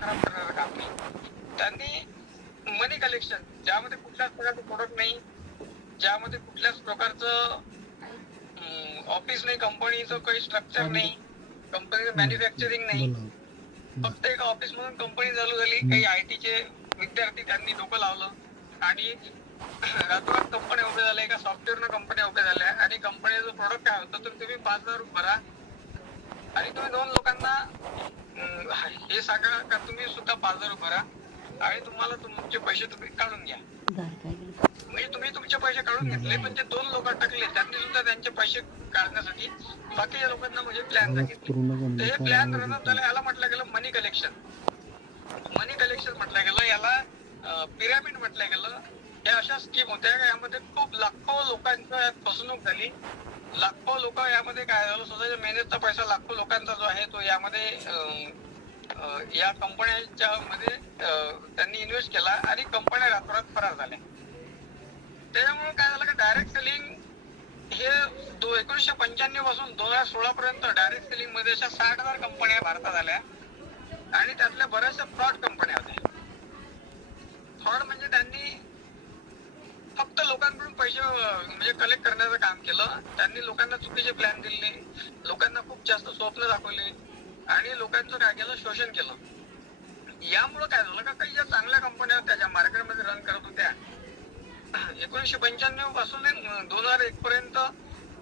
खराब करणारं काम नाही. त्यांनी मनी कलेक्शन, ज्यामध्ये कुठल्याच प्रकारचं प्रोडक्ट नाही, ज्यामध्ये कुठल्याच प्रकारचं ऑफिस नाही, कंपनीचं काही स्ट्रक्चर नाही, कंपनीचं मॅन्युफॅक्चरिंग नाही, फक्त एका ऑफिस मधून कंपनी चालू झाली, काही आयटीचे विद्यार्थी त्यांनी डोकं लावलं आणि रातोरात कंपन्या उभ्या झाल्या, एका सॉफ्टवेअरनं कंपन्या उभ्या झाल्या आणि कंपनीचं प्रोडक्ट काय होतं तर तुम्ही 5,000 भरा आणि तुम्ही 2 लोकांना हे सांगा का तुम्ही सुद्धा 5,000 भरा आणि तुम्हाला तुमचे पैसे तुम्ही काढून घ्या. म्हणजे तुम्ही तुमचे पैसे काढून घेतले, पण जे 2 लोक अटकले त्यांनी सुद्धा त्यांचे पैसे काढण्यासाठी बाकीच्या लोकांना म्हणजे प्लॅन सांगितले. हे प्लॅन रन झालं, याला म्हटलं गेलं मनी कलेक्शन. मनी कलेक्शन म्हटलं गेलं, याला पिरामिड म्हटलं गेलं. या अशा स्कीम होत्या, यामध्ये खूप लाखो लोकांची फसवणूक झाली. लाखो लोक यामध्ये काय झालं, स्वतःच्या मेहनतचा पैसा लाखो लोकांचा जो आहे तो यामध्ये या कंपन्यांच्या मध्ये त्यांनी इन्व्हेस्ट केला आणि कंपन्या रातोरात फरार झाल्या. त्याच्यामुळे काय झालं की डायरेक्ट सेलिंग हे 1995 पासून 2016 पर्यंत डायरेक्ट सेलिंग मध्ये अशा 60,000 कंपन्या भारतात आल्या आणि त्यातल्या बऱ्याचशा फ्रॉड कंपन्या होत्या. फ्रॉड म्हणजे त्यांनी फक्त लोकांकडून पैसे म्हणजे कलेक्ट करण्याचं काम केलं. त्यांनी लोकांना चुकीचे प्लॅन दिले, लोकांना खूप जास्त स्वप्न दाखवले आणि लोकांचं काय केलं, शोषण केलं. यामुळे काय झालं का काही ज्या चांगल्या कंपन्या होत्या ज्या मार्केटमध्ये रन करत होत्या 1995 पासून 2001 पर्यंत,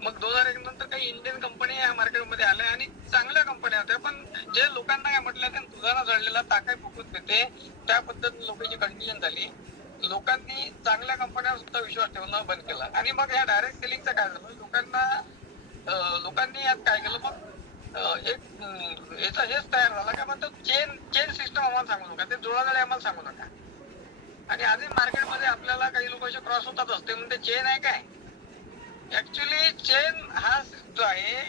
मग 2001 नंतर काही इंडियन कंपनी या मार्केटमध्ये आल्या आणि चांगल्या कंपन्या होत्या, पण जे लोकांना काय म्हटलं त्या दुधाला जळलेला ताकाय फुकून देते त्या पद्धतीने लोकांची कंडिशन झाली. लोकांनी चांगल्या कंपन्यांवर सुद्धा विश्वास ठेवणं बंद केला आणि मग या डायरेक्ट सेलिंगचं काय झालं, लोकांनी यात काय केलं, मग एक याचा हेच तयार झाला का म्हणतो चेन सिस्टम आम्हाला सांगू नका, ते जुळाजुळे आम्हाला सांगू नका. आणि आधी मार्केटमध्ये आपल्याला काही लोक असे क्रॉस होतात असते म्हणजे चेन आहे काय, ऍक्च्युली चेन हा जो आहे,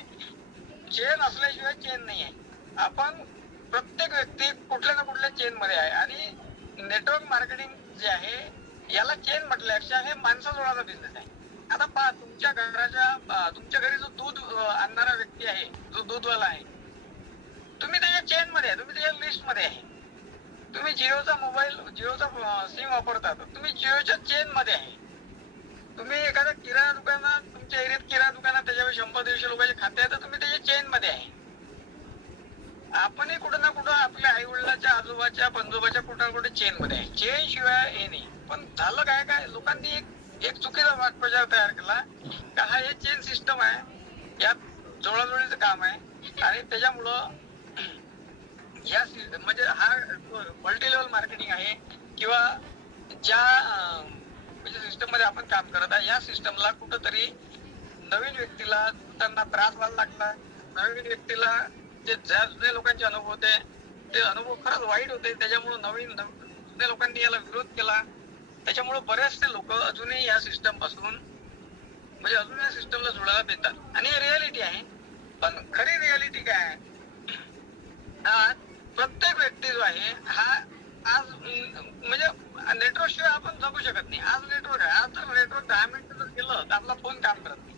चेन असल्याशिवाय चेन नाही आहे. आपण प्रत्येक व्यक्ती कुठल्या ना कुठल्या चेन मध्ये आहे आणि नेटवर्क मार्केटिंग जे आहे याला चेन म्हटल्यापेक्षा हे माणसाजोडाचा बिझनेस आहे. आता पहा, तुमच्या घरी जो दूध आणणारा व्यक्ती आहे, जो दूधवाला आहे, तुम्ही त्याच्या चेन मध्ये आहे, तुम्ही त्याच्या लिस्ट मध्ये आहे. तुम्ही जिओचा सिम वापरता, तुम्ही जिओच्या चेन मध्ये आहे. तुम्ही एखाद्या किराणा दुकानात, तुमच्या एरियात किराणा दुकानात त्याच्यावर 100-150 लोकांचे खाते आहे तर तुम्ही त्याच्या चेन मध्ये आहे. आपणही कुठं ना कुठं आपल्या आई वडिलांच्या, आजोबाच्या, पंजोबाच्या कुठं ना कुठे चेन मध्ये आहे. चेन शिवाय हे नाही. पण झालं काय लोकांनी एक चुकीचा वाक्प्रचार तयार केला का हा हे चेन सिस्टम आहे, यात जोडाजोडीचं काम आहे आणि त्याच्यामुळं या म्हणजे हा मल्टी लेवल मार्केटिंग आहे किंवा ज्या म्हणजे सिस्टम मध्ये आपण काम करत आहे या सिस्टमला कुठंतरी नवीन व्यक्तीला त्यांना त्रास व्हायला लागला. नवीन व्यक्तीला जे जुन्या लोकांचे अनुभव होते ते अनुभव खरंच वाईट होते, त्याच्यामुळे जुन्या लोकांनी याला विरोध केला. त्याच्यामुळे बरेचसे लोक अजूनही या सिस्टम पासून म्हणजे अजून या सिस्टमला जुळायला देतात आणि रियालिटी आहे. पण खरी रियालिटी काय आहे, प्रत्येक व्यक्ती जो आहे हा आज म्हणजे नेटवर्क शिवाय आपण जगू शकत नाही. आज नेटवर्क आहे, आज तर नेटवर्क 10 मिनिटं जर गेलं तर आपला फोन काम करत नाही.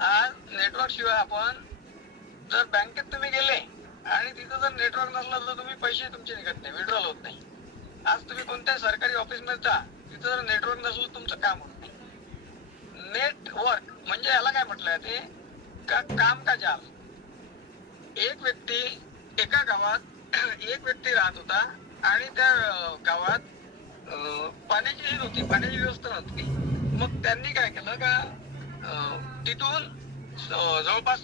आज नेटवर्क शिवाय आपण जर बँकेत तुम्ही गेले आणि तिथं जर नेटवर्क नसलं तर तुम्ही पैसे तुमचे निघत नाही, विड्रॉल होत नाही. आज तुम्ही कोणत्याही सरकारी ऑफिस मध्ये जा, तिथं जर नेटवर्क नसलं तुमचं काम होत नाही. नेटवर्क म्हणजे याला काय म्हटलंय ते का काम का जाल. एक व्यक्ती एका गावात एक व्यक्ती राहत होता आणि त्या गावात पाण्याची नव्हती, पाण्याची व्यवस्था नव्हती. मग त्यांनी काय केलं का तिथून जवळपास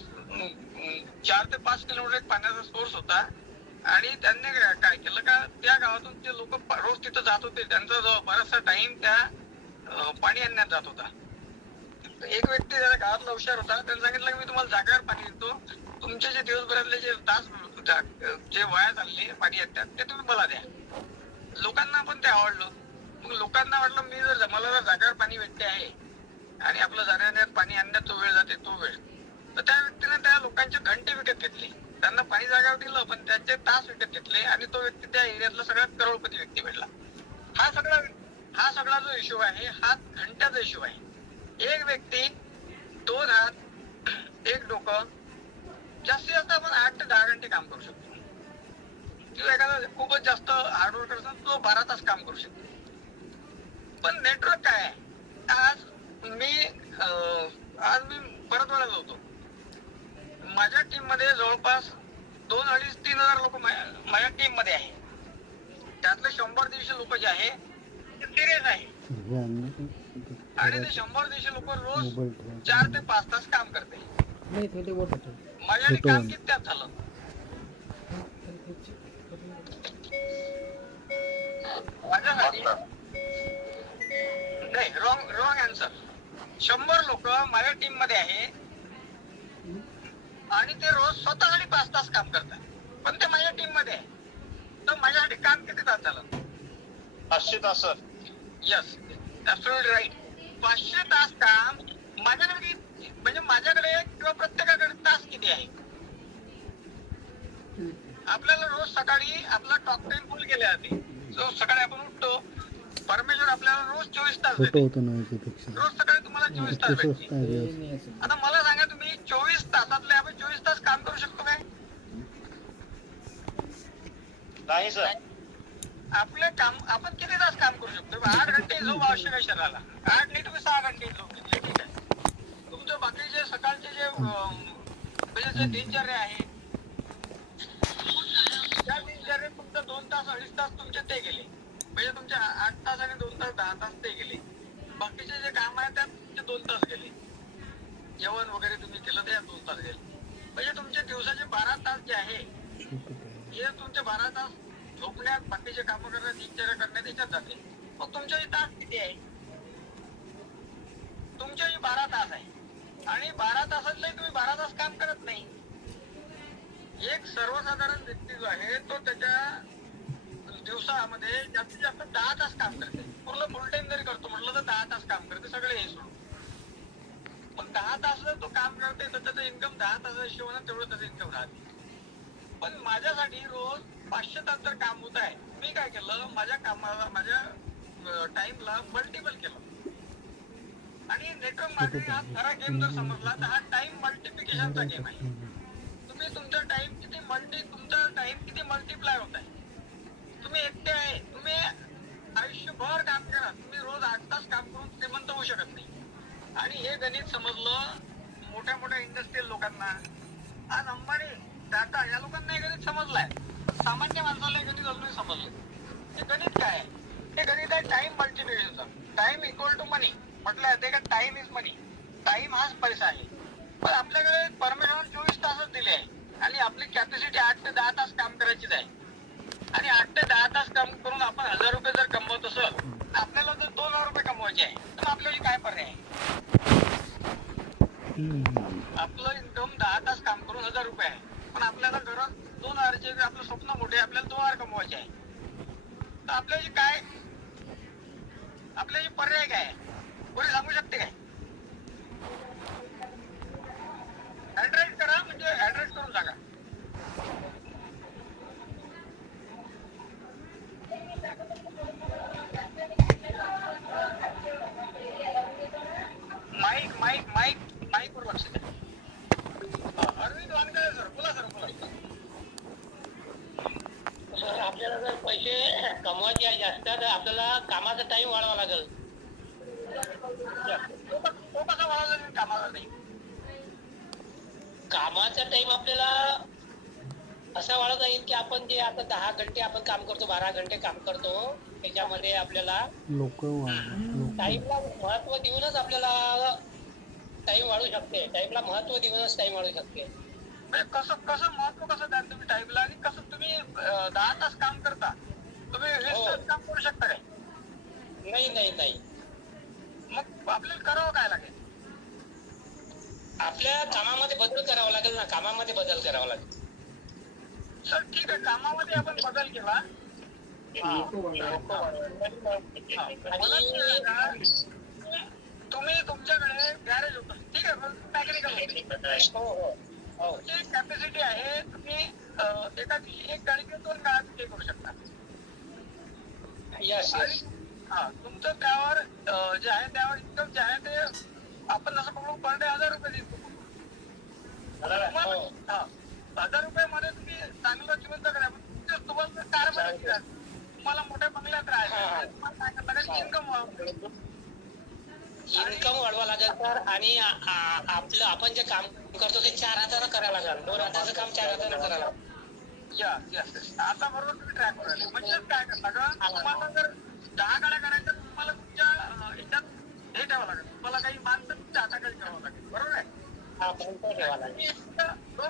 4 ते 5 किलोमीटर एक पाण्याचा सोर्स होता आणि त्यांनी काय केलं का त्या गावातून जे लोक रोज तिथं जात होते त्यांचा जो बराचसा टाइम त्या पाणी आणण्यात जात होता. एक व्यक्ती त्याच्या गावातला हुशार होता, त्याने सांगितलं की मी तुम्हाला जागेवर पाणी देतो, तुमचे जे दिवसभरातले जे तास जे वाया चालले पाणी आणण्यात ते तुम्ही मला द्या. लोकांना पण ते आवडलं. मग लोकांना वाटलं मी जर मला जर जागेवर पाणी भेटते आहे आणि आपलं जाण्यात पाणी आणण्यात जो वेळ जाते तो वेळ, तर त्या व्यक्तीने त्या लोकांचे घंटे विकत घेतले. त्यांना पाणी जागेवर दिलं पण त्यांचे तास विकत घेतले आणि तो व्यक्ती त्या एरियातला सगळ्यात करोडपती व्यक्ती भेटला. हा सगळा जो इश्यू आहे हा घंट्याचा इश्यू आहे. एक व्यक्ती 2 हात एक डोकं जास्तीत जास्त आपण 8 ते 10 घंटे काम करू शकतो. किंवा एखादा खूपच जास्त हार्डवर्क असेल तो 12 तास काम करू शकतो. पण नेटवर्क काय आहे, आज मी परतवाड्याला होतो. माझ्या टीम मध्ये जवळपास 2,500-3,000 लोक माझ्या टीम मध्ये आहे. त्यातले 100-150 लोक जे आहे ते सिरियस आहे आणि ते 100-150 लोक रोज 4 ते 5 तास काम करते. माझ्या काम किती त्यात झालं. माझ्यासाठी नाही, रॉंग आन्सर. 100 लोक माझ्या टीम मध्ये आहे आणि ते रोज स्वतःसाठी 5 तास काम करतात, पण ते माझ्या टीम मध्ये आहे. तर माझ्यासाठी काम किती तास झालं? 500 तास. Yes, absolutely right. 500 तास काम माझ्याकडे, म्हणजे माझ्याकडे किंवा प्रत्येकाकडे तास किती आहे? आपल्याला रोज सकाळी आपला टॉक टाइम फुल केले जाते. सकाळी आपण उठतो, परमेश्वर आपल्याला रोज 24 तास देते. रोज सकाळी तुम्हाला 24 तास भेटते. आता मला सांगा, तुम्ही 24 तासातले आपण 24 तास काम करू शकतो काय? नाही सर. आपले काम आपण किती तास काम करू शकतो? 8 घंटे झोप आवश्यक आहे शरीराला. 8 नाही तुम्ही 6 घंटे झोप घेतली, ठीक आहे. तुमचं बाकीचे सकाळचे जे म्हणजे दिनचर्या आहे, त्या दिनचर्येत तुमचं 2 तास 2.5 तास तुमचे ते गेले, म्हणजे तुमचे 8 तास आणि 2 तास 10 तास ते गेले. बाकीचे जे काम आहे त्यात तुमचे 2 तास गेले. जेवण वगैरे तुम्ही केलं ते 2 तास गेले. म्हणजे तुमचे दिवसाचे 12 तास जे आहे हे तुमचे 12 तास झोपण्यात, बाकीचे कामं करण्यात, दिनचर्या करण्यात याच्यात जाते. मग तुमचे तास किती आहे? तुमचे 12 तास आहे आणि 12 तासातले तुम्ही 12 तास काम करत नाही. एक सर्वसाधारण व्यक्ती जो आहे तो त्याच्या दिवसामध्ये जास्तीत जास्त 10 तास काम करते. पूर्ण फुल टाइम जरी करतो म्हटलं तर 10 तास काम करते, सगळे हे सोडून. पण 10 तास जर तो काम करते तर त्याचं इन्कम 10 तासाच्या हिशोबाने तेवढं त्याचं इन्कम राहते. पण माझ्यासाठी रोज 500 तास जर काम होत आहे, मी काय केलं, माझ्या कामाला, माझ्या टाइमला मल्टिपल केलं. आणि नेटवर्क मार्केटिंग हा खरा गेम जर समजला तर हा टाइम मल्टिप्लिकेशनचा गेम आहे. तुम्ही तुमचा टाइम किती मल्टिप्लाय होत आहे. तुम्ही एकटे आहे, तुम्ही आयुष्यभर काम करा, तुम्ही रोज 8 तास काम करून श्रीमंत होऊ शकत नाही. आणि हे गणित समजलं मोठ्या मोठ्या इंडस्ट्रियल लोकांना, आज अंबानी, टाटा या लोकांना हे गणित समजलंय. सामान्य माणसाला हे गणित अजूनही समजलं. हे गणित काय आहे? हे गणित आहे टाइम मल्टिप्लिकेशनचं. टाइम इक्वल टू मनी म्हटलं जाते का, टाइम इज मनी. टाइम हाच पैसा आहे. पण आपल्याकडे परमेश्वराने 24 तासच दिले आहे आणि आपली कॅपॅसिटी 8 ते 10 तास काम करायचीच आहे. आणि 8 ते 10 तास काम करून आपण 1000 रुपये जर कमवत असेल, आपल्याला जर 2,000 रुपये कमवायचे आहे, तर आपल्याला काय पर्याय आहे? आपलं इन्कम 10 तास काम करून 1000 रुपये आहे, पण आपल्याला गरज 2,000चे, आपलं स्वप्न मोठे, आपल्याला 2,000 कमवायचे आहे. तर आपल्याची पर्याय काय आहे? कोणी सांगू शकते काय? ऍड्रेस करा, म्हणजे ऍड्रेस करून सांगा. माईक वर लक्ष द्या. अरविंद वानखेडे सर, बोला सर, बोला. सर, आपल्याला जर पैसे कमवायचे आहे जास्त, तर आपल्याला कामाचा टाइम वाढवावा लागेल. तो कसा वाढवला जाईल कामाचा टाइम? कामाचा टाइम आपल्याला असा वाढवता येईल की आपण जे आता 10 घंटे आपण काम करतो, 12 घंटे काम करतो, त्याच्यामध्ये आपल्याला टाइमला महत्व देऊनच आपल्याला टाइम वाढू शकते. टाइमला महत्व देऊनच टाइम वाढू शकते. कसं महत्व कसं द्याल तुम्ही टाइमला? आणि कसं तुम्ही 10 तास काम करता, तुम्ही 20 तास काम करू शकता काय? नाही. मग आपल्याला करावं काय लागेल? आपल्या कामामध्ये बदल करावा लागेल ना. कामामध्ये बदल करावा लागेल. सर ठीक आहे, कामामध्ये आपण बदल केला, तुम्ही तुमच्याकडे गॅरेज होतं, ठीक आहे, मेकॅनिकल कॅपॅसिटी आहे, तुम्ही एका दिवशी 1 गाडी किंवा 2 गाड्या ते करू शकता. तुमचं त्यावर जे आहे त्यावर इन्कम जे आहे ते आपण जसं बघू पर डे 1000 रुपये देतो. 1000 रुपयामध्ये तुम्ही चांगलं जिवंत करा. सोबत कार मध्ये तुम्हाला मोठ्या बंगल्यात राहायचं, इन्कम वाढवा लागेल सर. आणि आपलं आपण जे काम करतो ते 4 हातानं करायला लागेल. 2 हाताचं काम 4 हातानं करायला लागेल. आता बरोबर तुम्ही ट्रॅक करायला. म्हणजे काय करता का, तुम्हाला जर 10 गाड्या करायच्या तुम्हाला तुमच्या ह्याच्यात हे ठेवावं लागेल, तुम्हाला काही माणसं तुमच्या हाताखाली ठेवावं लागेल, बरोबर आहे. 2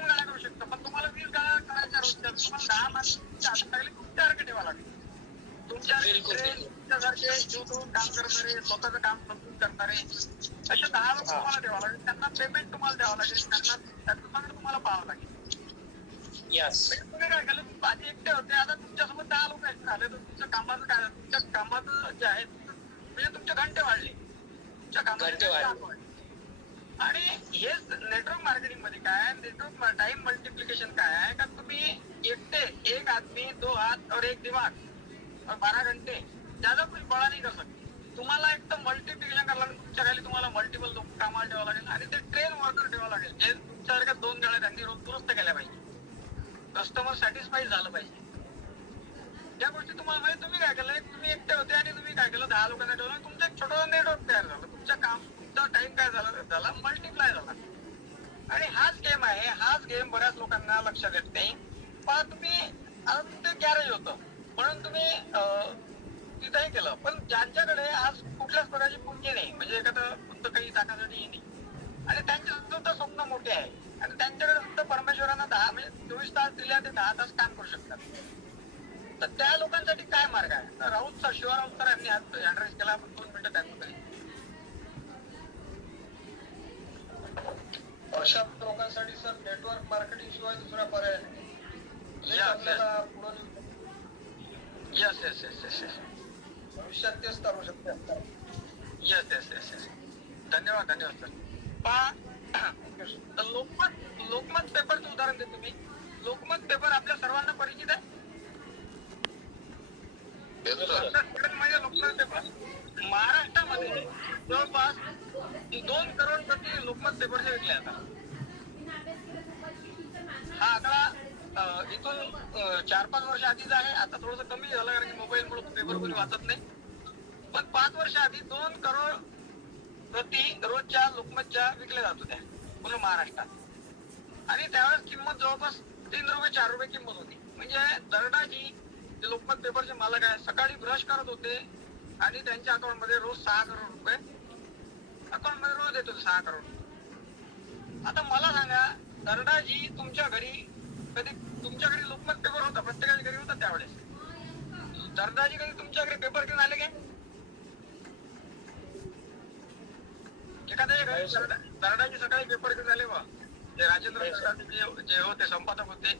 गाड्या करू शकता, पण तुम्हाला 20 गाड्या करायच्या रोजच्या, तुम्हाला 10 माणसं तुमच्या हाताखाली तुमच्यासारखे ठेवावं लागेल. तुमच्यासारखे जीवून काम करणारे, स्वतःचं काम समजून करणारे असे 10 लोक तुम्हाला ठेवावं लागेल. त्यांना पेमेंट तुम्हाला द्यावं लागेल, त्यांना तुम्हाला पाहावं लागेल. तुम्ही काय केलं, आधी एकटे होते, आता तुमच्यासोबत 10 लोक झाले, तर तुमच्या कामाचं काय, तुमच्या कामाचं जे आहे म्हणजे तुमचे घंटे वाढले, तुमच्या कामाचे वाढले. आणि हेच नेटवर्क मार्केटिंग मध्ये काय, नेटवर्क टाइम मल्टिप्लिकेशन काय आहे का, तुम्ही एकटे, एक आदमी 2 हात और 1 दिमाग और 12 घंटे ज्यादा कुछ बड़ा नहीं कर सकते. तुम्हाला एक तर मल्टिप्लिकेशन करायला लागेल, तुमच्या खाली तुम्हाला मल्टिपल लोक कामाला ठेवावं लागेल आणि ते ट्रेन वर्कर ठेवावं लागेल, जे तुमच्यासारख्या 2 गाड्या त्यांनी रोज दुरुस्त केल्या पाहिजे, कस्टमर सॅटिस्फाईड झालं पाहिजे. या गोष्टी तुम्हाला म्हणजे तुम्ही काय केलं, तुम्ही एकटे होते आणि तुम्ही काय केलं, 10 लोकांना ठेवलं, तुमचं एक छोटं नेटवर्क तयार झालं, तुमच्या तुमचा टाइम काय झाला मल्टिप्लाय झाला. आणि हाच गेम आहे, हाच गेम बऱ्याच लोकांना लक्षात येत नाही. पण तुम्ही आता तुमचं गॅरेज होतं म्हणून तुम्ही तिथंही केलं, पण ज्यांच्याकडे आज कुठल्याच प्रकारची पुंजी नाही, म्हणजे एखादं तुमचं काही टाकासाठी नाही, आणि त्यांचे सुद्धा स्वप्न मोठे आहे आणि त्यांच्याकडे सुद्धा परमेश्वरांना 10 म्हणजे 24 तास दिले ते 10 तास काम करू शकतात, तर त्या लोकांसाठी काय मार्ग आहे. तर राऊत सर, शिवराऊत सर यांनी आज अँड्रेस केला. आपण 2 मिनिटं त्यांना अशा लोकांसाठी सर नेटवर्क मार्केटिंग शिवाय दुसरा पर्याय नाही. भविष्यात तेच करू शकते. धन्यवाद सर. लोकमत पेपरचं उदाहरण देतो मी. लोकमत पेपर आपल्या सर्वांना परिचित आहे. लोकमत पेपर महाराष्ट्रामध्ये जवळपास 2 करोड प्रति लोकमत पेपरचे विकले जातात. हा आकडा इथून 4-5 वर्ष आधीच आहे. आता थोडस कमी झालं कारण की मोबाईलमुळे पेपर कोणी वाचत नाही. पण 5 वर्ष आधी 2 करोड प्रति रोजच्या लोकमतच्या विकल्या जात होत्या पूर्ण महाराष्ट्रात. आणि त्यावेळेस किंमत जवळपास 3 रुपये 4 रुपये किंमत होती. म्हणजे दरडाजी जे लोकमत पेपरचे मालक आहे, सकाळी ब्रश करत होते आणि त्यांच्या अकाउंट मध्ये रोज 6 करोड रुपये अकाउंट मध्ये रोज येत होते. 6 करोड. आता मला सांगा, दरडाजी तुमच्या घरी कधी, तुमच्या घरी लोकमत पेपर होता, प्रत्येकाच्या घरी होता त्यावेळेस, दरडाजी कधी तुमच्या घरी पेपर घेऊन आले काय? एखाद्या घरी दरडाजी सकाळी पेपर घेऊन आले बा, ते राजेंद्र जे होते संपादक होते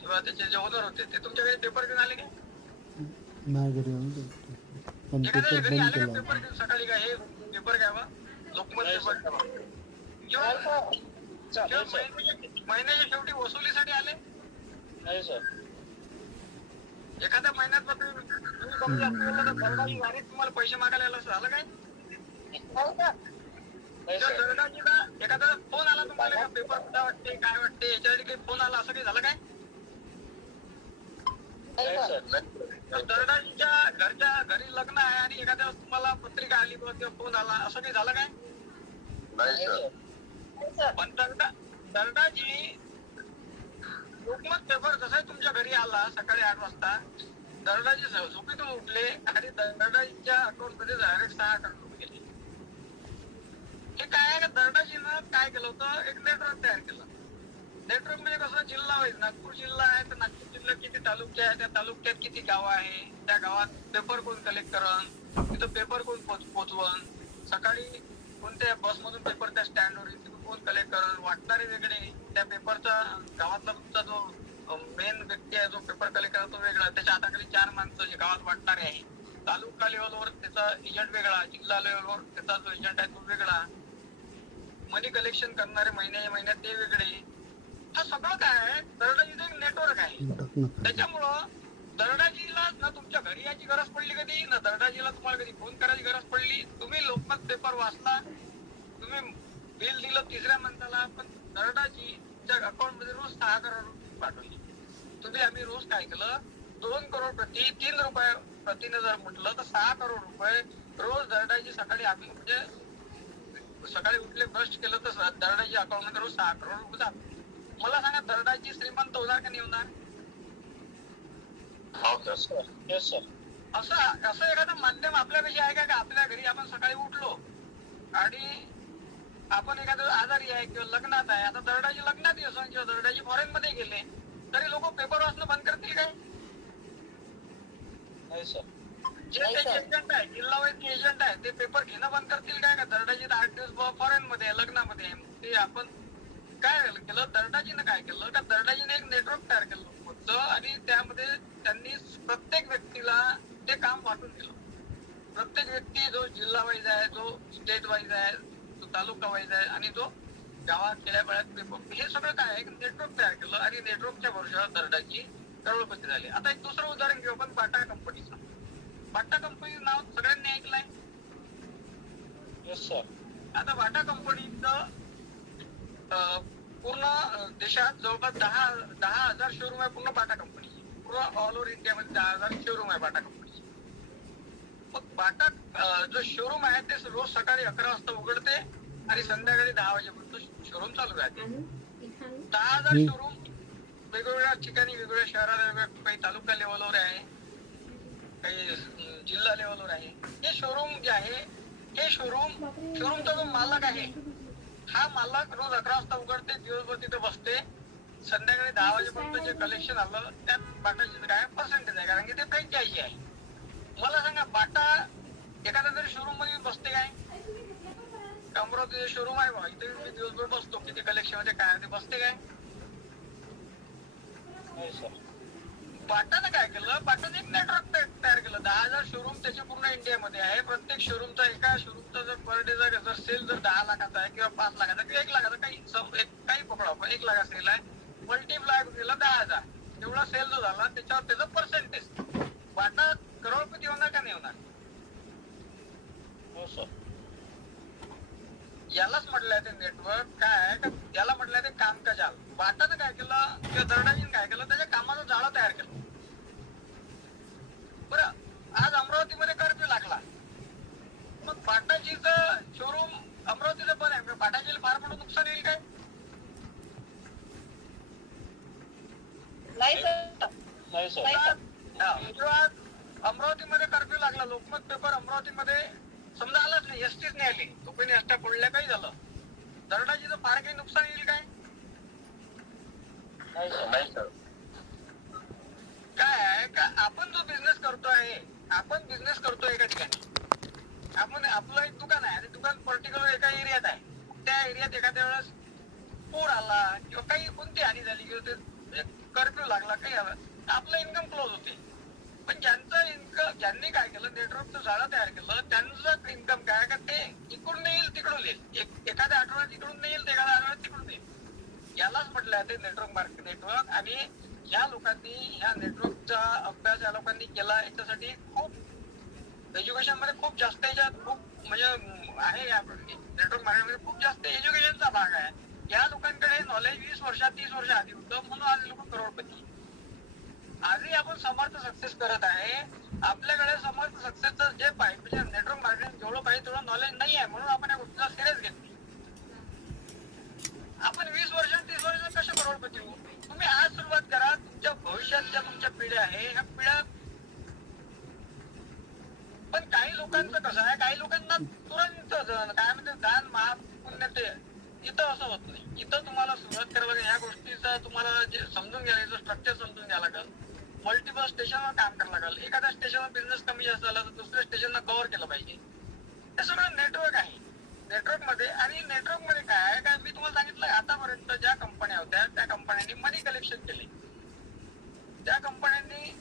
किंवा त्याचे जे ओनर होते, ते तुमच्या घरी पेपर घेऊन आले काय? एखाद्या घरी आले का पेपर घेऊन सकाळी, काय हे पेपर घ्यावा, लोकमत पेपर घ्यावा, किंवा महिन्याच्या शेवटी वसुलीसाठी आले? नाही सर. एखाद्या महिन्यात तुम्हाला पैसे मागायला आला असं झालं काय? दरडाजीला एखादा फोन आला तुम्हाला, पेपर कुठं वाटते, काय वाटते, याच्यासाठी काही फोन आला, असं काही झालं काय? दरडाजीच्या घरी लग्न आहे आणि एखाद्या तुम्हाला पत्रिका आली किंवा फोन आला, असं काही झालं काय? पण दरडाजी लोकमत पेपर जसा तुमच्या घरी आला सकाळी 8 वाजता, दरडाजी झोपेतून उठले आणि दरडाजीच्या अकाउंट मध्ये डायरेक्ट 6 करोड गेले. हे काय आहे, दरडाजीनं काय केलं होतं, एक नेटवर्क तयार केलं. नेटवर्क म्हणजे कसं, जिल्हा वाईज, नागपूर जिल्हा आहे तर नागपूर जिल्ह्यात किती तालुके आहे, त्या तालुक्यात किती गावं आहे, त्या गावात पेपर कोण कलेक्ट करण, तिथं पेपर कोण पोचवण, सकाळी कोणत्या बसमधून पेपर त्या स्टँडवर तिथून कोण कलेक्ट करण, वाटणारे वेगळे, त्या पेपरचा गावातला तुमचा जो मेन व्यक्ती आहे जो पेपर कलेक्ट करतो वेगळा, त्याच्या हाताखाली 4 माणसं जे गावात वाटणारे आहे, तालुका लेवलवर त्याचा एजंट वेगळा, जिल्हा लेवलवर त्याचा जो एजंट आहे तो वेगळा, मनी कलेक्शन करणारे महिन्यात ते वेगळे. हा सगळं काय आहे, दरडाजीचं एक नेटवर्क आहे. त्याच्यामुळं दरडाजीला ना तुमच्या घरी यायची गरज पडली कधी, ना दरडाजीला तुम्हाला कधी फोन करायची गरज पडली. तुम्ही लोकमत पेपर वाचला, तुम्ही बिल दिलं 3ऱ्या मंथाला, पण दरडाजीच्या अकाउंट मध्ये रोज 6 करोड पाठवली. आम्ही रोज काय केलं, 2 करोड प्रति 3 रुपये प्रतीने जर म्हटलं तर 6 करोड रुपये रोज दरडाची सकाळी आम्ही म्हणजे सकाळी उठले ब्रश केलं तर दरडाची अकाउंट मध्ये रोज 6 करोड रुपये जातात. मला सांगा दरडाची श्रीमंत होणार का नाही होणार? Yes sir. असं असं एखादं माध्यम आपल्यापेशी आहे का? आपल्या घरी आपण सकाळी उठलो आणि आपण एखादं आजारी आहे किंवा लग्नात आहे, आता दरडाची लग्नात येतो किंवा दरडाची फॉरेन मध्ये गेले तरी लोक पेपर वाचणं बंद करतील काय? नाही सर. जे त्याचे एजंट आहे, जिल्हा वैद्य एजंट आहे, ते पेपर घेणं बंद करतील काय? का दरडाजी 8 दिवस फॉरेन मध्ये लग्नामध्ये आहे. ते आपण काय केलं, दरडाजीनं काय केलं का दरडाजीने एक नेटवर्क तयार केलं होतं आणि त्यामध्ये त्यांनी प्रत्येक व्यक्तीला ते काम वाटून दिलं. प्रत्येक व्यक्ती जो जिल्हा वाईज आहे, जो स्टेट वाईज आहे, जो तालुका वाईज आहे आणि जो गावात खेड्यापाड्यात पेपर, हे सगळं काय आहे नेटवर्क तयार केलं आणि नेटवर्कच्या भरोशावर दरडाची करोडपती झाली. आता एक दुसरं उदाहरण घेऊ आपण बाटा कंपनीचं. बाटा कंपनीचं नाव सगळ्यांनी ऐकलंय. Yes sir. आता बाटा कंपनीचं पूर्ण देशात जवळपास 10,000 शोरूम आहे पूर्ण बाटा कंपनीची. पूर्ण ऑल ओव्हर इंडियामध्ये 10,000 शोरूम आहे बाटा कंपनीची. मग बाटा जो शोरूम आहे ते रोज सकाळी 11 वाजता उघडते आणि संध्याकाळी 10 वाजेपर्यंत शोरूम चालू राहते. 10,000 शोरूम वेगवेगळ्या ठिकाणी, वेगवेगळ्या शहरात, वेगवेगळ्या काही तालुका लेवलवर आहे, काही जिल्हा लेवलवर आहे. हे शोरूम जे आहे, हे शोरूमचा जो मालक आहे, हा मालक रोज 11 वाजता उघडते, दिवसभर तिथे बसते, संध्याकाळी 10 वाजेपर्यंत जे कलेक्शन आलं त्यात बाटाचे काय पर्सेंटेज आहे, कारण की ते फ्रँचायझी आहे. मला सांगा बाटा एखाद्या तरी शोरूम मध्ये बसते काय? अमरावती शोरूम आहे बघा, इथे मी दिवसभर बसतो, किती कलेक्शन मध्ये काय ते बसते काय? बाटानं काय केलं, बाटाने एक नेटवर्क तयार केलं. 10,000 शोरूम त्याचे पूर्ण इंडियामध्ये आहे. प्रत्येक शोरूमचा, एका शोरूमचा जर पर डे जर सेल जर 10 लाखाचा आहे किंवा 5 लाखाचा किंवा 1 लाखाचा, काही पकडा आपण 1 लाख सेल आहे, मल्टिप्लाय केला 10,000, एवढा सेल जो झाला त्याच्यावर त्याचं पर्सेंटेज. बाटा करोडपती होणार का नाही होणार? हो सर. यालाच म्हटलंय ते नेटवर्क काय, याला म्हटलंय ते काम का जाल. बाटानं काय केलं किंवा दरडाजीनं काय केलं, त्याच्या कामाचं जाळं तयार केलं. बरं, आज अमरावतीमध्ये कर्फ्यू लागला, मग बाटाजीचं शोरूम अमरावतीचं पण आहे, बाटाजीला फार मोठं नुकसान येईल काय? नाही सर. किंवा अमरावतीमध्ये कर्फ्यू लागला, लोकमत पेपर अमरावतीमध्ये समजा आलाच नाही, एसटीच नाही आली, लोकांनी एसट्या फोडल्या, काही झालं, दरडाजीचं फार काही नुकसान येईल काय? नाही सर. काय आहे का आपण जो बिझनेस करतोय एका ठिकाणी, आपण आपलं एक दुकान आहे आणि दुकान पर्टिक्युलर एका एरियात आहे, त्या एरियात एखाद्या वेळेस पूर आला किंवा काही कोणती हानी झाली किंवा ते कर्फ्यू लागला, काही आला, आपलं इन्कम क्लोज होते. पण ज्यांनी काय केलं, नेटवर्कचं जाळं तयार केलं, त्यांचं इन्कम काय का ते इकडून येईल तिकडून येईल, एखाद्या आठवड्यात इकडून येईल, एखाद्या आठवड्यात तिकडून येईल. यालाच म्हटलं ते नेटवर्क. आणि ह्या लोकांनी, ह्या नेटवर्कचा अभ्यास या लोकांनी केला. याच्यासाठी खूप एज्युकेशन मध्ये खूप जास्त, याच्यात खूप म्हणजे आहे, या नेटवर्क मार्केटमध्ये खूप जास्त एज्युकेशनचा भाग आहे. या लोकांकडे नॉलेज 20 वर्षात 30 वर्ष आधी होतं, म्हणून आज लोक करोडपती. आजही आपण समर्थ सक्सेस करत आहे. आपल्याकडे समर्थ सक्सेसचं जे पाहिजे, म्हणजे नेटवर्क मार्केटिंग जेवढं पाहिजे तेवढं नॉलेज नाही आहे, म्हणून आपण या गोष्टीला सिरियस घेतली. आपण 20 वर्ष 30 वर्ष कसे करोडपती होऊ? तुम्ही आज सुरुवात करा. तुमच्या भविष्यात तुमच्या पिढ्या आहे, ह्या पिढ्या. पण काही लोकांचं कसं आहे, काही लोकांना तुरंत काय म्हणते दान महापुण्य, ते इथं असं होत नाही. इथं तुम्हाला सुरुवात करावं लागेल, ह्या गोष्टीचा तुम्हाला जे समजून घ्यायचं स्ट्रक्चर समजून घ्यावं लागेल. मल्टिपल स्टेशनवर काम करावं लागेल. एखाद्या स्टेशनवर बिझनेस कमी जास्त झाला तर दुसऱ्या स्टेशनला कव्हर केलं पाहिजे. हे सगळं नेटवर्क आहे. नेटवर्क मध्ये, आणि नेटवर्क मध्ये काय आहे, काय मी तुम्हाला सांगितलं, आतापर्यंत ज्या कंपन्या होत्या त्या कंपन्यांनी मनी कलेक्शन केले. त्या कंपन्यांनी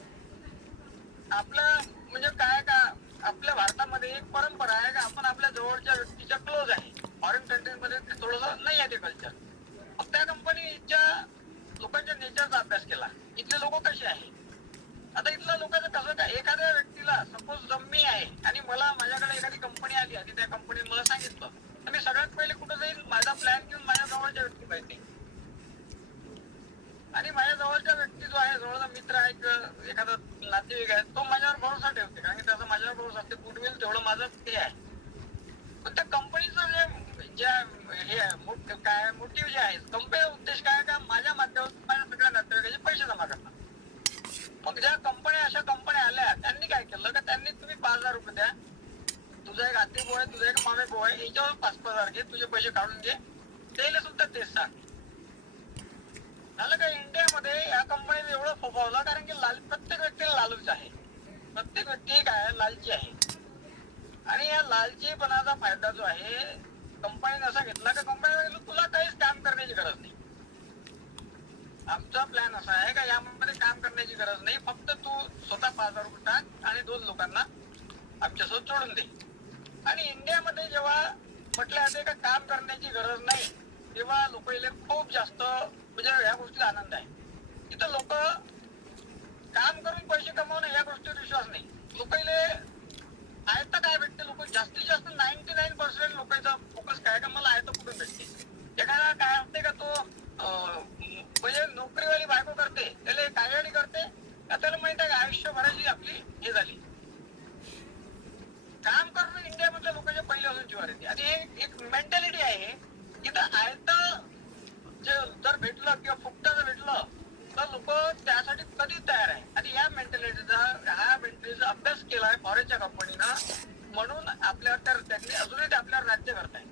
आपलं म्हणजे काय का, आपल्या भारतामध्ये एक परंपरा आहे का आपण आपल्या जवळच्या व्यक्तीच्या क्लोज आहे. फॉरेन कंट्रीज मध्ये थोडंसं नाही आहे ते कल्चर. मग त्या कंपनीच्या लोकांच्या नेचरचा अभ्यास केला, इथले लोक कसे आहे. आता इथल्या लोकांचं कसं काय, एखाद्या व्यक्तीला सपोज मी आहे आणि मला माझ्याकडे एखादी कंपनी आली आणि त्या कंपनीने मला सांगितलं, तर मी सगळ्यात पहिले कुठं जाईल, माझा प्लॅन घेऊन माझ्या जवळच्या व्यक्ती पाहिजे. आणि माझ्या जवळच्या व्यक्ती जो आहे, जवळचा मित्र आहे किंवा एखादा नातेवाईक आहे तो माझ्यावर भरोसा ठेवते, कारण की त्याचा माझ्यावर भरोसा असते, गुडविल तेवढं माझं ते आहे. पण त्या कंपनीचं जे हे आहे काय मोटिव्ह जे आहे, कंपनीचा उद्देश काय का माझ्या माध्यमातून माझ्या सगळ्या नातेवाईकाचे पैसे जमा करणार. मग ज्या कंपन्या अशा कंपन्या आल्या त्यांनी काय केलं का त्यांनी तुम्ही 5,000 रुपये द्या, तुझा एक आती भाऊ आहे, तुझा एक मामे भाऊ आहे, याच्यावर 5,000 घे, तुझे पैसे काढून घे, त्याला सुद्धा तेच सांग. झालं का इंडियामध्ये या कंपनीने एवढं फोफावलं, कारण की प्रत्येक व्यक्तीला लालूच आहे, प्रत्येक व्यक्ती काय लालची आहे. आणि या लालचीपणाचा फायदा जो आहे कंपनीने असा घेतला का कंपनी तुला काहीच काम करण्याची गरज नाही. आमचा प्लॅन असा आहे का यामध्ये काम करण्याची गरज नाही, फक्त तू स्वतः 5,000 रुपये टाक आणि 2 लोकांना आमच्यासोबत जोडून दे. आणि इंडियामध्ये जेव्हा म्हटलं जाते का काम करण्याची गरज नाही, तेव्हा लोकांना खूप जास्त म्हणजे या गोष्टीचा आनंद आहे. तिथं लोक काम करून पैसे कमावणं या गोष्टीवर विश्वास नाही. लोकांना आयत काय भेटते, लोक जास्तीत जास्त 99% लोकांचा फोकस काय का मला आयत कुठून भेटते. एखादा काय असते का तो म्हणजे नोकरीवाली बायको करते, त्याला कायडी करते का त्याला माहित आहे का आयुष्यभराची आपली हे झाली. काम करणं इंडियामधल्या लोकांच्या पहिल्यापासून जीवावर येते. आणि एक मेंटॅलिटी आहे इथं आयत जे जर भेटलं किंवा फुकटा जर भेटलं तर लोक त्यासाठी कधीच तयार आहे. आणि या मेंटॅलिटीचा अभ्यास केलाय फॉरेनच्या कंपनीनं, म्हणून आपल्यावर तर त्यांनी अजूनही ते आपल्यावर राज्य करताय.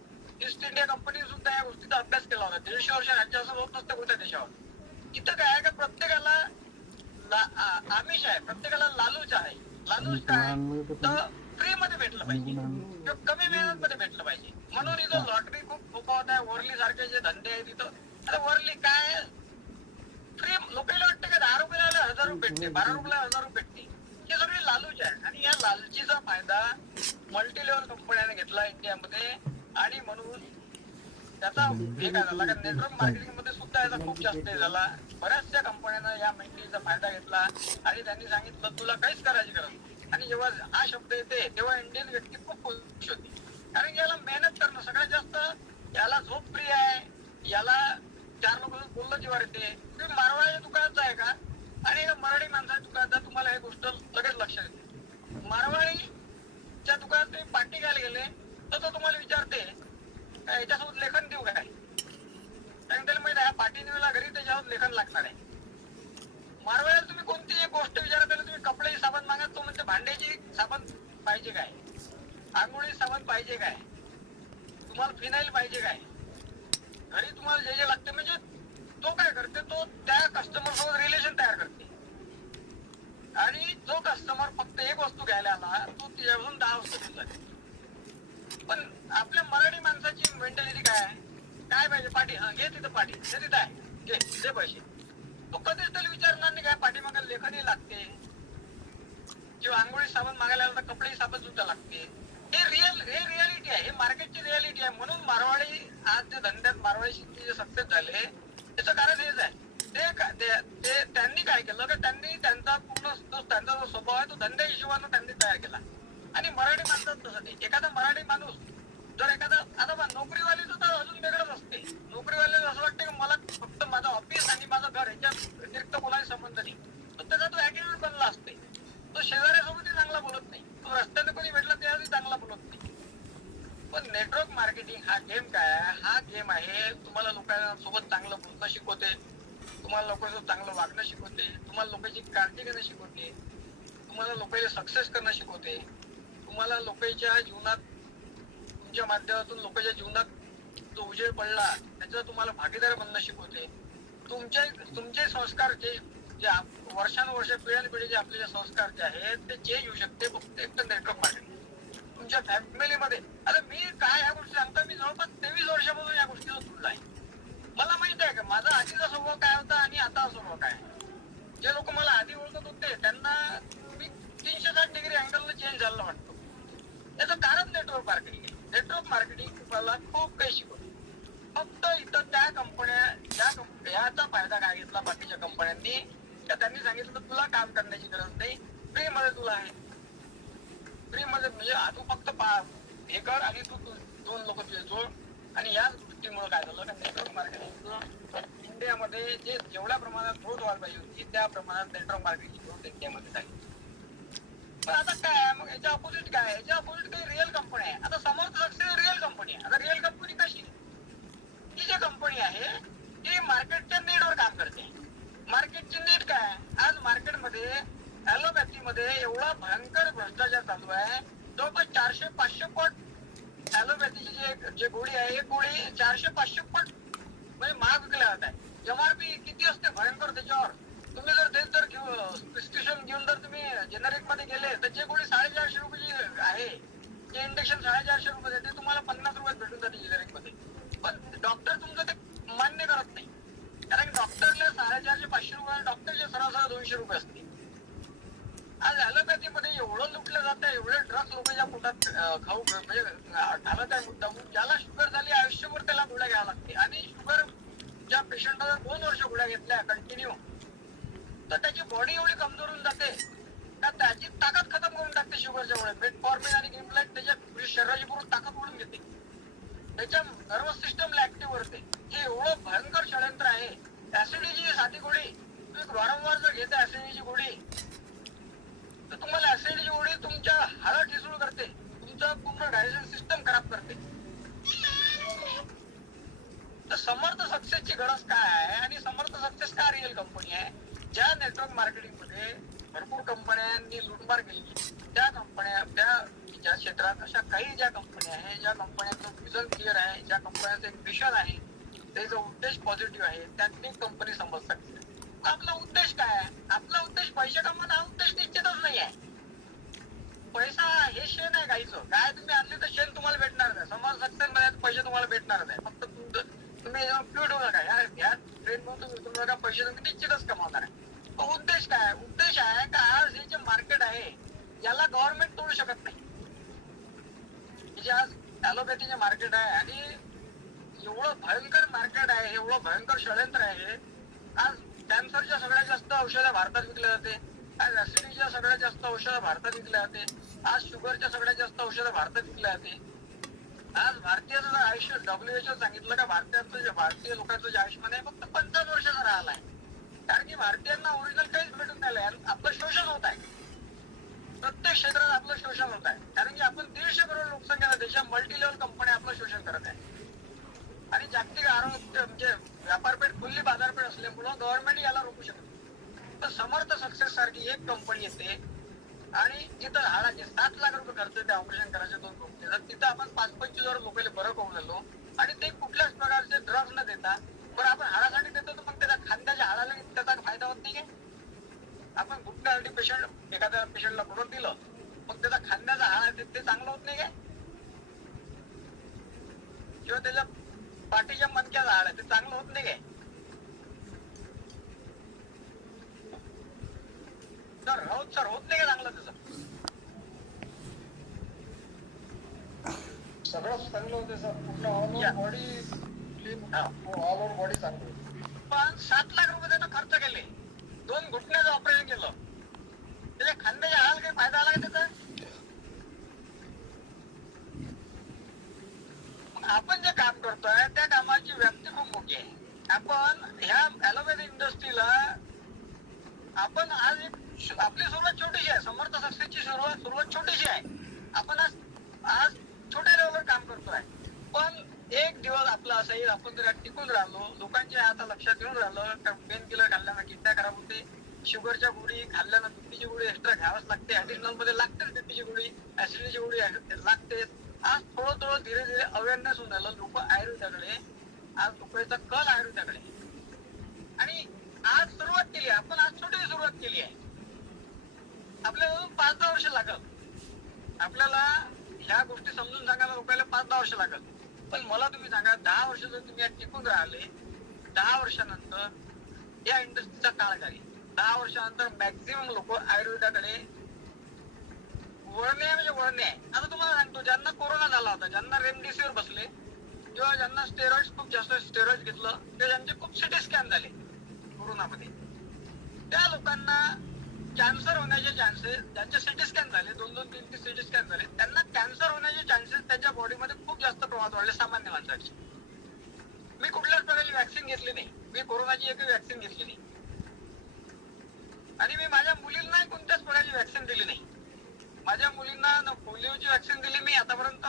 ईस्ट इंडिया कंपनी सुद्धा या गोष्टीचा अभ्यास केला होता. 150 वर्ष राज्य असं होत नसतं कोणत्या देशावर. इथं काय आहे का प्रत्येकाला आमिष आहे, प्रत्येकाला लालूच आहे. लालूच काय तर फ्री मध्ये भेटलं पाहिजे किंवा कमी मेहनत मध्ये भेटलं पाहिजे. म्हणून इथं लॉटरी खूप फोकावत आहे. वरली सारखे जे धंदे आहेत तिथं, आता वरली काय फ्री लोकांना वाटतं का 10 रुपयाला 1,000 रुपये भेटते, 12 रुपयाला 1,000 रुपये भेटते. हे सगळे लालूच आहे. आणि या लालचीचा फायदा मल्टी लेव्हल कंपन्याने घेतला इंडियामध्ये. आणि म्हणून त्याचा हे काय झाला का नेटवर्क मार्केटिंग मध्ये सुद्धा याचा खूप जास्त हे झाला. बऱ्याचशा कंपन्यांना या मेंटलीचा फायदा घेतला आणि त्यांनी सांगितलं तुला काहीच करायची गरज नाही. आणि जेव्हा हा शब्द येते तेव्हा इंडियन व्यक्ती खूप खुश होती, कारण याला मेहनत करणं सगळ्यात जास्त, याला झोप प्रिय आहे, याला 4 लोक बोललं जीवार येते. तुम्ही मारवाड्याच्या दुकानात आहे का आणि मराठी माणसाच्या दुकानात तुम्हाला ही गोष्ट लगेच लक्षात येते. मारवाडीच्या दुकानात तुम्ही पाटी घ्यायला गेले तर तो तुम्हाला विचारते याच्यासोबत लेखन देऊ काय, कारण त्याला माहिती आहे पाटी नेला घरी त्याच्यावर लेखन लागणार आहे. मारवाड्याला तुम्ही कोणती एक गोष्ट विचारत तुम्ही कपड्याची साबण मागत, तो म्हणजे भांड्याची साबण पाहिजे काय, आंघोळी साबण पाहिजे काय, तुम्हाला फिनाईल पाहिजे काय, घरी तुम्हाला जे जे लागते. म्हणजे तो काय करते, तो त्या कस्टमर सोबत रिलेशन तयार करते. आणि जो कस्टमर फक्त एक वस्तू घ्यायला आला तो तिच्यापासून 10 वस्तू घेऊन जाते. पण आपल्या मराठी माणसाची मेंटॅलिटी काय आहे, काय पाहिजे पाठी, घे तिथं पाठी, हे तिथं आहे, घे दे पैसे. तो कधीच त्याला विचारणार नाही काय पाठी मागायला लेखनही लागते किंवा आंघोळी साबण मागायला आला तर कपडे साबण सुद्धा लागते. हे रियालिटी आहे, हे मार्केटची रियालिटी आहे. म्हणून मारवाडी आज जे धंद्यात मारवाडी जे सक्सेस झाले त्याचं कारण हेच आहे. ते त्यांनी काय केलं की त्यांनी त्यांचा पूर्ण त्यांचा जो स्वभाव आहे तो धंद्या हिशोबानं त्यांनी तयार केला. आणि मराठी माणसात तसं नाही. एखादा मराठी माणूस जर एखादा आता नोकरीवालीचं तर अजून वेगळंच असते. नोकरीवाल्याला असं वाटतं की मला फक्त माझं ऑफिस आणि माझं घर ह्याच्या व्यतिरिक्त कोणाही संबंध नाही. तर त्याचा तो ऍटिट्यूड बनला असते. तो शेजाऱ्यासोबतही चांगला बोलत नाही, तो रस्त्याने कोणी भेटला त्यावेळी चांगला बोलत नाही. पण नेटवर्क मार्केटिंग हा गेम काय आहे, हा गेम आहे तुम्हाला लोकांना सोबत चांगलं बोलणं शिकवते, तुम्हाला लोकांसोबत चांगलं वागणं शिकवते, तुम्हाला लोकांची काळजी घेणं शिकवते, तुम्हाला लोकांना सक्सेस करणं शिकवते, तुम्हाला लोकांच्या जीवनात तुमच्या माध्यमातून लोकांच्या जीवनात जो उजेड पडला त्याचा तुम्हाला भागीदार बनणं शिकवते. तुमचे संस्कार जे वर्षानुवर्ष पिढ्यानपिढी जे आपले जे संस्कार जे आहेत ते चेंज होऊ शकते फक्त एक नेटवर्क मार्केटिंग. तुमच्या फॅमिलीमध्ये आता मी काय ह्या गोष्टी सांगतो, मी जवळपास 23 वर्षापासून या गोष्टीला जुळला आहे. मला माहित आहे का माझा आधीचा स्वभाव काय होता आणि आता स्वभाव काय. जे लोक मला आधी ओळखत होते त्यांना मी 360 डिग्री अँगलला चेंज झालेला वाटतो. याचं कारण नेटवर्क मार्केटिंग आहे. नेटवर्क मार्केटिंग तुम्हाला खूप काही शिकवते. फक्त इथं त्या कंपन्या याचा फायदा काय घेतला बाकीच्या कंपन्यांनी, त्यांनी सांगितलं तुला काम करण्याची गरज नाही, फ्री मध्ये तुला आहे. फ्री मध्ये म्हणजे तू फक्त हे कर आणि तू 2 लोक तुझे जोड. आणि याच गोष्टीमुळे काय झालं नेटवर्क मार्केटिंग इंडियामध्ये जेवढ्या प्रमाणात ग्रोथ व्हायला पाहिजे होती त्या प्रमाणात नेटवर्क मार्केटिंग ग्रोथ इंडियामध्ये झाली. पण आता काय मग याच्या ऑपोजिट काय, याच्या ऑपोजिट काही रिअल कंपनी आहे. आता समर्थ सक्सेस रिअल कंपनी आहे. आता रिअल कंपनी कशी, ही जी कंपनी आहे ती मार्केटच्या नीडवर काम करते. मार्केटची नीड काय, आज मार्केटमध्ये ऍलोपॅथी मध्ये एवढा भयंकर भ्रष्टाचार चालू आहे. जवळपास 400-500 पट ऍलोपॅथीची जे गोळी आहे, एक गोळी 400-500 पट म्हणजे महाग विकल्या जात आहे. एमआरपी किती असते भयंकर त्याच्यावर. तुम्ही जर तेच जर प्रिस्क्रिप्शन घेऊन जर तुम्ही जेनेरिक मध्ये गेले तर जे गोळी 450 रुपयाची आहे, जे इंजेक्शन 450 रुपये ते तुम्हाला 50 रुपयात भेटून जाते जेनेरिक मध्ये. पण डॉक्टर तुमचं ते मान्य करत नाही, कारण डॉक्टरला 450-500 रुपये, डॉक्टरचे सरासरी 200 रुपये असते. आज ऍलोपॅथी मध्ये एवढं लुटलं जातं, एवढे ड्रग्स लोकांच्या पोटात खाऊ म्हणजे घालत आहे मुद्दाम. ज्याला शुगर झाली आयुष्यभर त्याला गोळ्या घ्याव्या लागते. आणि शुगर ज्या पेशंटला 2 वर्ष गोळ्या घेतल्या कंटिन्यू, तर त्याची बॉडी एवढी कमजोर होऊन जाते का त्याची ताकद खतम करून टाकते शुगरच्या गोळ्या. मेटफॉर्मिन आणि गिम्पलाइट त्याच्या शरीराची पूर्ण ताकद ओढून घेते, त्याच्या नर्वस सिस्टमला ऍक्टिव्ह करते. हे एवढं भयंकर षडयंत्र आहे. ऍसिडिटीची साधी गोळी तुम्ही वारंवार जर घेता ऍसिडिटीची गोळी, तर तुम्हाला ऍसिडिटीची गोळी तुमच्या हाडं ठिसूळ करते, तुमचं पूर्ण डायजेशन सिस्टम खराब करते. तर समर्थ सक्सेसची गरज काय आहे, आणि समर्थ सक्सेस का रिअल कंपनी आहे. ज्या नेटवर्क मार्केटिंग मध्ये भरपूर कंपन्यांनी लुटमार केली, त्या कंपन्या ज्या क्षेत्रात अशा काही ज्या कंपन्या आहेत, ज्या कंपन्यांचं विजन क्लिअर आहे, ज्या कंपन्यांचं एक मिशन आहे, त्याचा उद्देश पॉझिटिव्ह आहे, त्यांनी कंपनी समज शकते. आपला उद्देश काय आहे, आपला उद्देश पैसे कमवणं हा उद्देश निश्चितच नाही आहे. पैसा हे शेण आहे गाईचं, काय तुम्ही आणले तर शेण तुम्हाला भेटणार नाही. समाज सक्सेस मध्ये पैसे तुम्हाला भेटणार नाही. फक्त तुम्ही फ्लुइड होऊ नका, ह्या ट्रेन मधून तुम्हाला पैसे तुम्ही निश्चितच कमावणार आहे. उद्देश काय, उद्देश आहे का आज हे जे मार्केट आहे याला गव्हर्नमेंट तोडू शकत नाही. जे आज ऍलोपॅथीचे मार्केट आहे आणि एवढं भयंकर मार्केट आहे, एवढं भयंकर षडयंत्र आहे. आज कॅन्सरच्या सगळ्यात जास्त औषधं भारतात विकल्या जाते, आज ऍसिडिटीच्या सगळ्यात जास्त औषधं भारतात विकल्या जाते, आज शुगरच्या सगळ्यात जास्त औषधं भारतात विकल्या जाते. आज भारतीयाचं आयुष्य WHO सांगितलं का भारतीय लोकांचं जे आयुष्यमान आहे फक्त 50 वर्षाचा राहिला आहे. कारण की भारतीयांना ओरिजिनल काहीच भेटून नाही आलंय. आपलं शोषण होत आहे, प्रत्येक क्षेत्रात आपलं शोषण होत आहे. कारण की आपण 150 करोड लोकसंख्या देशात मल्टी लेव्हल कंपन्या आपलं शोषण करत आहे. आणि जागतिक आरोग्य म्हणजे व्यापारपेठ खुली बाजारपेठ असल्यामुळं गव्हर्नमेंट याला रोखू शकतो. तर समर्थ सक्सेस सारखी एक कंपनी येते आणि जिथं हाडाचे 7 लाख रुपये खर्च ते ऑपरेशन करायचे 2 लोक, तिथं आपण 5-25 लोकांना बरं करून झालो आणि ते कुठल्याच प्रकारचे ड्रग्स न देता. पण आपण हाडासाठी देतो तर मग त्याच्या खांद्याच्या हाडाला त्याचा फायदा होत नाही. आपण घुटण्यासाठी पेशंट एखाद्या पेशंटला प्रोडक्ट दिलं, मग त्याचा खांद्याचा हाड ते चांगलं होत नाही काय, किंवा त्याच्या पाठीच्या मणक्याचा हाड आहे ते चांगलं होत नाही काय. सर होत नाही का चांगलं त्याचं, सगळंच चांगलं होते सर. पूर्ण all over body, all over body चांगली. पण 7 लाख रुपये त्यानं खर्च केले, 2 घुटण्याचं ऑपरेशन केलं, त्याच्या खांद्याच्या हाडाला काही फायदा आला का त्याचा. आपण जे काम करतोय त्या कामाची व्याप्ती खूप मोठी आहे. आपण ह्या ऍलोपॅथी इंडस्ट्रीला आपण आज आपली सुरुवात छोटीशी आहे. समर्थ सक्सेसची सुरुवात छोटीशी आहे. आपण आज छोट्या लेवलवर काम करतोय. पण एक दिवस आपला असं येईल, आपण जर टिकून राहिलो, लोकांच्या आता लक्षात येऊन राहिलं, पेन किलर खाल्ल्यानं किडन्या खराब होते, शुगरच्या गोळी खाल्ल्यानं बीपीची गोळी एक्स्ट्रा घ्यावाच लागते, ऍडिशनल मध्ये लागतेच बीपीची गोळी, ऍसिडिटीची गोळी लागतेच. आज थोडं धीरे धीरे अवेअरनेस होऊन राहिलं. लोक आयुर्वेदाकडे, आज लोकांचा कल आयुर्वेदाकडे. आणि आज सुरुवात केली आपण, आज छोटी सुरुवात केली आहे. आपल्याला 5-10 वर्ष लागल आपल्याला ह्या गोष्टी समजून सांगायला. लोकांना 5-10 वर्ष लागल. पण मला तुम्ही सांगा, 10 वर्ष जर तुम्ही यात टिकून राहिले, 10 वर्षानंतर या इंडस्ट्रीचा काळ जाईल. 10 वर्षानंतर मॅक्झिमम लोक आयुर्वेदाकडे वळणे म्हणजे वळणे आहे. आता तुम्हाला सांगतो, ज्यांना कोरोना झाला होता, ज्यांना रेमडेसिवीर बसले किंवा ज्यांना स्टेरॉइड खूप जास्त स्टेरॉइड घेतलं, ते ज्यांचे खूप सिटी स्कॅन झाले कोरोनामध्ये, त्या लोकांना कॅन्सर होण्याचे चान्सेस, ज्यांचे सिटी स्कॅन झाले, 2-3 सिटी स्कॅन झाले, त्यांना कॅन्सर होण्याचे चान्सेस त्यांच्या बॉडीमध्ये खूप जास्त प्रमाणात वाढले सामान्य माणसाचे. मी कुठल्याच प्रकारची वॅक्सिन घेतली नाही, मी कोरोनाची एकही वॅक्सिन घेतली नाही आणि मी माझ्या मुलींना कोणत्याच प्रकारची वॅक्सिन दिली नाही. माझ्या मुलींना पोलिओची व्हॅक्सिन दिली मी आतापर्यंत.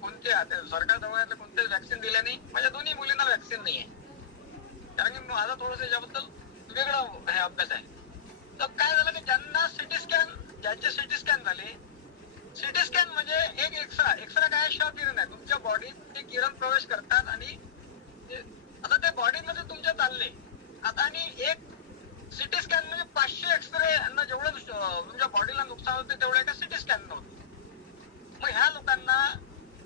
कोणत्या सरकार दवाखान्यातल्या कोणत्याच व्हॅक्सिन दिल्या नाही. माझ्या दोन्ही मुलींना व्हॅक्सिन नाही आहे, कारण की माझा थोडंसं याच्याबद्दल वेगळा हे अभ्यास आहे. तर काय झालं की ज्यांना सिटी स्कॅन, ज्यांचे सिटी स्कॅन झाले, सिटी स्कॅन म्हणजे एक एक्सरा काय शॉक किरण आहे तुमच्या बॉडीत, ते किरण प्रवेश करतात आणि आता ते बॉडीमध्ये तुमच्या चालले आता. आणि एक सिटी स्कॅन म्हणजे 500 एक्सरे जेवढं तुमच्या बॉडीला नुकसान होते तेवढं एका सिटी स्कॅन होतं. मग ह्या लोकांना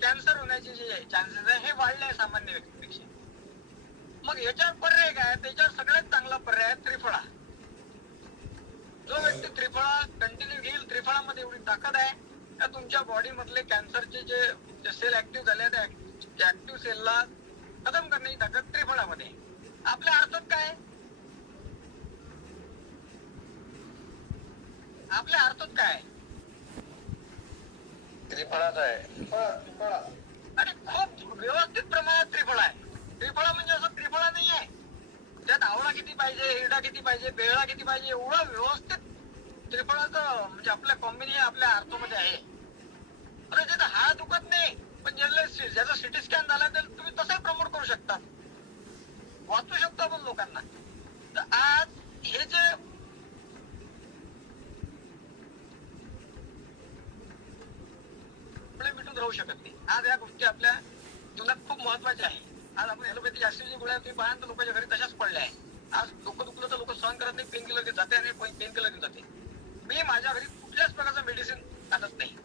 कॅन्सर होण्याचे जे चान्सेस आहे हे वाढले आहे सामान्य व्यक्तीपेक्षा. मग याच्यावर पर्याय काय? त्याच्यावर सगळ्यात चांगला पर्याय त्रिफळा. जो व्यक्ती त्रिफळा कंटिन्यू घेईल, त्रिफळामध्ये एवढी ताकद आहे का तुमच्या बॉडी मधले कॅन्सरचे जे सेल ऍक्टिव्ह झाले त्या ऍक्टिव्ह सेलला खतम करण्याची ताकद त्रिफळामध्ये. आपल्या अर्थात काय? आपल्या अर्थात काय? त्रिफळाच आहे. त्रिफळा. आणि खूप व्यवस्थित प्रमाणात त्रिफळा आहे. त्रिफळा म्हणजे असं त्रिफळा नाही आहे त्यात आवळा किती पाहिजे, हिरडा किती पाहिजे, बेळा किती पाहिजे, एवढं व्यवस्थित त्रिफळाचं म्हणजे आपल्या कॉम्बिनेशन आपल्या अर्थामध्ये आहे. अरे ज्याचा हात दुखत नाही पण ज्याचा सिटी स्कॅन झाला तर तुम्ही तसंही प्रमोट करू शकता, वाचू शकतो आपण लोकांना. तर आज हे जे मिटून राहू शकत नाही, आज या गोष्टी आपल्या जीवनात खूप महत्वाच्या आहे. आज आपण ॲलोपॅथी ऍसिडची गोळ्या तुम्ही पाहा तर लोकांच्या घरी तशाच पडल्या आहे. आज डोकं दुखलं तर लोक सहन करत नाही, पेन किलर घेत जाते आणि पेन किलर घेऊन जाते. मी माझ्या घरी कुठल्याच प्रकारचं मेडिसिन आणत नाही.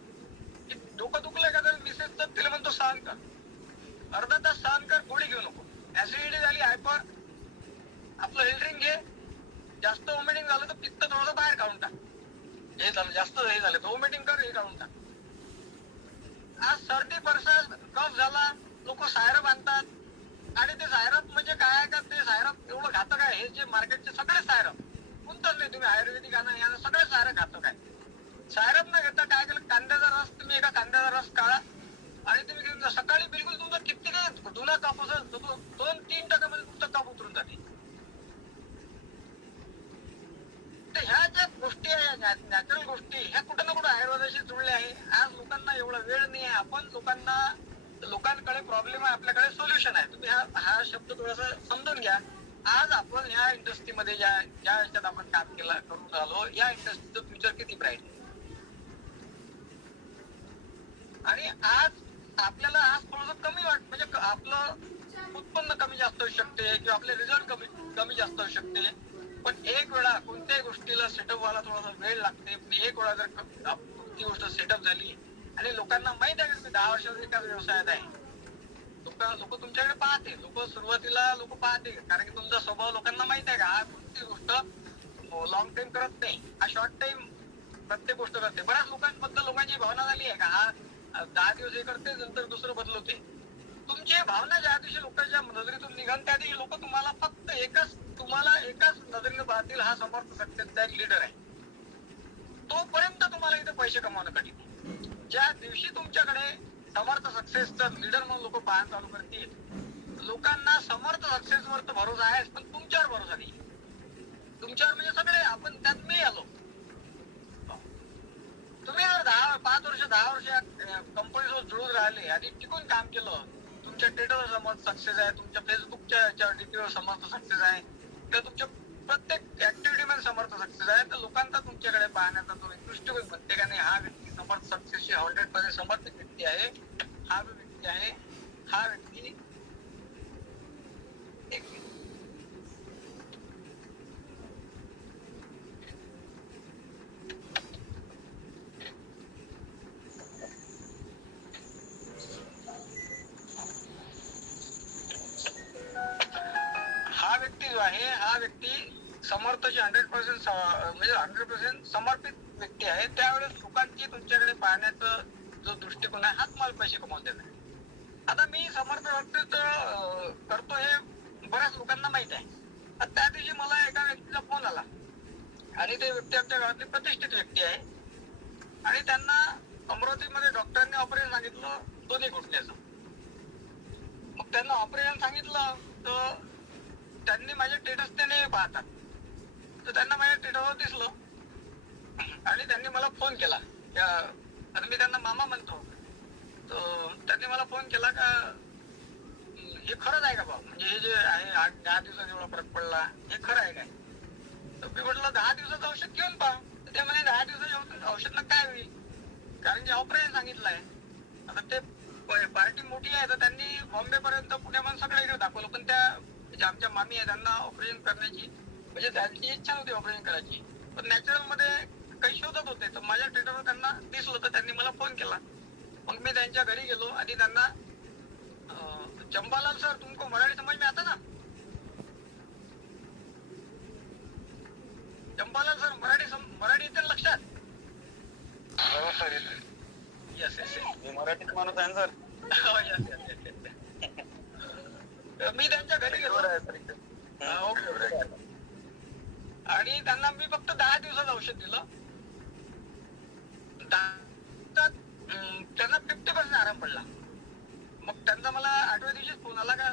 डोकं दुखलं का तर मिसेस तर तिला म्हणतो सहन कर, अर्धा तास सहन कर, गोळी घेऊ नको. ऍसिडिटी झाली, हायपर, आपलं हेल्ड्रिंक घे, जास्त वॉमिटिंग झालं तर पित्त थोडंसं बाहेर काढून टाक, हे झालं जास्त हे झालं तर वॉमिटिंग कर, हे काढून टाक. आज सर्दी परसास कफ झाला, लोक सायरप आणतात. आणि ते सायरप म्हणजे काय का ते सायरप एवढं घातक आहे. हे जे मार्केटचे सगळे सायरप कोणतंच नाही, तुम्ही आयुर्वेदिक आणा या सगळे सायरप घातक आहे. सायरप न घेता काय केलं, कांद्याचा रस, तुम्ही एका कांद्याचा रस काढा आणि तुम्ही घेऊन जा. सकाळी बिलकुल तुमचा किती काय जुना काप असेल तो 2-3% तुमचा काप उतरून जाते. तर ह्या ज्या गोष्टी आहे, नॅचरल गोष्टी, ह्या कुठं ना कुठं आयुर्वेदाशी जुळल्या आहे. आज लोकांना एवढा वेळ नाही आहे. आपण लोकांकडे प्रॉब्लेम आहे, आपल्याकडे सोल्युशन आहे. तुम्ही हा शब्द थोडासा समजून घ्या. आज आपण ह्या इंडस्ट्रीमध्ये ज्या ह्याच्यात आपण काम करून राहिलो, या इंडस्ट्रीचं फ्युचर किती ब्राईट आहे. आणि आज आपल्याला आज थोडंसं कमी म्हणजे आपलं उत्पन्न कमी जास्त होऊ शकते किंवा आपले रिझल्ट कमी जास्त होऊ शकते. पण एक वेळा कोणत्याही गोष्टीला सेटअप व्हायला थोडासा वेळ लागते. एक वेळा जर ती गोष्ट सेटअप झाली आणि लोकांना माहित आहे की तुम्ही 10 वर्षाच्या एका व्यवसायात आहे, लोक तुमच्याकडे पाहते. सुरुवातीला लोक पाहते कारण की तुमचा स्वभाव लोकांना माहित आहे का हा कोणती गोष्ट लॉंग टाइम करत नाही, हा शॉर्ट टाइम प्रत्येक गोष्ट करते. बऱ्याच लोकांबद्दल लोकांची भावना झाली आहे का हा 10 दिवस हे करते नंतर दुसरं बदलवते. तुमची भावना ज्या दिवशी लोकांच्या नजरेतून निघाल त्या दिवशी लोक तुम्हाला फक्त एकाच नजरेने पाहतील, हा समर्थ सक्सेसचा एक लीडर आहे. तोपर्यंत तुम्हाला इथे पैसे कमावणं कठीण आहे. ज्या दिवशी तुमच्याकडे समर्थ सक्सेसचा लीडर म्हणून लोक पाहणं चालू करतील, लोकांना समर्थ सक्सेसवर तर भरोसा आहेच पण तुमच्यावर भरोसा नाही. तुमच्यावर म्हणजे सगळे आपण त्यात मी आलो. तुम्ही 5 वर्ष 10 वर्ष कंपनीसोबत जुळून राहिले आणि टिकून काम केलं, तुमच्या ट्विटरवर समर्थ सक्सेस आहे, तुमच्या फेसबुकच्या डीपीवर समर्थ सक्सेस आहे किंवा तुमच्या प्रत्येक ऍक्टिव्हिटी मध्ये समर्थ सक्सेस आहे, तर लोकांचा तुमच्याकडे पाहण्याचा तो दृष्टिकोन प्रत्येकाने हा व्यक्ती समर्थ सक्सेसची 100% समर्थ व्यक्ती आहे, हा जो व्यक्ती आहे हा व्यक्ती एक हा व्यक्ती जो आहे हा व्यक्ती समर्थची 100% म्हणजे 100% समर्पित व्यक्ती आहे. त्यावेळेस लोकांची तुमच्याकडे पाहण्याचा जो दृष्टिकोन आहे हाच मला पैसे कमावून देणार. आता मी समर्थ व्यक्तीच करतो हे बऱ्याच लोकांना माहित आहे. त्या दिवशी मला एका व्यक्तीचा फोन आला आणि ते व्यक्ती आमच्या गावातली प्रतिष्ठित व्यक्ती आहे आणि त्यांना अमरावतीमध्ये डॉक्टरांनी ऑपरेशन सांगितलं दोन्ही घुटण्याचं. मग त्यांना ऑपरेशन सांगितलं तर त्यांनी माझे स्टेटस ते नाही पाहतात, तर त्यांना माझ्या स्टेटसवर दिसलं आणि त्यांनी मला फोन केला आता मी त्यांना मामा म्हणतो. तर त्यांनी मला फोन केला का हे खरंच आहे का बा, म्हणजे हे जे आहे 8-10 दिवसात एवढा फरक पडला हे खरं आहे काय? तर मी म्हटलं 10 दिवसाचं औषध घेऊन पहा. तर ते म्हणे 10 दिवसाच्या औषधनं काय होईल, कारण जे ऑपरेशन सांगितलं आहे. आता ते पार्टी मोठी आहे तर त्यांनी बॉम्बे पर्यंत पुण्यामध्ये सगळ्या दाखवलं, पण त्या जे आमच्या मामी आहे त्यांना ऑपरेशन करण्याची म्हणजे त्यांची इच्छा होती ऑपरेशन करायची, पण नॅचरल मध्ये काही शोधत होते. तर माझ्या ट्विटरवर त्यांना दिसलं तर त्यांनी मला फोन केला. मग मी त्यांच्या घरी गेलो आणि त्यांना चंपालाल सर तुमको मराठी समझ में आता ना? चंपालाल सर मराठी येते ना लक्षात? हो सर येते. येस येस मी मराठीत माणूस आहे सर. मी त्यांच्या घरी गेलो ओके. आणि त्यांना मी फक्त 10 दिवसाचं औषध दिलं. त्यांना 50% आराम पडला. मग त्यांचा मला 8व्या दिवशीच फोन आला का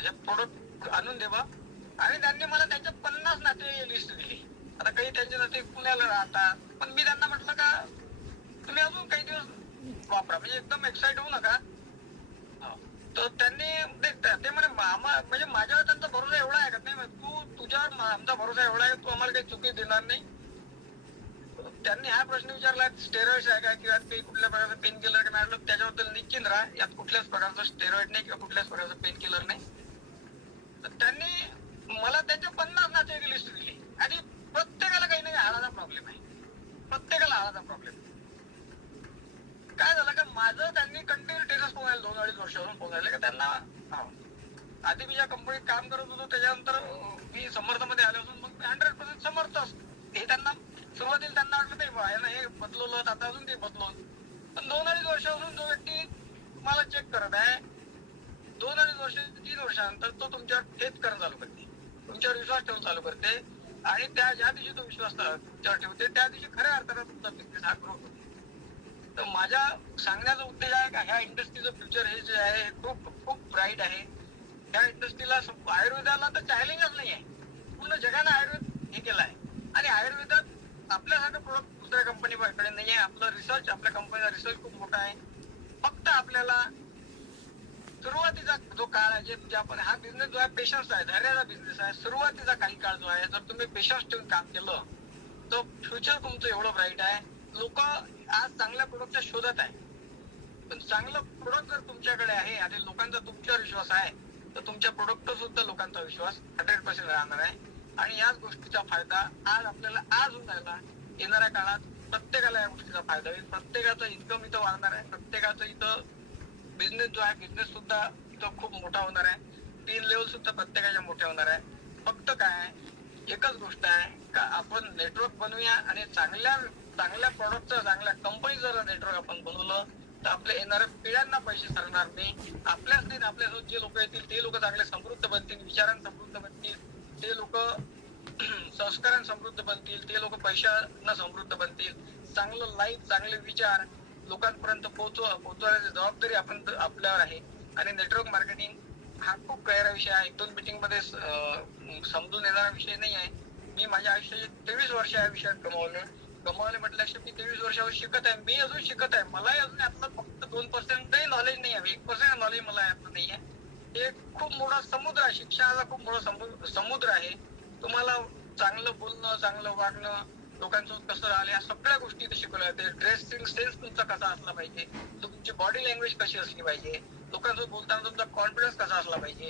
हे प्रोडक्ट आणून देवा, आणि त्यांनी मला त्यांच्या 50 नाते लिस्ट दिली. आता काही त्यांचे नाते पुण्याला राहतात, पण मी त्यांना म्हटलं का तुम्ही अजून काही दिवस वापरा, म्हणजे एकदम एक्साइट होऊ नका. तर त्यांनी ते म्हणे म्हणजे माझ्यावर त्यांचा भरोसा एवढा आहे का, नाही तुझ्यावर आमचा भरोसा एवढा आहे, तू आम्हाला काही चुकी देणार नाही. त्यांनी हा प्रश्न विचारला स्टेरॉइड आहे का किंवा काही कुठल्या प्रकारचं पेन किलर का? मॅडम त्याच्याबद्दल निश्चिंत राहा, यात कुठल्याच प्रकारचं स्टेरॉइड नाही किंवा कुठल्याच प्रकारचं पेन किलर नाही. तर त्यांनी मला त्यांच्या 50 नातेवाईक लिस्ट दिली आणि प्रत्येकाला काही नाही हाडाचा प्रॉब्लेम आहे, प्रत्येकाला हाडाचा प्रॉब्लेम. काय झालं का माझं त्यांनी कंटिन्यू टेरेस पोहायला 2-2.5 वर्षापासून पोहायला का त्यांना आधी मी ज्या कंपनीत काम करत होतो त्याच्यानंतर मी समर्थमध्ये आल्यापासून मग 100% समर्थ हे त्यांना सुरुवातीला त्यांना वाटलं नाही बा याला हे बदलवलं आता अजून ते बदलवलं, पण 2-2.5 वर्षापासून जो व्यक्ती मला चेक करत आहे 2-2.5 वर्ष 3 वर्षानंतर तो तुमच्यावर फेथ करणं चालू करते, तुमच्यावर विश्वास ठेवून चालू करते, आणि त्या ज्या दिवशी तो विश्वास तुमच्यावर ठेवते त्या दिवशी खऱ्या अर्थानं तुमचा बिझनेस हा ग्रो होतो. तर माझ्या सांगण्याचा उद्देश आहे का ह्या इंडस्ट्रीचं फ्युचर हे जे आहे खूप खूप ब्राईट आहे. ह्या इंडस्ट्रीला आयुर्वेदाला तर चॅलेंजच नाही आहे, पूर्ण जगाने आयुर्वेद हे केलं आहे, आणि आयुर्वेदात आपल्यासारखं प्रोडक्ट दुसऱ्या कंपनीकडे नाही आहे. आपलं रिसर्च आपल्या कंपनीचा रिसर्च खूप मोठा आहे. फक्त आपल्याला सुरुवातीचा जो काळ आहे जे आपण हा बिझनेस जो आहे पेशन्स आहे, धैर्याचा बिझनेस आहे. सुरुवातीचा काही काळ जो आहे जर तुम्ही पेशन्स ठेवून काम केलं तर फ्युचर तुमचं एवढं ब्राईट आहे. लोक आज चांगल्या प्रोडक्टच्या शोधात आहे, पण चांगलं प्रोडक्ट जर तुमच्याकडे आहे आणि लोकांचा तुमच्यावर विश्वास आहे तर तुमच्या प्रोडक्टवर सुद्धा लोकांचा विश्वास 100% राहणार आहे. आणि याच गोष्टीचा फायदा आज आपल्याला आज होऊन राहिला, येणाऱ्या काळात प्रत्येकाला या गोष्टीचा फायदा होईल. प्रत्येकाचं इन्कम इथं वाढणार आहे, प्रत्येकाचं इथं बिझनेस जो आहे बिझनेस सुद्धा इथं खूप मोठा होणार आहे. 3 लेवल सुद्धा प्रत्येकाच्या मोठ्या होणार आहे. फक्त काय एकच गोष्ट आहे का आपण नेटवर्क बनवूया आणि चांगल्या प्रॉडक्टचं चांगल्या कंपनीचं जर नेटवर्क आपण बनवलं तर आपल्या येणाऱ्या पिढ्यांना पैसे सरणार नाही. आपल्याच नाही आपल्यासोबत जे लोक येतील ते लोक चांगले समृद्ध बनतील, विचारांनी समृद्ध बनतील, ते लोक संस्कारांनी समृद्ध बनतील, ते लोक पैशानं समृद्ध बनतील. चांगलं लाईफ चांगले विचार लोकांपर्यंत पोहोचवण्याची जबाबदारी आपण आपल्यावर आहे. आणि नेटवर्क मार्केटिंग हा खूप गहरा विषय आहे, 1-2 मीटिंग मध्ये समजून येणारा विषय नाही आहे. मी माझ्या आयुष्याचे 23 वर्ष या विषयात गमावले म्हटल्याशिवाय मी 23 वर्षावर शिकत आहे. मी अजून शिकत आहे, मलाही अजून यातलं फक्त 2% नॉलेज नाही आहे, 1% नॉलेज मला यातलं नाही आहे. हे खूप मोठा समुद्र आहे, शिक्षणाचा खूप मोठा समुद्र आहे. तुम्हाला चांगलं बोलणं, चांगलं वागणं, लोकांसोबत कसं राहिलं या सगळ्या गोष्टी इथे शिकवल्या जाते. ड्रेसिंग सेन्स तुमचा कसा असला पाहिजे, तुमची बॉडी लँग्वेज कशी असली पाहिजे, लोकांसोबत बोलताना तुमचा कॉन्फिडन्स कसा असला पाहिजे,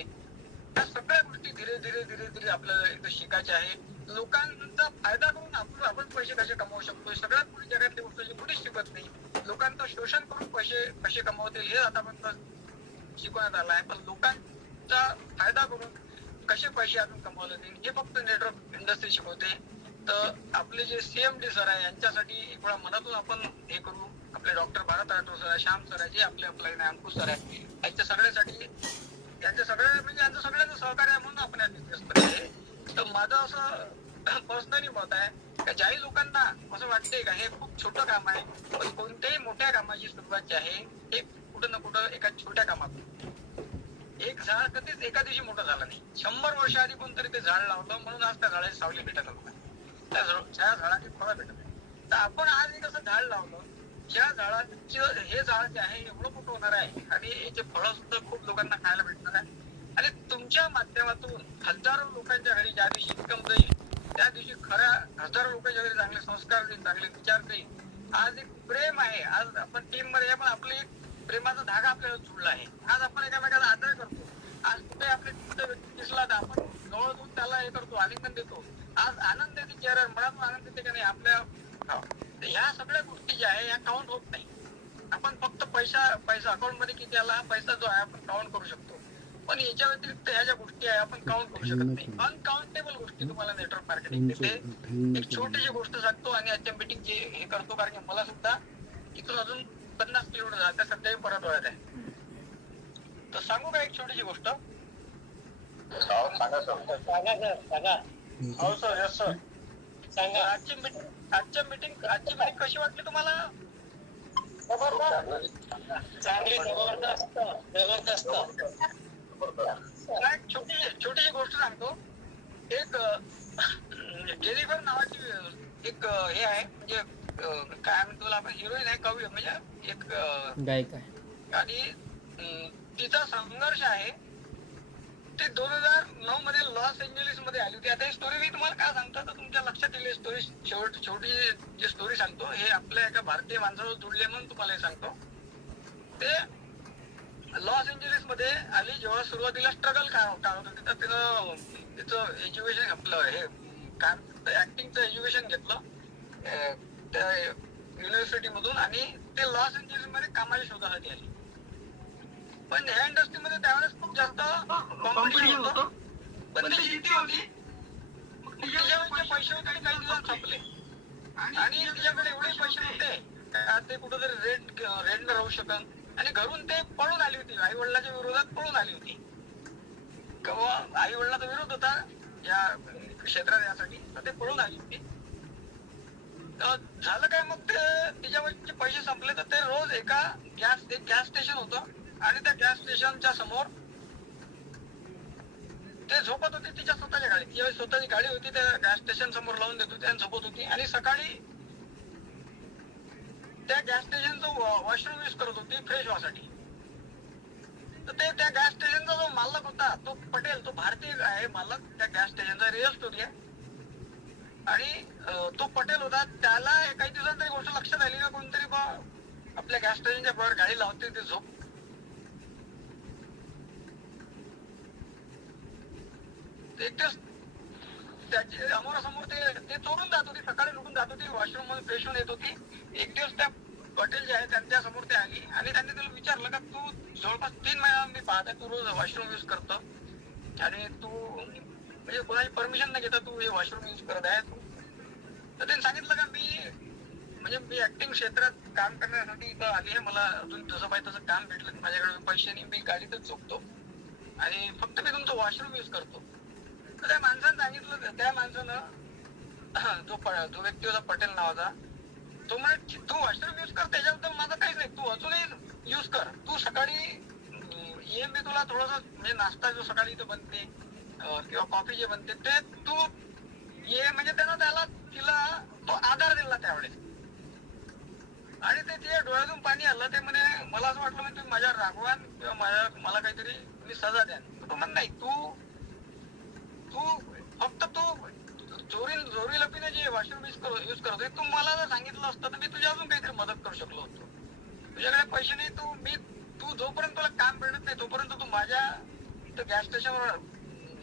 या सगळ्या गोष्टी धीरे धीरे आपल्याला इथं शिकायच्या आहे. लोकांचा फायदा करून आपण पैसे कसे कमावू शकतो सगळ्यात मोठी जगातली गोष्ट कुठेच शिकत नाही. लोकांचं शोषण करून पैसे कसे कमावतील हे आतापर्यंत शिकवण्यात आलं आहे, पण लोकांचा फायदा करून कसे पैसे आपण कमावले जाईल हे फक्त नेटवर्क इंडस्ट्री शिकवते. तर आपले जे CMD सर आहे यांच्यासाठी एक वेळा मनातून आपण हे करू. आपले डॉक्टर भारत राठोड सर आहे, श्याम सर आहे, जे आपले अंकुश सर आहे, यांच्या सगळ्यासाठी यांचं सगळ्यांचं सहकार्य आहे म्हणून आपण या बिझनेसमध्ये. तर माझं असं पर्सनली मत आहे का ज्याही लोकांना असं वाटतंय का हे खूप छोटं काम आहे, पण कोणत्याही मोठ्या कामाची सुरुवात जी आहे हे कुठं ना कुठं एका छोट्या कामातून. एक झाड कधीच एका दिवशी मोठं झालं नाही. 100 वर्ष आधी कोणतरी ते झाड लावलं म्हणून आज त्या झाडाची सावली भेटत होता, त्या झाडाची फळं भेटत. तर आपण आज एक असं झाड लावलं ह्या झाडाचं हे झाड जे आहे एवढं मोठं होणार आहे आणि याचे फळं सुद्धा खूप लोकांना खायला भेटणार आहे. आणि तुमच्या माध्यमातून हजारो लोकांच्या घरी ज्या दिवशी इन्कम जाईल त्या दिवशी खऱ्या हजारो लोकांच्या घरी चांगले संस्कार देईल, चांगले विचार देईल. आज एक प्रेम आहे, आज आपण टीम मध्ये आहे पण आपले एक प्रेमाचा धागा आपल्याला जुळला आहे. आज आपण एकामेकाला आदर करतो. आज कुठे आपले व्यक्ती दिसला तर आपण जवळ जाऊन त्याला हे करतो, आलिंगन देतो. आज आनंद येते चेहऱ्यावर, मनातून आनंद येते का नाही आपल्या. ह्या सगळ्या गोष्टी ज्या आहे ह्या काउंट होत नाही. आपण फक्त पैसा अकाउंट मध्ये किती आला पैसा जो आहे आपण काउंट करू शकतो. पण याच्या व्यतिरिक्त ह्या ज्या गोष्टी आहे आपण काउंट करू शकत नाही. अनकाउंटेबल गोष्टी तुम्हाला नेटवर्क मार्केटिंग देते. एक छोटीशी गोष्ट सांगतो आणि आजच्या मीटिंग हे करतो कारण की मला सुद्धा इथून अजून 50 किलोमीटर जायचं सध्याही परत वळत आहे. तर सांगू का एक छोटीशी गोष्ट? सांगा सांगा. हो सर, यस सर. सांगा. आजची मीटिंग कशी वाटली तुम्हाला? चांगली, जबरदस्त जबरदस्त. छोटीशी गोष्ट सांगतो. एक जेनिफर नावाची एक हे आहे म्हणजे काय म्हणतो आपण हिरोईन आहे, कवी म्हणजे एक गायिका आहे. आणि तिचा संघर्ष आहे ते 2009 मध्ये लॉस एंजेलिस मध्ये आली होती. आता ही स्टोरी मी तुम्हाला काय सांगतो तर तुमच्या लक्षात येईल. स्टोरी छोटी जी स्टोरी सांगतो हे आपल्या एका भारतीय माणसावर जुळले म्हणून तुम्हाला हे सांगतो. ते लॉस एंजेलिस मध्ये आली जेव्हा सुरुवातीला स्ट्रगल काय होतं तिथं तिचं एज्युकेशन आपलं हे काय ऍक्टिंगचं एज्युकेशन घेतलं त्या युनिव्हर्सिटी मधून आणि ते लॉस एंजेलिस मध्ये कामाच्या शोधासाठी आली. पण ह्या इंडस्ट्रीमध्ये त्यावेळेस खूप जास्त कॉम्पिटिशन होतं. पण ती जिद्दी होती. तिच्याकडे पैसे होते काही दिवस संपले आणि तिच्याकडे एवढे पैसे होते ते कुठेतरी रेंट राहू शकत आणि घरून ते पळून आली होती. आई वडिलांच्या विरोधात पळून आली होती. आई वडिलांचा विरोध होता या क्षेत्रात यासाठी तर ते पळून आली होती. झालं काय मग ते तिच्यावरचे पैसे संपले तर ते रोज एक गॅस स्टेशन होतं आणि त्या गॅस स्टेशनच्या समोर ते झोपत होते तिच्या स्वतःच्या गाडीत. ज्यावेळी स्वतःची गाडी होती त्या गॅस स्टेशन समोर लावून देत होती आणि झोपत होती आणि सकाळी त्या गॅस स्टेशनचं वॉशरूम यूज करत होती फ्रेश व्हासाठी. तर ते त्या गॅस स्टेशनचा जो मालक होता तो पटेल, तो भारतीय आहे मालक त्या गॅस स्टेशनचा, रिअल स्टोरी आहे. आणि तो पटेल होता. त्याला काही दिवसांत तरी गोष्ट लक्षात आली का कोणतरी आपल्या गॅस स्टेशनच्या बाहेर गाडी लावते ते झोप त्याची समोरासमोर ते चोरून जात होती. सकाळी लुटून जात होती, वॉशरूम मध्ये फ्रेश होऊन येत होती. एक दिवस त्या पटेल जे आहे त्यांच्या समोर ते आली आणि त्यांनी त्याला विचारलं का तू जवळपास 3 महिना मी पाहत आहे तू रोज वॉशरूम युज करतो आणि तू म्हणजे कोणाची परमिशन नाही घेता तू हे वॉशरूम युज करत आहे. तर त्यांनी सांगितलं का मी ऍक्टिंग क्षेत्रात काम करण्यासाठी इथं आली आहे. मला अजून जसं पाहिजे तसं काम भेटलं, माझ्याकडे पैसे नाही, मी गाडीतच झोपतो आणि फक्त मी तुमचं वॉशरूम युज करतो. तर त्या माणसानं सांगितलं, त्या माणसानं जो व्यक्ती होता पटेल नावाचा, तो म्हणे तू वॉशरूम युज कर त्याच्याबद्दल माझं काहीच नाही, तू अजूनही युज कर. तू सकाळी ये मी तुला थोडस म्हणजे नाश्ता जो सकाळी इथं बनते किंवा कॉफी जे बनते ते तू ये म्हणजे तिला तो आधार दिला त्यावेळेस. आणि ते तिच्या डोळ्यातून पाणी आलं. ते म्हणे मला असं वाटलं म्हणजे तुम्ही माझ्यावर रागवान किंवा मला काहीतरी तुम्ही सजा द्या. तो म्हण नाही, तू फक्त चोरी लपीने जे वॉशरूम युज करतोय तू मला जर सांगितलं असतं तर मी तुझ्या अजून काहीतरी मदत करू शकलो होतो. तुझ्याकडे पैसे नाही, तू जोपर्यंत तुला काम भेटत नाही तोपर्यंत तू माझ्या इथं गॅस स्टेशनवर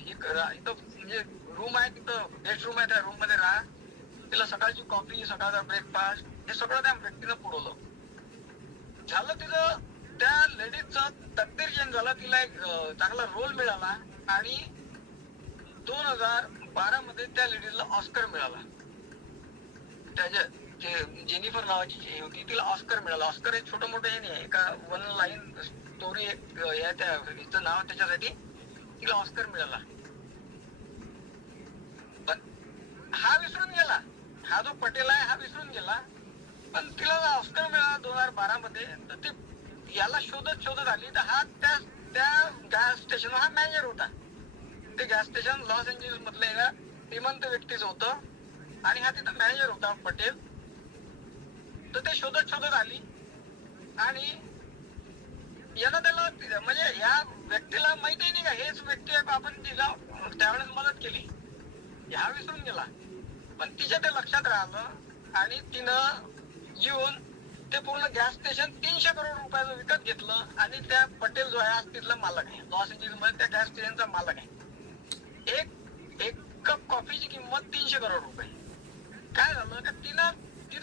इथं म्हणजे रूम आहे, तिथं गेस्ट रूम आहे, त्या रूम मध्ये राहा. तिला सकाळची कॉफी, सकाळचा ब्रेकफास्ट हे सगळं त्या व्यक्तीनं पुरवलं. झालं तिचं त्या लेडीजचं तकदीर चेंज झाला. तिला एक चांगला रोल मिळाला आणि 2012 मध्ये त्या लेडीजला ऑस्कर मिळाला. त्याच्या जेनिफर नावाची जी होती तिला ऑस्कर मिळाला. ऑस्कर हे छोटं मोठं हे नाही, एका 1 लाईन स्टोरी त्या हिचं नाव त्याच्यासाठी तिला ऑस्कर मिळाला. पण हा विसरून गेला, हा जो पटेल आहे हा विसरून गेला. पण तिला ऑस्कर मिळाला 2012 मध्ये. तर ती याला शोधत आली तर हा त्या गॅस स्टेशनवर हा मॅनेजर होता. ते गॅस स्टेशन लॉस एंजेलिस मधलं एका श्रीमंत व्यक्तीचं होतं आणि हा तिथं मॅनेजर होता पटेल. तर ते शोधत शोधत आली आणि यानं त्याला म्हणजे या व्यक्तीला माहिती नाही का हेच व्यक्ती आहे, आपण तिला त्यावेळेस मदत केली, ह्या विसरून गेला. पण तिच्या ते लक्षात राहिलं आणि तिनं येऊन ते पूर्ण गॅस स्टेशन 300 करोड रुपयाचं विकत घेतलं आणि त्या पटेल जो आहे आज तिथला मालक आहे, लॉस एंजिल्स मध्ये त्या गॅस स्टेशनचा मालक आहे. एक कप कॉफीची किंमत 300 करोड रुपये. काय झालं का तिनं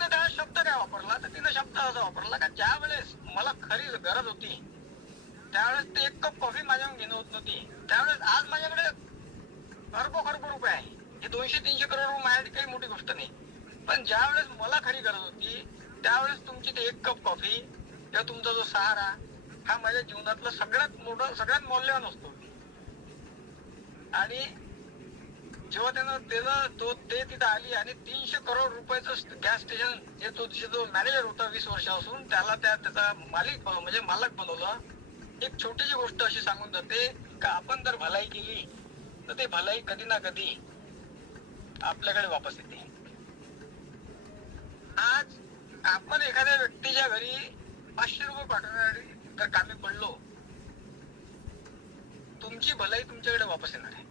त्या शब्द काय वापरला, तर तिनं शब्द असा वापरला का ज्या वेळेस मला खरी गरज होती त्यावेळेस ते एक कप कॉफी माझ्याकडून घेणं होत नव्हती, त्यावेळेस आज माझ्याकडे खरबो रुपये आहे. हे 200-300 करोड रुपये माझ्यासाठी काही मोठी गोष्ट नाही, पण ज्या वेळेस मला खरी गरज होती त्यावेळेस तुमची ते एक कप कॉफी किंवा तुमचा जो सहारा हा माझ्या जीवनातलं सगळ्यात मौल्यवान असतो. आणि जेव्हा ते तिथं आली आणि 300 करोड रुपयाचं गॅस स्टेशन जो मॅनेजर होता 20 वर्षापासून त्याला त्याचा मालक बनवलं. एक छोटीशी गोष्ट अशी सांगून जाते का आपण जर भलाई केली तर ते भलाई कधी ना कधी आपल्याकडे वापस येते. आज आपण एखाद्या व्यक्तीच्या घरी 500 रुपये पाठवण्यासाठी जर कामी पडलो, तुमची भलाई तुमच्याकडे वापस येणार आहे.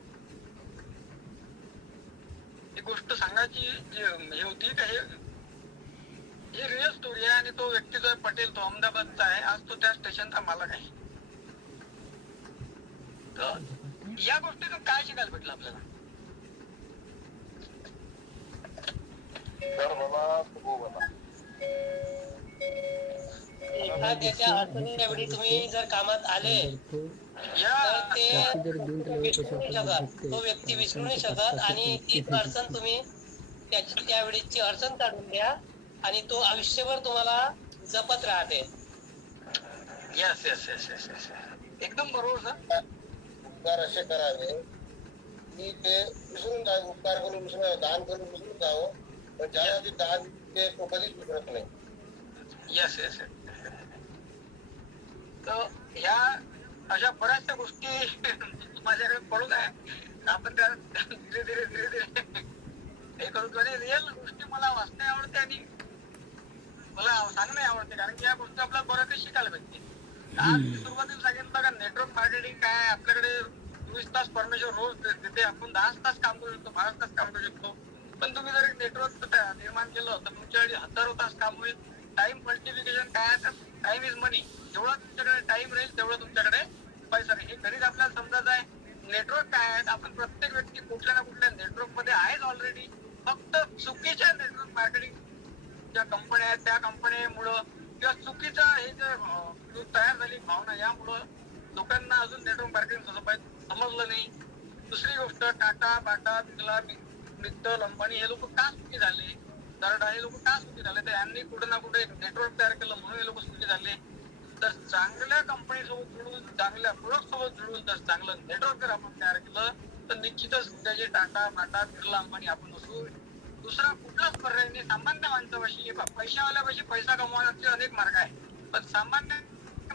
ही गोष्ट सांगायची हे होती का हे रिअल स्टोरी आहे. आणि तो व्यक्ती जो आहे पटेल, तो अहमदाबादचा आहे, आज तो त्या स्टेशनचा मालक आहे. तर या गोष्टीतून काय शिकायला भेटलं आपल्याला? एखाद्याच्या अडचणीच्या वेळी तुम्ही जर कामात आले तर ते विसरू नाही शकत, तो व्यक्ती विसरू नाही शकत. आणि ती अडचण तुम्ही त्यावेळीची अडचण काढून द्या आणि तो आयुष्यभर तुम्हाला जपत राहते. Yes yes yes yes yes एकदम बरोबर सर. उपकार असे करावे की ते विसरून जावे, उपकार करून विसरून दान करून विसरून जावं, पण ज्या आधी दान ते तो कधीच विसरत नाही. Yes yes. तर ह्या अशा बऱ्याचशा गोष्टी माझ्याकडे पडून आहे. आपण त्या धीरे धीरे हे करू. आणि रिअल गोष्टी मला वाचणे आवडते आणि मला सांगणे आवडते, कारण की या गोष्टी आपल्याला बरं काही शिकायला भेटते. आज सुरुवातीला सांगितलं का नेटवर्क मार्केटिंग काय, आपल्याकडे 24 तास परमेश्वर रोज देते, आपण 10 तास काम करू शकतो, 12 तास काम करू शकतो. पण तुम्ही जर एक नेटवर्क निर्माण केलं तर तुमच्याकडे हजारो तास काम होईल. टाइम मल्टिप्लिकेशन काय आहे, तर टाइम इज मनी. जेवढा तुमच्याकडे टाइम राहील तेवढा तुमच्याकडे पैसा राहील. हे घरीच आपल्याला समजायचं आहे. नेटवर्क काय आहे, आपण प्रत्येक व्यक्ती कुठल्या ना कुठल्या नेटवर्क मध्ये आहेच ऑलरेडी. फक्त चुकीच्या नेटवर्क मार्केटिंग ज्या कंपन्या आहेत त्या कंपन्यामुळं किंवा चुकीचं हे जे तयार झाली भावना यामुळं लोकांना अजून नेटवर्क मार्केटिंग समजलं नाही. दुसरी गोष्ट, टाटा, बाटा, बिर्ला, मित्तल, अंबानी हे लोक का सुखी झाले, दर्डा हे लोक का सुखी झाले, तर यांनी कुठे ना कुठे नेटवर्क तयार केलं म्हणून हे लोक सुखी झाले. तर चांगल्या कंपनी सोबत जुळून, चांगल्या प्रोडक्ट सोबत जुळून जर चांगलं नेटवर्क जर आपण तयार केलं तर निश्चितच त्याचे टाटा, बाटा, बिर्ला, अंबानी आपण असू. दुसरा कुठलाच पर्याय नाही. सामान्य माणसापाशी, पैशावाल्यापाशी पैसा कमवण्याचे अनेक मार्ग आहे, पण सामान्य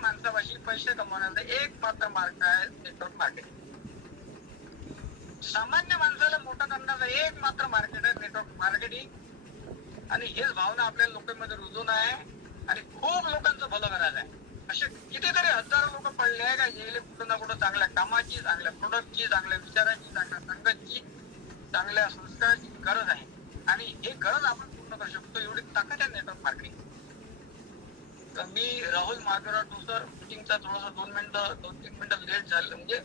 माणसापाशी पैसे कमवण्याचा एक मात्र मार्ग आहे नेटवर्क मार्केटिंग. सामान्य माणसाला मोठं करण्याचा एक मात्र मार्केट आहे नेटवर्क मार्केटिंग. आणि हेच भावना आपल्या लोकांमध्ये रुजून आहे आणि खूप लोकांचं भलं करायचं आहे. असे कितीतरी हजारो लोक पडले आहे का गेले कुठं ना कुठं चांगल्या कामाची, चांगल्या प्रोडक्टची, चांगल्या विचाराची, चांगल्या संगतची, चांगल्या संस्काराची गरज आहे. आणि हे गरज आपण पूर्ण करू शकतो, एवढी ताकद आहे नेटवर्क मार्केटिंग. तर मी राहुल मागेराव सर, मिटिंगचा थोडासा 2-3 मिनिटं लेट झालं, म्हणजे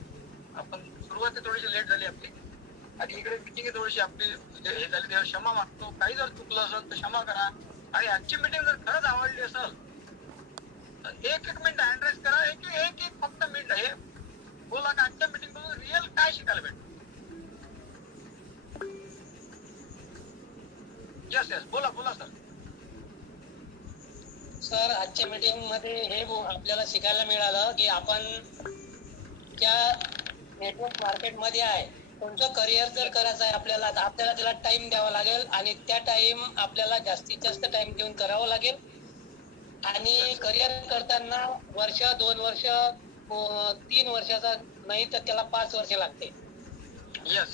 आपण सुरुवाती थोडीशी लेट झाली आपली आणि इकडे मिटिंग थोडीशी आपली हे झाली, तेव्हा क्षमा मागतो. काही जर चुकलं असेल तर क्षमा करा. आणि आजची मिटिंग जर खरंच आवडली असेल तर एक मिनिट हँड रेस करा, एक फक्त मिनिट हे बोला का आजच्या मिटिंग मधून रिअल काय शिकायला भेटतं. यस यस बोला सर. सर, आजच्या मीटिंग मध्ये हे आपल्याला शिकायला मिळालं की आपण त्या नेटवर्क मार्केट मध्ये आहे, कोणतं करिअर जर करायचं आहे आपल्याला तर आपल्याला त्याला टाइम द्यावा लागेल आणि त्या टाइम आपल्याला जास्तीत जास्त टाइम देऊन करावं लागेल. आणि करिअर करताना वर्ष, 2 वर्ष, 3 वर्षाचा नाही तर त्याला 5 वर्ष लागते.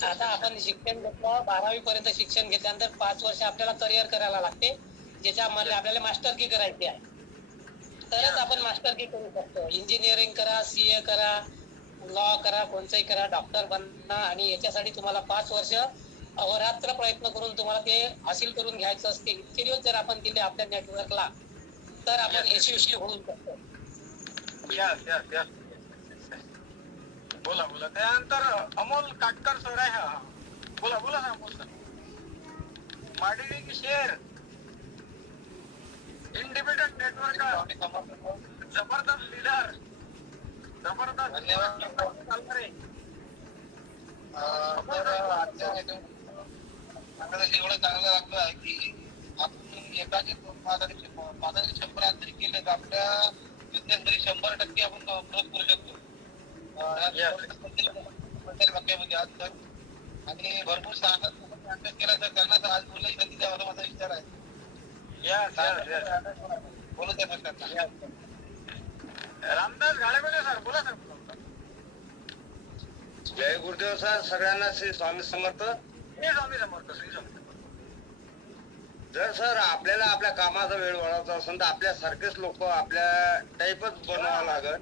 आता आपण शिक्षण घेतलं, 12वी पर्यंत शिक्षण घेतल्यानंतर 5 वर्ष आपल्याला करिअर करायला लागते ज्याच्यामध्ये आपल्याला मास्टरकी करायची आहे, तरच आपण मास्टरकी करू शकतो. इंजिनिअरिंग करा, CA करा, लॉ करा, कोणतंही करा, डॉक्टर बनणं, आणि याच्यासाठी तुम्हाला 5 वर्ष अहोरात्र प्रयत्न करून तुम्हाला ते हासिल करून घ्यायचं असते. इतके दिवस जर आपण दिले आपल्या नेटवर्कला, तर आपण यशस्वी होऊ शकतो. Yes yes yes. बोला बोला. त्यानंतर अमोल काटकर सर आहे. हा बोला बोला ना अमोल सर. माडिली की शेर इंडिपेंडेंट नेटवर्क का जबरदस्त लीडर, जबरदस्त चालणारे. तर आजच्या आपल्याला एवढं चांगलं वाटलं आहे की आपण एकाचे 5,100 अंतरी केले तर आपल्या बिझनेस तरी 100% आपण ग्रोथ करू शकतो. टक्क्यामध्ये आज तर, आणि भरपूर सांगत केला तर त्यांना तर आज मुलंही संधी द्यावा माझा विचार आहे. Yes yes yes. बोलू द्या मग त्यांना. रामदास घाडेबेले सर बोला सर. जय गुरुदेव सर. सगळ्यांना श्री स्वामी समर्थ. श्री स्वामी समर्थ. श्री स्वामी समर्थ. जर सर आपल्याला आपल्या कामाचा वेळ वाढवता असेल तर आपल्यासारखेच लोक आपल्या टाईपच बनवावं लागेल.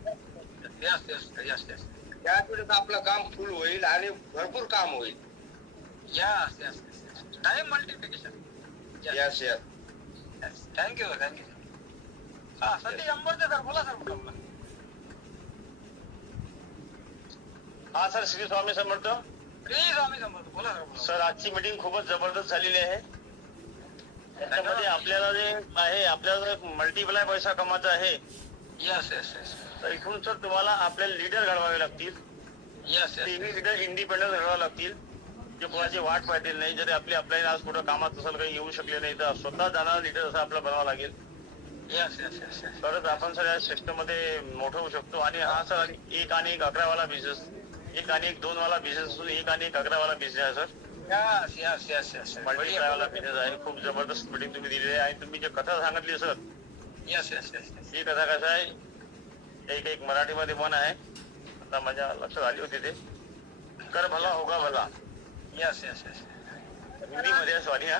Yes yes yes yes. त्याच वेळेस आपलं काम फुल होईल आणि भरपूर काम होईल. Yes yes yes. Time multiplication. Yes yes. Thank you sir. Thank you. हा सतीश अंबोरचे सर बोला सर. बोला बोला. हा सर, श्री स्वामी समर्थ. श्री स्वामी समर्थ. बोला सर. बोला. सर आजची मीटिंग खूपच जबरदस्त झालेली आहे. त्याच्यामध्ये आपल्याला जे आहे, आपल्याला मल्टिप्लाय पैसा कमायचा आहे. Yes yes yes. तर इथून सर तुम्हाला आपल्याला लीडर घडवावे लागतील. Yes yes. तिन्ही लीडर इंडिपेंडन्स घडवावे लागतील, जे कोणाची वाट पाहतील नाही. जरी आपल्याला आज कुठं कामात असेल, काही येऊ शकले नाही, तर स्वतः जाणारा लीडर असं आपल्याला बनावं लागेल. Yes yes yes yes. तरच आपण सर या सिस्टम मध्ये मोठं होऊ शकतो. आणि हा सर 1 आणि 1 11 वाला बिझनेस, 1 आणि 1 2 वाला बिझनेस असून 1 आणि 1 11 वाला बिझनेस आहे sir. Yes yes yes yes. Multiply वाला बिझनेस आहे. खूप जबरदस्त मीटिंग तुम्ही दिलेली आहे. आणि तुम्ही जे कथा सांगितली sir, yes yes yes yes. ही कथा कसं आहे, एक मराठीमध्ये म्हण आहे, आता माझ्या लक्षात आली होती ते, कर भला होगा भला. Yes yes yes. हिंदीमध्ये सॉरी हा,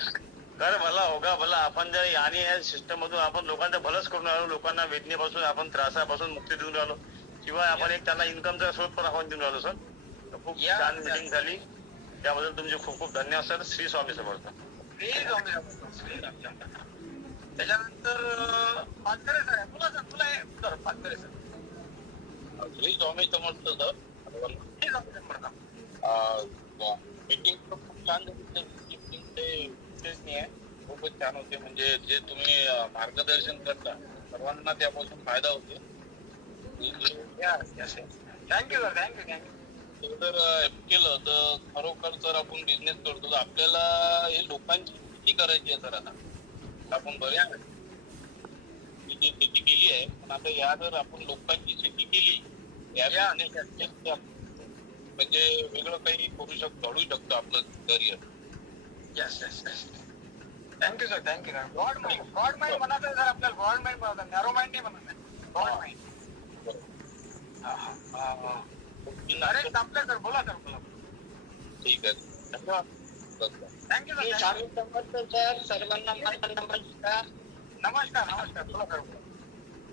कर भला होगा भला. आपण जर आणि या सिस्टम मधून आपण लोकांचं भलंच करून राहिलो, लोकांना वेदनेपासून, आपण त्रासापासून मुक्ती देऊन राहिलो, शिवाय आपण एक त्यांना इन्कमचा स्रोत पण आपण देऊन राहिलो सर. तर खूप छान मीटिंग झाली. त्याबद्दल तुमचे खूप खूप धन्यवाद सर. श्री स्वामी समर्थ. श्री स्वामी समर्थ. श्री स्वामी समर्थ. त्याच्यानंतर पाचकरे सर आहे. बोला सर. बोला sir. पाचकरे sir. Shri Swami Samarth sir. Shri Swami Samarth. Meeting खूप छान झाली. विशेषणीय आहे, खूपच छान होते. म्हणजे जे तुम्ही मार्गदर्शन करता सर्वांना त्यापासून फायदा होतो. Thank you sir. Thank you thank you. जर केलं तर खरोखर जर आपण बिझनेस करतो तर आपल्याला हे लोकांची शेती करायची आहे सर. आता आपण बऱ्याच शेती केली आहे, पण आता या जर आपण लोकांची शेती केली या business म्हणजे वेगळं काही करू शकतो, घडू शकतो आपलं career. Yes yes yes. Thank you sir. Thank you sir. Broad mind म्हणायचं सर आपल्याला. ब्रॉड माइंड म्हणायचं, नॅरो माइंड नाही म्हणायचं. Broad mind. अरे आपल्या सर. बोला सर. बोला. ठीक आहे, धन्यवाद. Thank you sir. Swami Samarth sir. सर्वांना माझा नमस्कार. नमस्कार. नमस्कार. बोला सर.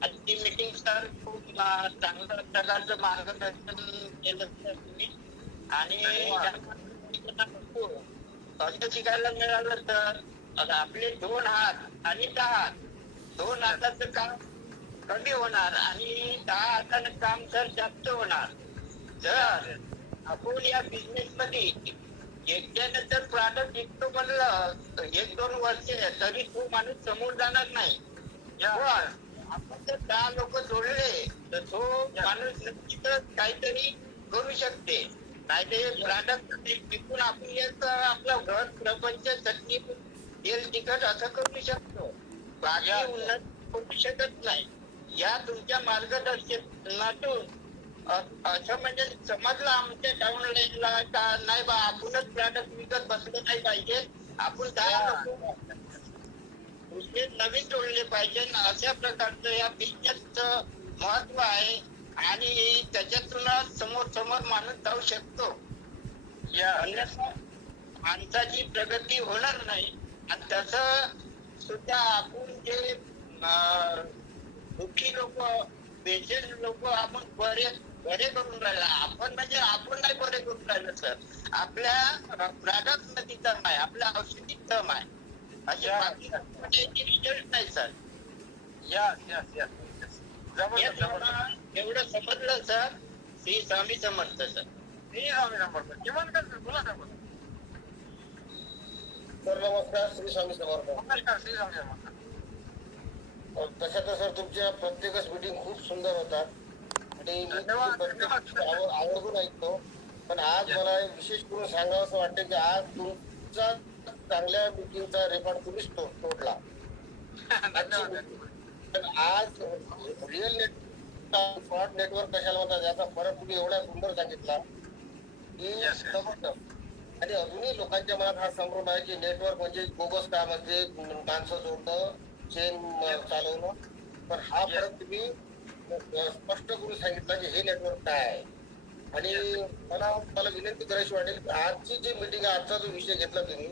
आजची मीटिंग सर खूप चांगलं प्रकारचं मार्गदर्शन केलं सर तुम्ही. आणि असं शिकायला मिळालं तर आता आपले 2 हात आणि 10 हात, 2 हाताचं काम कमी होणार आणि 10 हातानं काम सर जास्त होणार. जर आपण या बिझनेस मध्ये एकट्यानं जर प्रॉडक्ट विकतो म्हणलं तर 1-2 वर्ष तरी तो माणूस समोर जाणार नाही. पण आपण जर 10 लोक जोडले तर तो माणूस नक्कीच काहीतरी करू शकते. नाही ते प्रॉडक्ट विकून आपण आपलं घर, प्रपंच, चटणी, तेल, तिखट असं करू शकतो. बाकी उन्नत करू शकत नाही. या तुमच्या मार्गदर्शनातून असं म्हणजे समजलं आमच्या टाउन लाईनला का नाही बा, आपणच प्रॉडक्ट विकत बसलं नाही पाहिजे, आपण 10 लोक दुसरे नवीन जोडले पाहिजे. अशा प्रकारचं या बिझनेसचं महत्व आहे आणि त्याच्यातून समोर माणूस जाऊ शकतो. अन्यथा माणसाची प्रगती होणार नाही. आणि तसं सुद्धा आपण जे दुःखी लोक, पेशंट लोक आपण बरे करून राहिला. आपण म्हणजे आपण नाही बरे करून राहिलो सर. आपल्या प्राडक्ट मध्ये दम आहे, आपल्या औषधी दम आहे. असे बाकी म्हणजे रिझल्ट नाही सर. एवढं समजलं sir. Shri Swami Samarth sir. Sir नमस्कार, श्री स्वामी समर्थ. तसं तर सर तुमच्या प्रत्येकच मीटिंग खूप सुंदर होतात आणि मी प्रत्येक आवर्जून ऐकतो. पण आज मला विशेष करून सांगावं असं वाटतं की आज तुमचा चांगल्या मीटिंगचा रेकॉर्ड तुम्हीच तोडला. पण आज रिअल नेटवर्क फ्रॉड नेटवर्क कशाला होता याचा फरक तुम्ही एवढा सुंदर सांगितला की जबरदस्त. आणि अजूनही लोकांच्या मनात हा संभ्रम आहे की नेटवर्क म्हणजे बोगस कामाचे माणसं जोडणं, चेन चालवणं. पण हा फरक तुम्ही स्पष्ट करून सांगितला की हे नेटवर्क काय आहे. आणि मला विनंती करायची वाटेल, आजची जी मीटिंग आहे, आजचा जो विषय घेतला तुम्ही,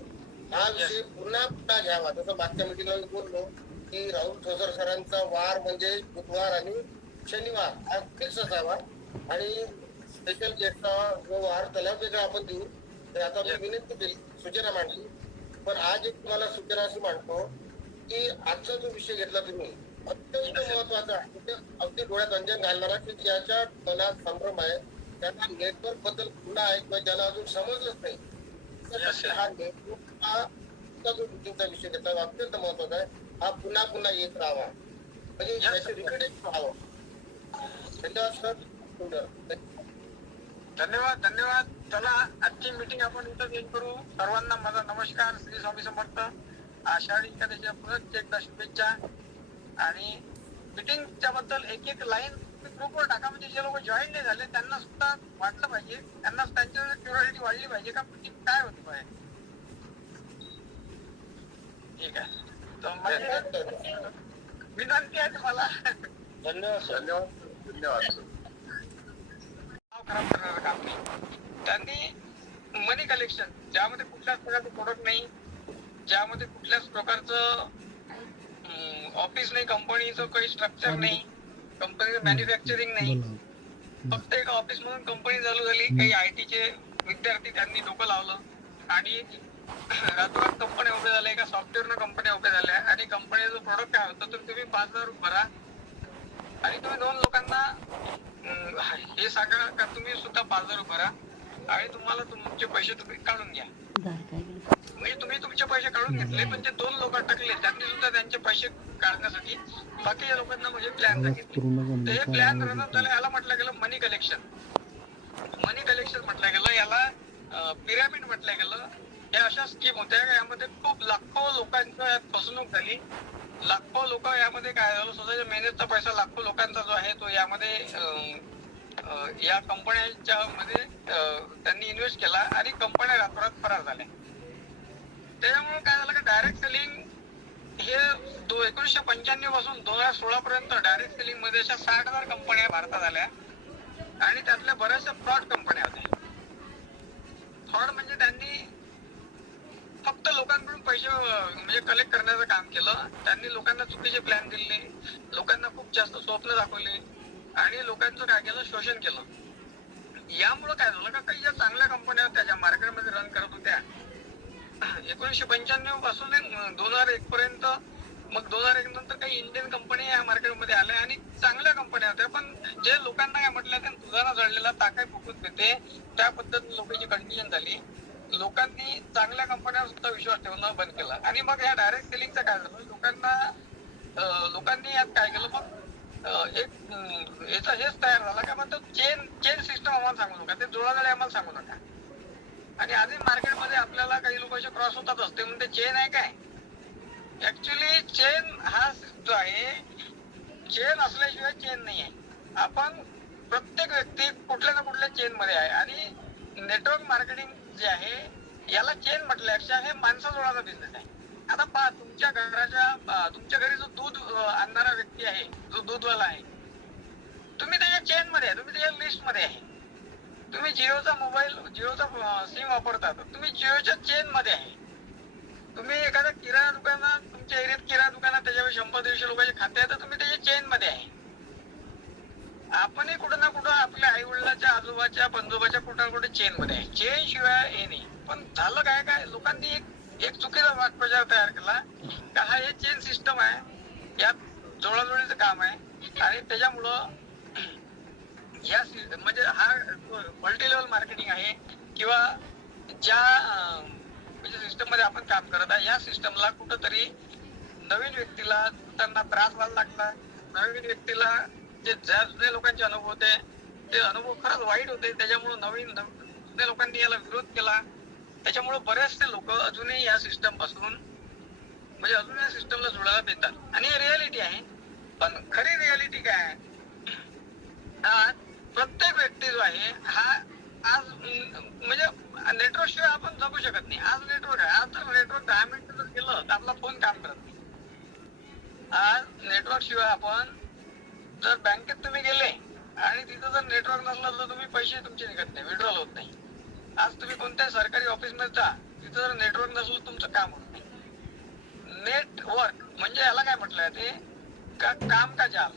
हा विषय पुन्हा घ्यावा. जसं मागच्या मीटिंगला मी बोललो की राहुल ठोसर सरांचा वार म्हणजे बुधवार आणि शनिवार हा फिक्स असावा आणि स्पेशल गेस्टचा जो वार त्याला वेगळा आपण देऊ. तर आता मी विनंती केली, सूचना मांडली. पण आज एक तुम्हाला सूचना अशी मांडतो की आजचा जो विषय घेतला तुम्ही अत्यंत महत्वाचा, अगदी डोळ्यात अंजन घालणारा, की ज्याच्या मनात संभ्रम आहे, त्यांना नेटवर्क बद्दल पुन्हा आहे किंवा ज्याला अजून समजलंच नाही, हा नेटवर्कचा जो मीटिंगचा विषय घेतला अत्यंत महत्वाचा आहे. हा पुन्हा पुन्हा येत राहावा, म्हणजे त्याचे रिपीटेड राहावं. धन्यवाद सर. सुंदर. धन्यवाद. चला आजची मीटिंग आपण इथं एंड करू. सर्वांना माझा नमस्कार, श्री स्वामी समर्थ. आषाढी एकादशीच्या परत एकदा शुभेच्छा. आणि मीटिंगच्या बद्दल एक लाईन ग्रुपवर टाका, म्हणजे जे लोक जॉईन नाही झाले त्यांना सुद्धा वाटलं पाहिजे, त्यांना त्यांची क्युरिओसिटी वाढली पाहिजे का मीटिंग काय होती पाहिजे. ठीक आहे. तर विनंती आहे तुम्हाला. धन्यवाद. खराब करणारं काम नाही. त्यांनी मनी कलेक्शन, ज्यामध्ये कुठल्याच प्रकारचं प्रोडक्ट नाही, ज्यामध्ये कुठल्याच प्रकारचं ऑफिस नाही, कंपनीचं काही स्ट्रक्चर नाही, कंपनीचं मॅन्युफॅक्चरिंग नाही, फक्त एका ऑफिस मधून कंपनी चालू झाली. काही आयटीचे विद्यार्थी त्यांनी डोकं लावलं आणि रातोरात कंपन्या उभ्या झाल्या, एका सॉफ्टवेअरनं कंपन्या उभ्या झाल्या. आणि कंपनीचं प्रोडक्ट काय होतं, तर तुम्ही 5,000 भरा आणि तुम्ही 2 लोकांना हे सांगा का तुम्ही सुद्धा 5,000 भरा आणि तुम्हाला तुमचे पैसे तुम्ही काढून घ्या. म्हणजे तुम्ही तुमचे पैसे काढून घेतले, पण जे 2 लोक टाकले त्यांनी सुद्धा त्यांचे पैसे काढण्यासाठी बाकीच्या लोकांना म्हणजे प्लॅन सांगितले. तर हे प्लॅन रन झालं. याला म्हटलं गेलं मनी कलेक्शन. मनी कलेक्शन म्हटलं गेलं, याला पिरामिड म्हटलं गेलं. या अशा स्कीम होत्या, यामध्ये खूप लाखो लोकांचं यात फसवणूक झाली. लाखो लोक यामध्ये काय झालं, स्वतःच्या मेहनतचा पैसा लाखो लोकांचा जो आहे तो यामध्ये या कंपन्यांच्या मध्ये त्यांनी इन्व्हेस्ट केला आणि कंपन्या रातोरात फरार झाल्या. त्याच्यामुळे काय झालं की डायरेक्ट सेलिंग हे 1995 पासून 2016 पर्यंत डायरेक्ट सेलिंग मध्ये अशा 60,000 कंपन्या भारतात आल्या आणि त्यातल्या बऱ्याचशा फ्रॉड कंपन्या होत्या. फ्रॉड म्हणजे त्यांनी फक्त लोकांकडून पैसे म्हणजे कलेक्ट करण्याचं काम केलं. त्यांनी लोकांना चुकीचे प्लॅन दिले, लोकांना खूप जास्त स्वप्न दाखवले आणि लोकांचं काय केलं, शोषण केलं. यामुळे काय झालं का काही ज्या चांगल्या कंपन्या होत्या ज्या मार्केटमध्ये रन करत होत्या 1995 पासून 2001 पर्यंत, मग 2001 नंतर काही इंडियन कंपनी या मार्केटमध्ये आल्या आणि चांगल्या कंपन्या होत्या. पण जे लोकांना काय म्हटलं त्या दुधाला जळलेला ताकाय फुकून देते, त्या पद्धतीने लोकांची कंडिशन झाली. लोकांनी चांगल्या कंपन्यांवर सुद्धा विश्वास ठेवणं बंद केला आणि मग या डायरेक्ट सेलिंगचं काय झालं, लोकांनी यात काय केलं, मग एक याचा हेच तयार झाला का मग चेन सिस्टम आम्हाला सांगू नका, ते जुळाजुळे आम्हाला सांगू नका. आणि आधी मार्केटमध्ये आपल्याला काही लोक असे क्रॉस होतात असते म्हणून ते चेन आहे काय. ऍक्च्युली चेन हा जो आहे, चेन असल्याशिवाय चेन नाही आहे. आपण प्रत्येक व्यक्ती कुठल्या ना कुठल्या चेन मध्ये आहे आणि नेटवर्क मार्केटिंग जे आहे याला चेन म्हटल्यापेक्षा हे माणसाजोडाचा बिझनेस आहे. आता पहा, तुमच्या घरी जो दूध आणणारा व्यक्ती आहे, जो दूधवाला आहे, तुम्ही त्याच्या चेन मध्ये आहे, तुम्ही त्याच्या लिस्ट मध्ये आहे. तुम्ही जिओचा सिम वापरता, तुम्ही जिओच्या चेन मध्ये आहे. तुम्ही एखाद्या किराणा दुकानात, तुमच्या एरियात किराणा दुकानात त्याच्यावर 100-150 लोकांचे खाते आहे, तर तुम्ही त्याच्या चेन मध्ये आहे. आपणही कुठं ना कुठं आपल्या आई वडिलांच्या, आजोबाच्या, पंजोबाच्या कुठं ना कुठे चेन मध्ये आहे. चेन शिवाय हे नाही. पण झालं काय लोकांनी एक चुकीचा वाक्प्रचार तयार केला का हा हे चेन सिस्टम आहे, यात जोडाजोडीचं काम आहे आणि त्याच्यामुळं या म्हणजे हा मल्टी लेवल मार्केटिंग आहे किंवा ज्या म्हणजे सिस्टम मध्ये आपण काम करत आहे, या सिस्टमला कुठंतरी नवीन व्यक्तीला त्यांना त्रास व्हायला लागला. नवीन व्यक्तीला जे जुन्या लोकांचे अनुभव होते ते अनुभव खरंच वाईट होते. त्याच्यामुळे जुन्या लोकांनी याला विरोध केला. त्याच्यामुळे बरेचसे लोक अजूनही या सिस्टम पासून म्हणजे अजून या सिस्टमला जुळायला देतात आणि हे रियालिटी आहे. पण खरी रियालिटी काय आहे, आज प्रत्येक व्यक्ती जो आहे हा आज म्हणजे नेटवर्क शिवाय आपण जगू शकत नाही. आज नेटवर्क आहे. आज तर नेटवर्क 10 मिनिटं जर गेलं तर आपला फोन काम करत नाही. आज नेटवर्क शिवाय आपण जर बँकेत तुम्ही गेले आणि तिथं जर नेटवर्क नसलं तर तुम्ही पैसे तुमचे निघत नाही, विड्रॉल होत नाही. आज तुम्ही कोणत्याही सरकारी ऑफिस मध्ये जा, तिथं जर नेटवर्क नसलं तुमचं काम होत नाही. नेटवर्क म्हणजे याला काय म्हटलं जाते का काम का जाल.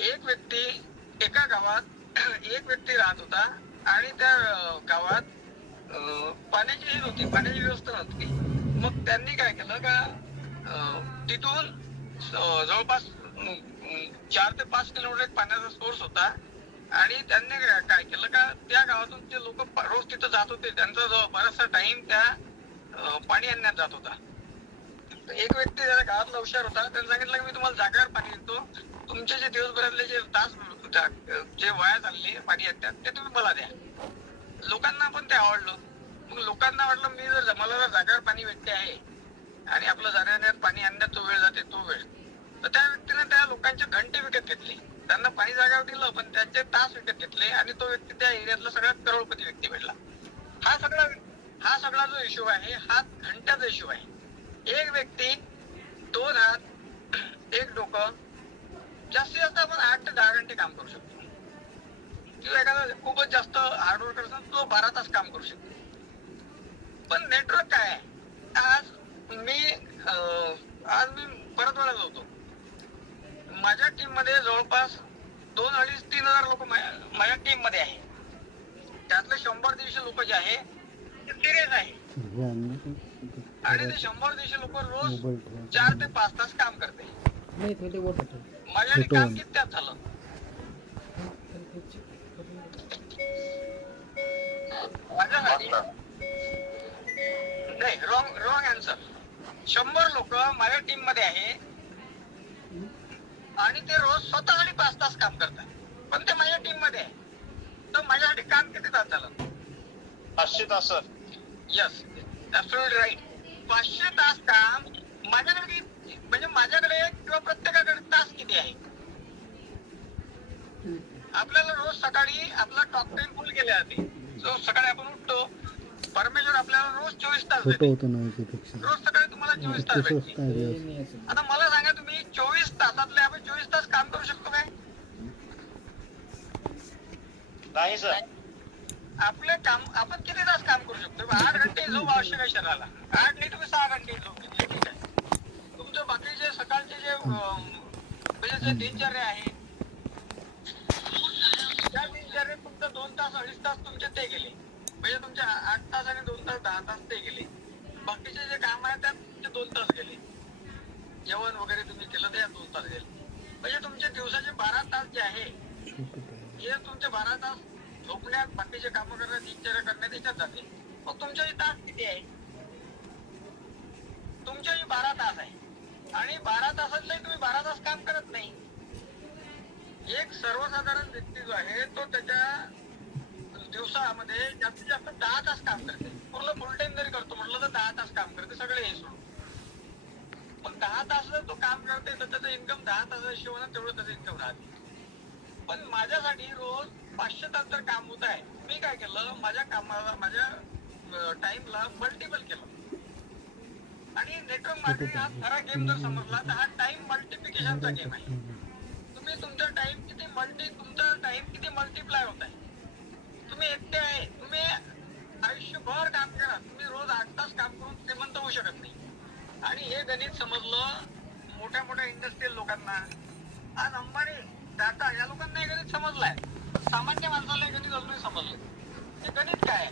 एक व्यक्ती एका गावात एक व्यक्ती राहत होता आणि त्या गावात पाण्याची ही नव्हती, पाण्याची व्यवस्था नव्हती. मग त्यांनी काय केलं का तिथून जवळपास 4 ते 5 किलोमीटर एक पाण्याचा सोर्स होता आणि त्यांनी काय केलं का त्या गावातून जे लोक रोज तिथं जात होते त्यांचा बराचसा टाइम त्या पाणी आणण्यात जात होता. एक व्यक्ती त्याच्या गावातला हुशार होता, त्याने सांगितलं की मी तुम्हाला जागेवर पाणी देतो, तुमचे जे दिवसभरातले जे तास जे वाया चालले पाणी आणण्यात ते तुम्ही मला द्या. लोकांना पण ते आवडलं. मग लोकांना वाटलं मी जर मला जर जागेवर पाणी भेटते आहे आणि आपलं जाण्यात पाणी आणण्यात जो वेळ जाते तो वेळ, तर त्या व्यक्तीने त्या लोकांचे घंटे विकत घेतले. त्यांना पाणी जागेवर दिलं पण त्यांचे तास विकत घेतले आणि तो व्यक्ती त्या एरियातला सगळ्यात करोडपती व्यक्ती भेटला. हा सगळा जो इश्यू आहे हा घंट्याचा इश्यू आहे. एक व्यक्ती 2 हात 1 डोकं जास्तीत जास्त आपण 8 ते 10 घंटे काम करू शकतो किंवा एखादा खूपच जास्त हार्डवर्क असेल तो 12 तास काम करू शकतो. पण नेटवर्क काय आहे, आज मी परत वेळेला होतो. माझ्या टीम मध्ये जवळपास 2,500-3,000 लोक माझ्या टीम मध्ये आहे. त्यातले 100-150 लोक जे आहे ते सिरियस आहे आणि ते 100-150 लोक रोज 4 ते 5 तास काम करते. माझ्या काम किती त्यात झालं. माझ्यासाठी नाही, रॉंग आन्सर. 100 लोक माझ्या टीम मध्ये आहे आणि ते रोज स्वतःसाठी 5 तास काम करतात, पण ते माझ्या टीम मध्ये आहे. तर माझ्यासाठी काम किती तास झालं? 500 तास सर. Yes, absolutely right. 500 तास काम माझ्याकडे म्हणजे माझ्याकडे किंवा प्रत्येकाकडे तास किती आहे? आपल्याला रोज सकाळी आपला टॉक टाइम फुल केले जाते. जो सकाळी आपण उठतो, परमेश्वर आपल्याला रोज 24 तास देते. रोज सकाळी तुम्हाला 24 तास भेटते. आता मला सांगा तुम्ही 24 तासातले आपण 24 तास काम करू शकतो काय? नाही सर. आपले काम आपण किती तास काम करू शकतो? 8 घंटे झोप आवश्यक आहे शरीराला. 8 नाही तुम्ही 6 घंटे झोप घेतली, ठीक आहे. तुमचं बाकीचे सकाळचे जे म्हणजे दिनचर्या आहे त्या दिनचर्येत तुमचं 2 तास 2.5 तास तुमचे ते गेले, म्हणजे तुमचे 8 तास आणि 2 तास 10 तास ते गेले. बाकीचे जे काम आहे त्यात तुमचे 2 तास गेले. जेवण वगैरे तुम्ही केलं ते 2 तास गेले. म्हणजे तुमचे दिवसाचे 12 तास जे आहे हे तुमचे 12 तास झोपण्यात, बाकीचे कामं करण्यात, दिनचर्या करण्यात याच्यात जाते. मग तुमचे तास किती आहे? तुमचे 12 तास आहे आणि 12 तासातले तुम्ही 12 तास काम करत नाही. एक सर्वसाधारण व्यक्ती जो आहे तो त्याच्या दिवसामध्ये जास्तीत जास्त 10 तास काम करते. पूर्ण फुल टाइम जरी करतो म्हटलं तर 10 तास काम करते, सगळे हे सोडून. पण 10 तास जर तो काम करते तर त्याचं इन्कम 10 तासाच्या हिशोबाने तेवढं त्याचं इन्कम राहते. पण माझ्यासाठी रोज 500 तास जर काम होत आहे, मी काय केलं, माझ्या कामाला माझ्या टाइमला मल्टिपल केलं. आणि नेटवर्क मार्केटिंग हा खरा गेम जर समजला तर हा टाइम मल्टिप्लिकेशनचा गेम आहे. तुम्ही तुमचा टाइम किती मल्टिप्लाय होत आहे. तुम्ही एकटे आहे, तुम्ही आयुष्यभर काम करा, तुम्ही रोज 8 तास काम करून श्रीमंत होऊ शकत नाही. आणि हे गणित समजलं मोठ्या मोठ्या इंडस्ट्रियल लोकांना. आज अंबानी, टाटा या लोकांना हे गणित समजलंय. सामान्य माणसाला हे गणित अजूनही समजलं. हे गणित काय आहे?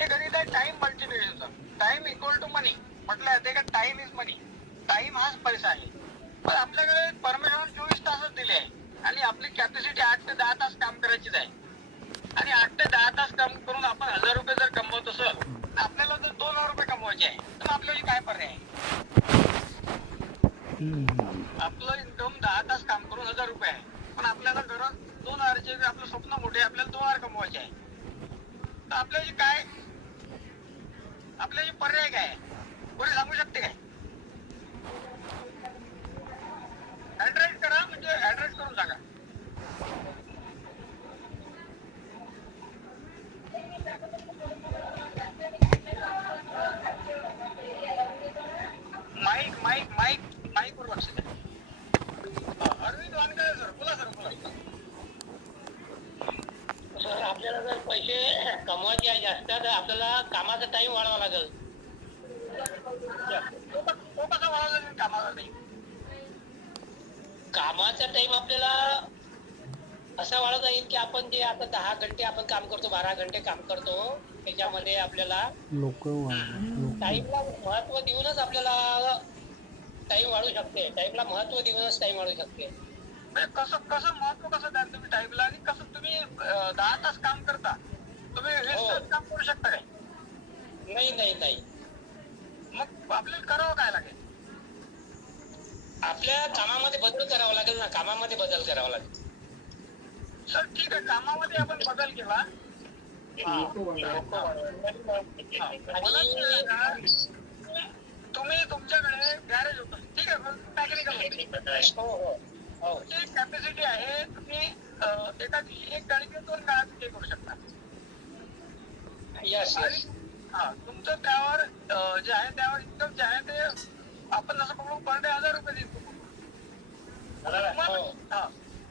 हे गणित आहे टाइम मल्टिप्लिकेशनचं. टाइम इक्वल टू मनी म्हटलं जाते का टाइम इज मनी. टाइम हाच पैसा आहे. पण आपल्याकडे परमेश्वराने 24 तासच दिले आहे आणि आपली कॅपॅसिटी 8 ते 10 तास काम करायचीच आहे. आणि 8 ते 10 तास काम करून आपण 1000 रुपये जर कमवत असेल तर आपल्याला जर 2000 रुपये कमवायचे आहे तर आपल्याला काय पर्याय आहे? आपलं इन्कम 10 तास काम करून 1000 रुपये आहे, पण आपल्याला गरज 2000चे, आपलं स्वप्न मोठे, आपल्याला 2000 कमवायचे आहे. तर आपल्याला काय, आपल्याला पर्याय काय आहे? कोणी सांगू शकते काय? ऍड्रेस करा, म्हणजे ऍड्रेस करून सांगा. माईक वर लक्ष द्या. अरविंद वानखेडे सर, बोला सर, बोला. सर, आपल्याला जर पैसे कमवायचे आहे जास्त तर आपल्याला कामाचा टाइम वाढवावा लागेल. तो कसा वाढवला जाईल कामाला नाही? कामाचा टाइम आपल्याला असा वाढवता येईल की आपण जे आता 10 घंटे आपण काम करतो, 12 घंटे काम करतो, त्याच्यामध्ये आपल्याला टाइमला महत्व देऊनच आपल्याला टाइम वाढू शकते. टाइमला महत्व देऊनच टाइम वाढू शकते. कसं महत्व कसं द्या तुम्ही टाइमला? आणि कसं तुम्ही 10 तास काम करता, तुम्ही 20 तास काम करू शकता काय? नाही. मग आपल्याला करावं काय लागेल? आपल्या कामामध्ये बदल करावा लागेल ना. कामामध्ये बदल करावा लागेल. सर ठीक आहे, कामामध्ये आपण बदल केला. तुम्ही तुमच्याकडे गॅरेज होतं, ठीक आहे, मेकॅनिकल होते, कॅपॅसिटी आहे, तुम्ही एका दिवशी 1 गाडी किंवा 2 गाड्या ते करू शकता. तुमचं त्यावर जे आहे त्यावर इन्कम जे आहे ते आपण जसं बघू पर डे 1000 रुपये देतो.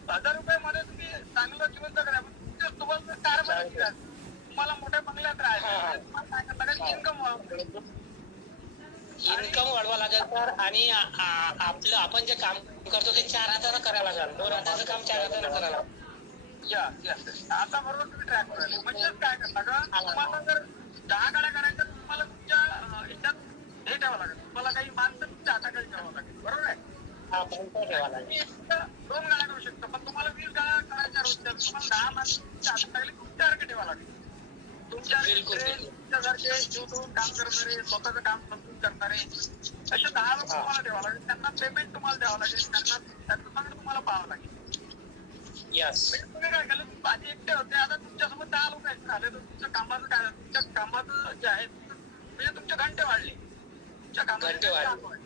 1000 रुपये मध्ये तुम्ही चांगलं जीवन जगणार. तुम्हाला कार मध्ये तुम्हाला मोठ्या बंगल्यात राहायचं, इन्कम वाढवा लागेल सर. आणि आपलं आपण जे काम करतो ते 4 हाताने करायला लागेल. 2 हाताचं काम 4 हाताने करायला लागेल. आता बरोबर तुम्ही ट्रॅक करायला. म्हणजे काय करता, तुम्हाला जर 10 गाड्या करायच्या तुम्हाला तुमच्या ह्याच्यात हे ठेवावं लागेल. तुम्हाला काही माणसं तुमच्या हाताखाली ठेवावं लागेल, बरोबर आहे? 2 गाड्या करू शकता, पण तुम्हाला 20 गाड्या करायच्या रोजच्या. तुम्हाला 10 माणसं तुमच्या हाताखाली तुमच्यासारखे ठेवावं लागेल. तुमच्यासारखे जीव काम करणारे, स्वतःचं काम समजून करणारे असे 10 लोक तुम्हाला ठेवावं लागेल. त्यांना पेमेंट तुम्हाला द्यावं लागेल, त्यांचं सगळं तुम्हाला पाहावं लागेल. तुम्ही काय केलं, आधी एकटे होते, आता तुमच्यासोबत 10 लोक झाले, तर तुमच्या कामाचं काय, तुमच्या कामाचं जे आहे म्हणजे तुमचे घंटे वाढले, तुमच्या कामाचे वाढले.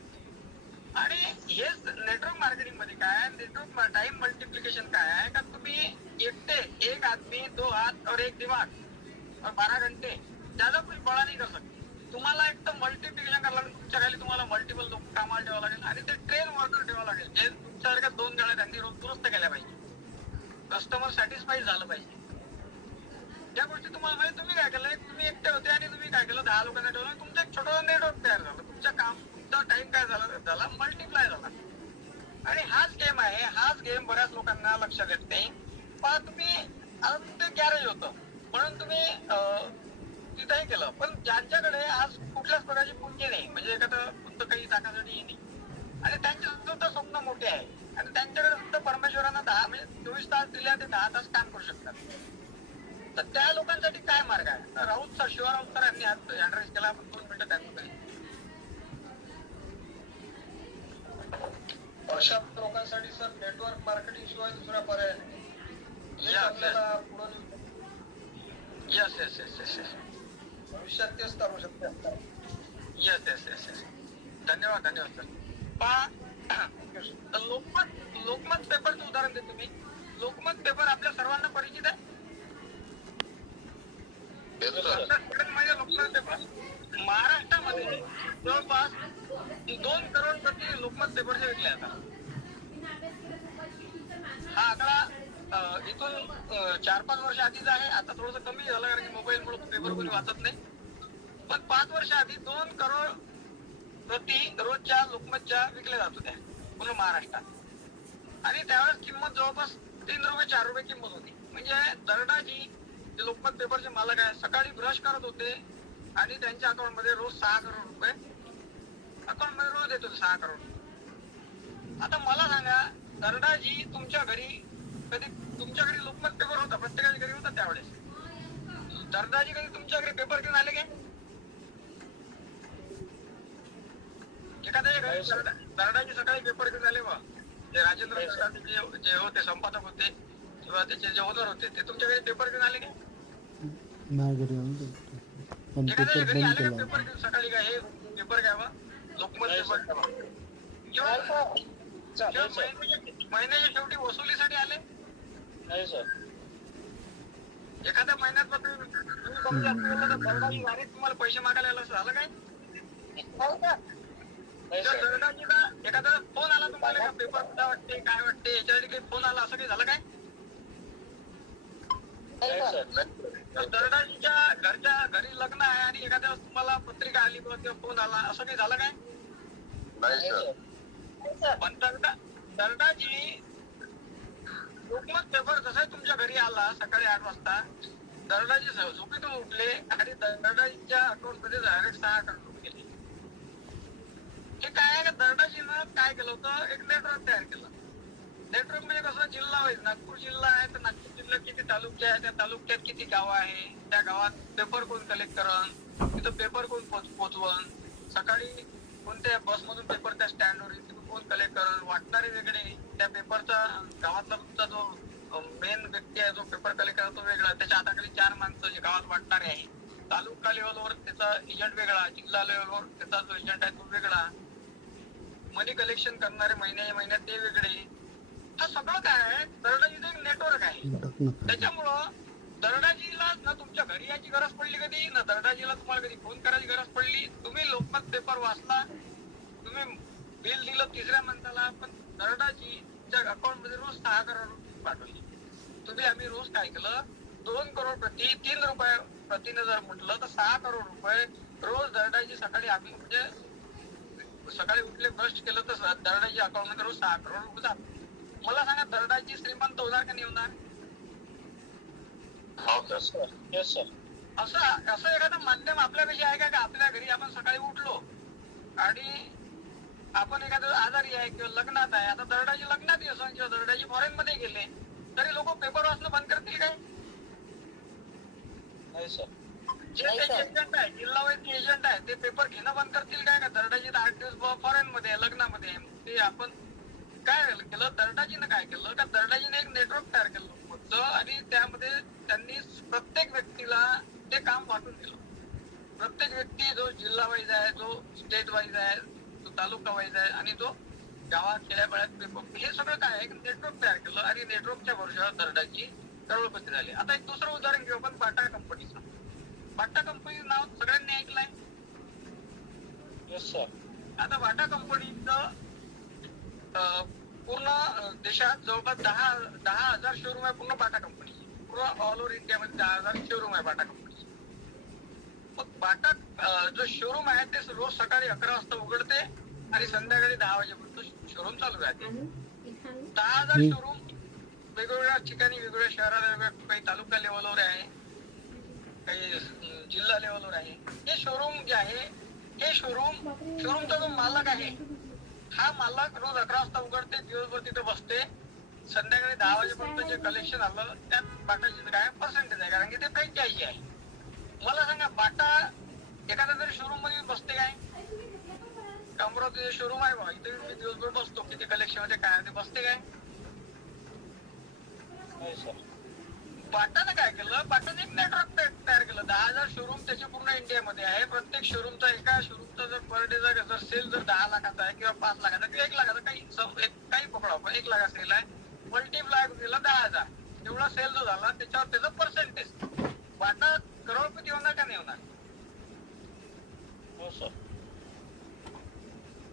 आणि हेच नेटवर्क मार्केटिंग मध्ये काय, नेटवर्क टाइम मल्टिप्लिकेशन काय आहे का, तुम्ही एकटे, एक आदमी 2 हात और 1 दिमाग और 12 घंटे ज्यादा कुछ बड़ा नहीं कर सकते. तुम्हाला एक तर मल्टिप्लिकेशन करायला लागेल. तुमच्या खाली तुम्हाला मल्टिपल लोक कामाला ठेवावं लागेल आणि ते ट्रेन वर्कर ठेवावं लागेल, जे तुमच्यासारख्या 2 गाड्या त्यांनी रोज दुरुस्त केल्या पाहिजे. कस्टमर सॅटिस्फाईड झालं पाहिजे. त्या गोष्टी तुम्हाला म्हणजे तुम्ही काय केलं, तुम्ही एकटे होते आणि तुम्ही काय केलं, 10 लोकांना ठेवलं, तुमचं एक छोटं नेटवर्क तयार झालं. तुमचा टाइम काय झाला मल्टिप्लाय झाला. आणि हाच गेम आहे. हाच गेम बऱ्याच लोकांना लक्षात येत नाही. पण तुम्ही आता तुमचं गॅरेज होतं म्हणून तुम्ही तिथंही केलं, पण ज्यांच्याकडे आज कुठल्याच प्रकारची पुंजी नाही, म्हणजे एखादं फक्त काही टाकासाठी नाही, आणि त्यांचे सुद्धा स्वप्न मोठे आहे आणि त्यांच्याकडे सुद्धा परमेश्वरांना 10 म्हणजे 24 तास दिले ते 10 तास काम करू शकतात. तर त्या लोकांसाठी काय मार्ग आहे? तर राऊत सर, शिवराऊत सर यांनी आज ऍड्रेस केला. आपण 2 मिनिटं त्यांना अशा लोकांसाठी सर नेटवर्क मार्केटिंग शिवाय दुसरा पर्याय नाही. आपल्याला पुढे भविष्यात तेच करू शकते. येस. धन्यवाद सर. लोकमत पेपरचं उदाहरण देतो मी. लोकमत पेपर आपल्या सर्वांना परिचित आहे. म्हणजे लोकमत पेपर महाराष्ट्रामध्ये जवळपास 2 करोड प्रति लोकमत पेपरचे विकले जातात. हा आकडा इथून 4-5 वर्ष आधीच आहे. आता थोडंसं कमी झालं कारण की मोबाईलमुळे पेपर कोणी वाचत नाही. पण 5 वर्ष आधी 2 करोड प्रति रोजच्या लोकमतच्या विकल्या जात होत्या पूर्ण महाराष्ट्रात आणि त्यावेळेस किंमत जवळपास 3 रुपये 4 रुपये किंमत होती. म्हणजे दर्डाजी जे लोकमत पेपरचे मालक आहे सकाळी ब्रश करत होते आणि त्यांच्या अकाउंट मध्ये रोज 6 करोड रुपये अकाउंट मध्ये रोज येत होते 6 करोड. आता मला सांगा दर्डाजी तुमच्या घरी कधी तुमच्या घरी लोकमत पेपर होता प्रत्येकाच्या घरी होता त्यावेळेस दर्डाजी कधी तुमच्या घरी पेपर घेऊन आले काय? एखाद्या घरी दर्डाजी सकाळी पेपर घेऊन आले बा जे राजेंद्र जे होते संपादक होते किंवा त्याचे जे ओनर होते ते तुमच्या घरी पेपर घेऊन आले काय? एखाद्या घरी आले का पेपर घेऊन सकाळी काय हे पेपर घ्यावा लोकमत पेपर घ्यावा किंवा महिन्याच्या शेवटी वसुलीसाठी आले नाही सर. एखाद्या महिन्यात तुम्ही कमी जास्त केलं तर दर्डाजी वारीत तुम्हाला पैसे मागायला आलं असं झालं काय? दर्डाजीला एखादा फोन आला तुम्हाला का पेपर कुठं वाटते काय वाटते याच्यासाठी काही फोन आला असं काही झालं काय? दर्डाजीच्या घरच्या घरी लग्न आहे आणि एखाद्या तुम्हाला पत्रिका आली किंवा फोन आला असं काही झालं काय? पण दर्डाजी लोकमत पेपर जसा तुमच्या घरी आला सकाळी 8 वाजता दर्डाजी झोपेतून उठले आणि दर्डाजीच्या अकाउंट मध्ये डायरेक्ट 6 करोड रुपये गेले. हे काय आहे का दर्डाजीनं काय केलं होतं एक नेटवर्क तयार केलं. नेटवर्क म्हणजे कसं जिल्हा वाईज नागपूर जिल्हा आहे तर नागपूर जिल्ह्यात किती तालुके आहे त्या तालुक्यात किती गावं आहे त्या गावात पेपर कोण कलेक्ट करण तिथं पेपर कोण पोचवण सकाळी कोणत्या बसमधून पेपर त्या स्टँडवर तिथून कोण कलेक्ट करण वाटणारे वेगळे त्या पेपरचा गावातला तुमचा जो मेन व्यक्ती आहे जो पेपर कलेक्ट करतो वेगळा त्याच्या हाताखाली 4 माणसं जे गावात वाटणारे आहे तालुका लेवलवर त्याचा एजंट वेगळा जिल्हा लेवलवर त्याचा जो एजंट आहे तो वेगळा मनी कलेक्शन करणारे महिन्यात ते वेगळे. हा सगळं काय आहे दर्डाजीचं एक नेटवर्क आहे. त्याच्यामुळं दर्डाजीला ना तुमच्या घरी यायची गरज पडली कधी ना दर्डाजीला तुम्हाला कधी फोन करायची गरज पडली. तुम्ही लोकमत पेपर वाचला तुम्ही बिल दिलं 3ऱ्या मंथाला पण दर्डाजीच्या अकाउंट मध्ये रोज 6 करोड रुपये पाठवले. तुम्ही आम्ही रोज काय केलं 2 करोड प्रति 3 रुपये प्रतिने जर म्हटलं तर 6 करोड रुपये रोज दर्डाजी सकाळी आम्ही म्हणजे सकाळी उठले ब्रश केलं तर दर्डाजी अकाउंट मध्ये रोज 6 करोड रुपये जातात. मला सांगा दर्डाजी श्रीमंत होणार का नाही होणार? असं एखादं माध्यम आपल्यापेक्षा आहे का आपल्या घरी आपण सकाळी उठलो आणि आपण एखादं आजारी आहे किंवा लग्नात आहे आता दर्डाजी लग्नात येतो किंवा दर्डाजी फॉरेन मध्ये गेले तरी लोक पेपर वाचणं बंद करतील काय? जे त्याचे एजंट आहे जिल्हा वैद्य एजंट आहे ते पेपर घेणं बंद करतील काय? का दर्डाजी 8 दिवस फॉरेन मध्ये लग्नामध्ये ते आपण काय केलं दर्डाजीनं काय केलं का दर्डाजीने एक नेटवर्क तयार केलं होतं आणि त्यामध्ये त्यांनी प्रत्येक व्यक्तीला ते काम वाटून दिलं. प्रत्येक व्यक्ती जो जिल्हा वाईज आहे जो स्टेट वाईज आहे जो तालुका वाईज आहे आणि जो गावात खेड्यापाड्यात पेपर हे सगळं काय आहे नेटवर्क तयार केलं आणि नेटवर्कच्या भरोश्यावर दर्डाजी करोडपती झाले. आता एक दुसरं उदाहरण घेऊ आपण बाटा कंपनीचं. बाटा कंपनीचं नाव सगळ्यांनी ऐकलंय. आता बाटा कंपनीचं पूर्ण देशात जवळपास 10,000 शोरूम आहे पूर्ण बाटा कंपनी पूर्ण ऑल ओव्हर इंडियामध्ये 10,000 शोरूम आहे बाटा कंपनी. मग बाटा जो शोरूम आहे ते रोज सकाळी 11 वाजता उघडते आणि संध्याकाळी 10 वाजेपर्यंत शोरूम चालू राहते. 10,000 शोरूम वेगवेगळ्या ठिकाणी वेगवेगळ्या शहराला काही तालुका लेवलवर आहे काही जिल्हा लेवलवर आहे. हे शोरूम जे आहे हे शोरूमचा जो मालक आहे हा मालक रोज 11 वाजता उघडते दिवसभर तिथे बसते संध्याकाळी 10 वाजेपर्यंत जे कलेक्शन आलं त्यात बाटाची काय पर्सेंटेज आहे कारण की ते फ्रँचायझी आहे. मला सांगा बाटा एखाद्या तरी शोरूम मध्ये बसते काय? अमरावती शोरूम आहे बा इथे मी दिवसभर बसतो किती कलेक्शन मध्ये काय ते बसते काय? बाटानं काय केलं बाटाने एक नेटवर्क तयार केलं. 10,000 शोरूम त्याचे पूर्ण इंडियामध्ये आहे. प्रत्येक शोरूमचा एका शोरूमचा जर पर डे जर सेल जर 10 लाखाचा आहे किंवा 5 लाखाचा किंवा 1 लाखाचा काही पकडा आपण 1 लाख सेल आहे मल्टिप्लाय केला 10,000 एवढा सेल जो झाला त्याच्यावर त्याचं पर्सेंटेज बाटा करोडपती होणार का नाही होणार?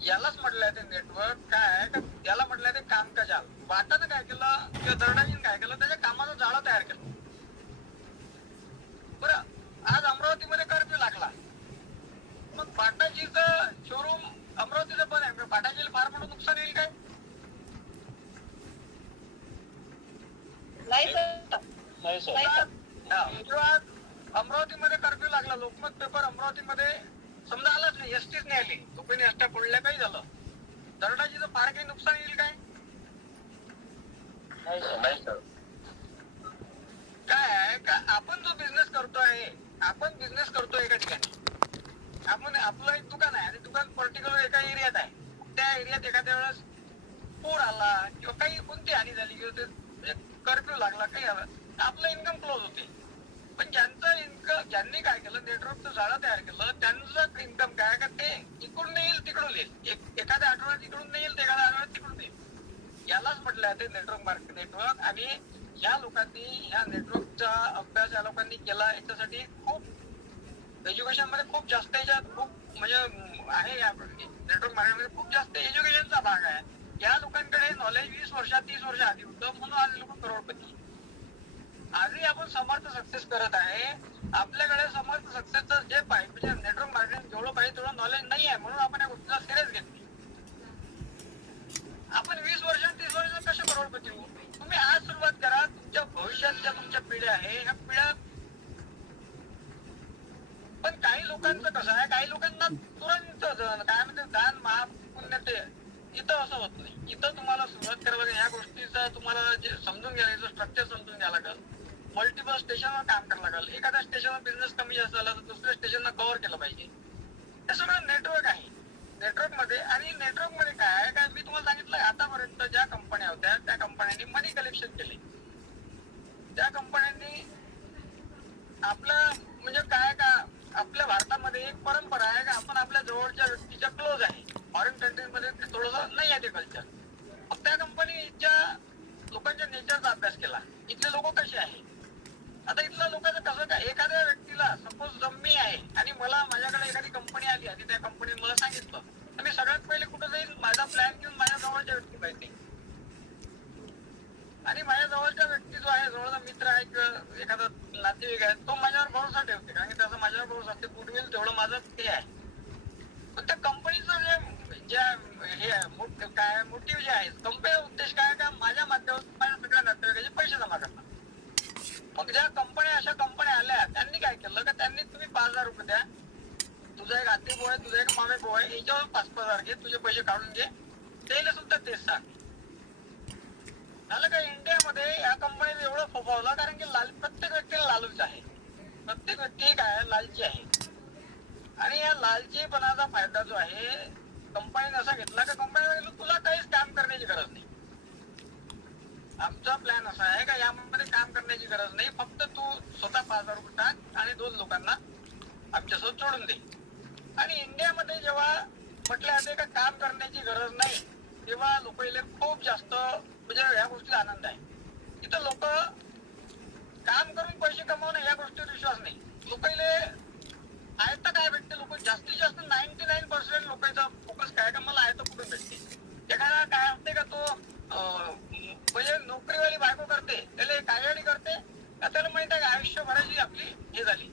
यालाच म्हटलंय ते नेटवर्क काय याला म्हटलंय ते काम का जाल. बाटानं काय केलं किंवा दर्डाजीनं काय केलं त्याच्या कामाचं जाळं तयार केलं. बरं आज अमरावतीमध्ये कर्फ्यू लागला मग टाटाजीचं शोरूम अमरावतीचं पण आहे, टाटाजीला फार मोठं नुकसान येईल काय? नाही सर. नाही सर. जेव्हा अमरावतीमध्ये कर्फ्यू लागला, लोकमत पेपर अमरावतीमध्ये समजा आलाच नाही, एसटीच नाही आली, लोकांनी एसट्या पडल्या, काही झालं, दरडाजीचं फार काही नुकसान येईल काय? नाही सर. काय आहे का आपण जो बिझनेस करतोय एका ठिकाणी, आपण आपलं एक दुकान आहे आणि दुकान पर्टिक्युलर एका एरियात आहे, त्या एरियात एखाद्या वेळेस पूर आला किंवा काही कोणती हानी झाली किंवा कर्फ्यू लागला, काही आला, आपलं इन्कम क्लोज होते. पण ज्यांचं इन्कम, ज्यांनी काय केलं, नेटवर्कचं जाळं तयार केलं, त्यांचं इन्कम काय का ते इकडून येईल तिकडून येईल, एखाद्या आठवड्यात इकडून नाही येईल, एखाद्या आठवड्यात तिकडून येईल. यालाच म्हटलं ते नेटवर्क. आणि या लोकांनी ह्या नेटवर्कचा अभ्यास या लोकांनी केला, याच्यासाठी खूप एज्युकेशन मध्ये खूप जास्त, याच्यात खूप म्हणजे आहे, या नेटवर्क मार्केटमध्ये खूप जास्त एज्युकेशनचा भाग आहे. या लोकांकडे नॉलेज 20 वर्षात 30 वर्ष आधी होतं, म्हणून आज लोक करोडपती. आजही आपण समर्थ सक्सेस करत आहे. आपल्याकडे समर्थ सक्सेसचं जे पाहिजे, म्हणजे नेटवर्क मार्केटिंग जेवढं पाहिजे तेवढं नॉलेज नाही आहे, म्हणून आपण या गोष्टीला सिरियस घेतली. आपण 20 वर्ष 30 वर्ष कसे करोडपती होऊ? तुम्ही आज सुरुवात करा. तुमच्या भविष्यात तुमच्या पिढ्या आहे, ह्या पिढ्या. पण काही लोकांचं कसं आहे, काही लोकांना तुरंत काय म्हणते दान महापुण्य, ते इथं असं होत नाही. इथं तुम्हाला सुरुवात करायला लागेल, ह्या गोष्टीचा तुम्हाला जे समजून घ्यायचं स्ट्रक्चर समजून घ्यायला लागेल. मल्टिपल स्टेशनवर काम करायला लागेल. एखाद्या स्टेशनवर बिझनेस कमी जास्त झाला तर दुसऱ्या स्टेशनला कव्हर केलं पाहिजे. हे सगळं नेटवर्क आहे. नेटवर्क मध्ये, आणि नेटवर्क मध्ये काय आहे, काय मी तुम्हाला सांगितलं, आतापर्यंत ज्या कंपन्या होत्या त्या कंपन्यांनी मनी कलेक्शन केले. त्या कंपन्यांनी आपलं म्हणजे काय का, आपल्या भारतामध्ये एक परंपरा आहे का आपण आपल्या जवळच्या व्यक्तीच्या क्लोज आहे. फॉरेन कंट्रीज मध्ये थोडंसं नाही आहे ते कल्चर. मग त्या कंपनीच्या लोकांच्या नेचरचा अभ्यास केला, इथले लोक कसे आहे. आता इथल्या लोकांचं कसं काय, एखाद्या व्यक्तीला सपोज मी आहे आणि मला माझ्याकडे एखादी कंपनी आली आणि त्या कंपनीने मला सांगितलं, तर मी सगळ्यात पहिले कुठं जाईल, माझा प्लॅन घेऊन माझ्या जवळच्या व्यक्ती पाहिजे. आणि माझ्या जवळच्या व्यक्ती जो आहे, जवळचा मित्र आहे किंवा एखादा नातेवाईक आहे, तो माझ्यावर भरोसा ठेवते, कारण की त्याचा माझ्यावर भरोसा असते, गुडविल तेवढं माझं ते आहे. पण त्या कंपनीचं जे हे काय मोटिव्ह जे आहे, कंपनीचा उद्देश काय का, माझ्या माध्यमातून माझ्या सगळ्या नातेवाईकाचे पैसे जमा करणार. मग ज्या कंपन्या, अशा कंपन्या आल्या, त्यांनी काय केलं का, त्यांनी तुम्ही 5,000 रुपये द्या, तुझा एक आती भाऊ आहे, तुझा एक मामे भाऊ आहे, याच्यावर 5,000 घे, तुझे पैसे काढून घे, त्याला सुद्धा तेच सांग. झालं का, इंडियामध्ये या कंपनीने एवढं फोफावलं, कारण की प्रत्येक व्यक्तीला लालूच आहे. प्रत्येक व्यक्ती काय लालची आहे. आणि या लालचीपणाचा फायदा जो आहे, कंपनीने असा घेतला का, कंपनीने तुला काहीच काम करण्याची गरज नाही. आमचा प्लॅन असा आहे का, यामध्ये काम करण्याची गरज नाही, फक्त तू स्वतः 5,000 रुपये टाक आणि 2 लोकांना आमच्यासोबत जोडून दे. आणि इंडियामध्ये जेव्हा म्हटलं जाते का काम करण्याची गरज नाही, तेव्हा लोकांना खूप जास्त म्हणजे ह्या गोष्टीचा आनंद आहे. इथं लोक काम करून पैसे कमावणं या गोष्टीवर विश्वास नाही. लोकांना आयतं काय भेटते, लोक जास्तीत जास्त 99% लोकांचा फोकस काय का, मला आयतं कुठून भेटते. एखादा काय असते का, तो म्हणजे नोकरीवाली बायको करते, त्याला कायडी करते, त्याला माहित आहे का आयुष्यभराची आपली हे झाली.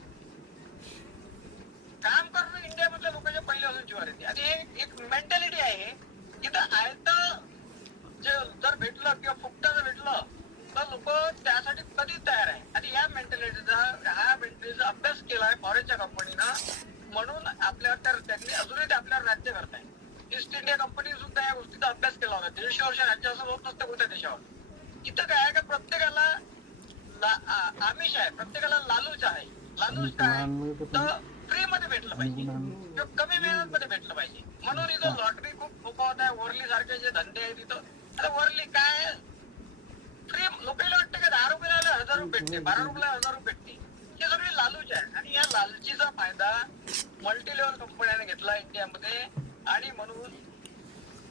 काम करणं इंडियामधल्या लोकांच्या पहिल्यापासून जीवावर येते. आणि हे एक मेंटॅलिटी आहे, इथं आयतं जे जर भेटलं किंवा फुकटाचं भेटलं तर लोक त्यासाठी कधीच तयार आहे. आणि ह्या मेंटॅलिटीचा अभ्यास केलाय फॉरेनच्या कंपनीनं, म्हणून आपल्यावर त्यांनी अजूनही ते आपल्यावर राज्य करताय. ईस्ट इंडिया कंपनी सुद्धा या गोष्टीचा अभ्यास केला होता. 150 वर्ष राज्य असं होत नसतं कोणत्या देशावर. इथं काय आहे का, प्रत्येकाला आमिष आहे, प्रत्येकाला लालूच आहे. लालूच काय तर फ्री मध्ये भेटलं पाहिजे किंवा कमी मेहनत मध्ये भेटलं पाहिजे. म्हणून इथं लॉटरी खूप फोकावत आहे. वर्ली सारखे जे धंदे आहेत तिथं, अरे वर्ली काय फ्री, लोकांना वाटतं का 10 रुपयाला 1,000 रुपये भेटते, 12 रुपयाला 1,000 रुपये भेटते. हे सगळे लालूच आहे. आणि या लालचीचा फायदा मल्टी लेवल कंपन्याने घेतला इंडियामध्ये. आणि म्हणून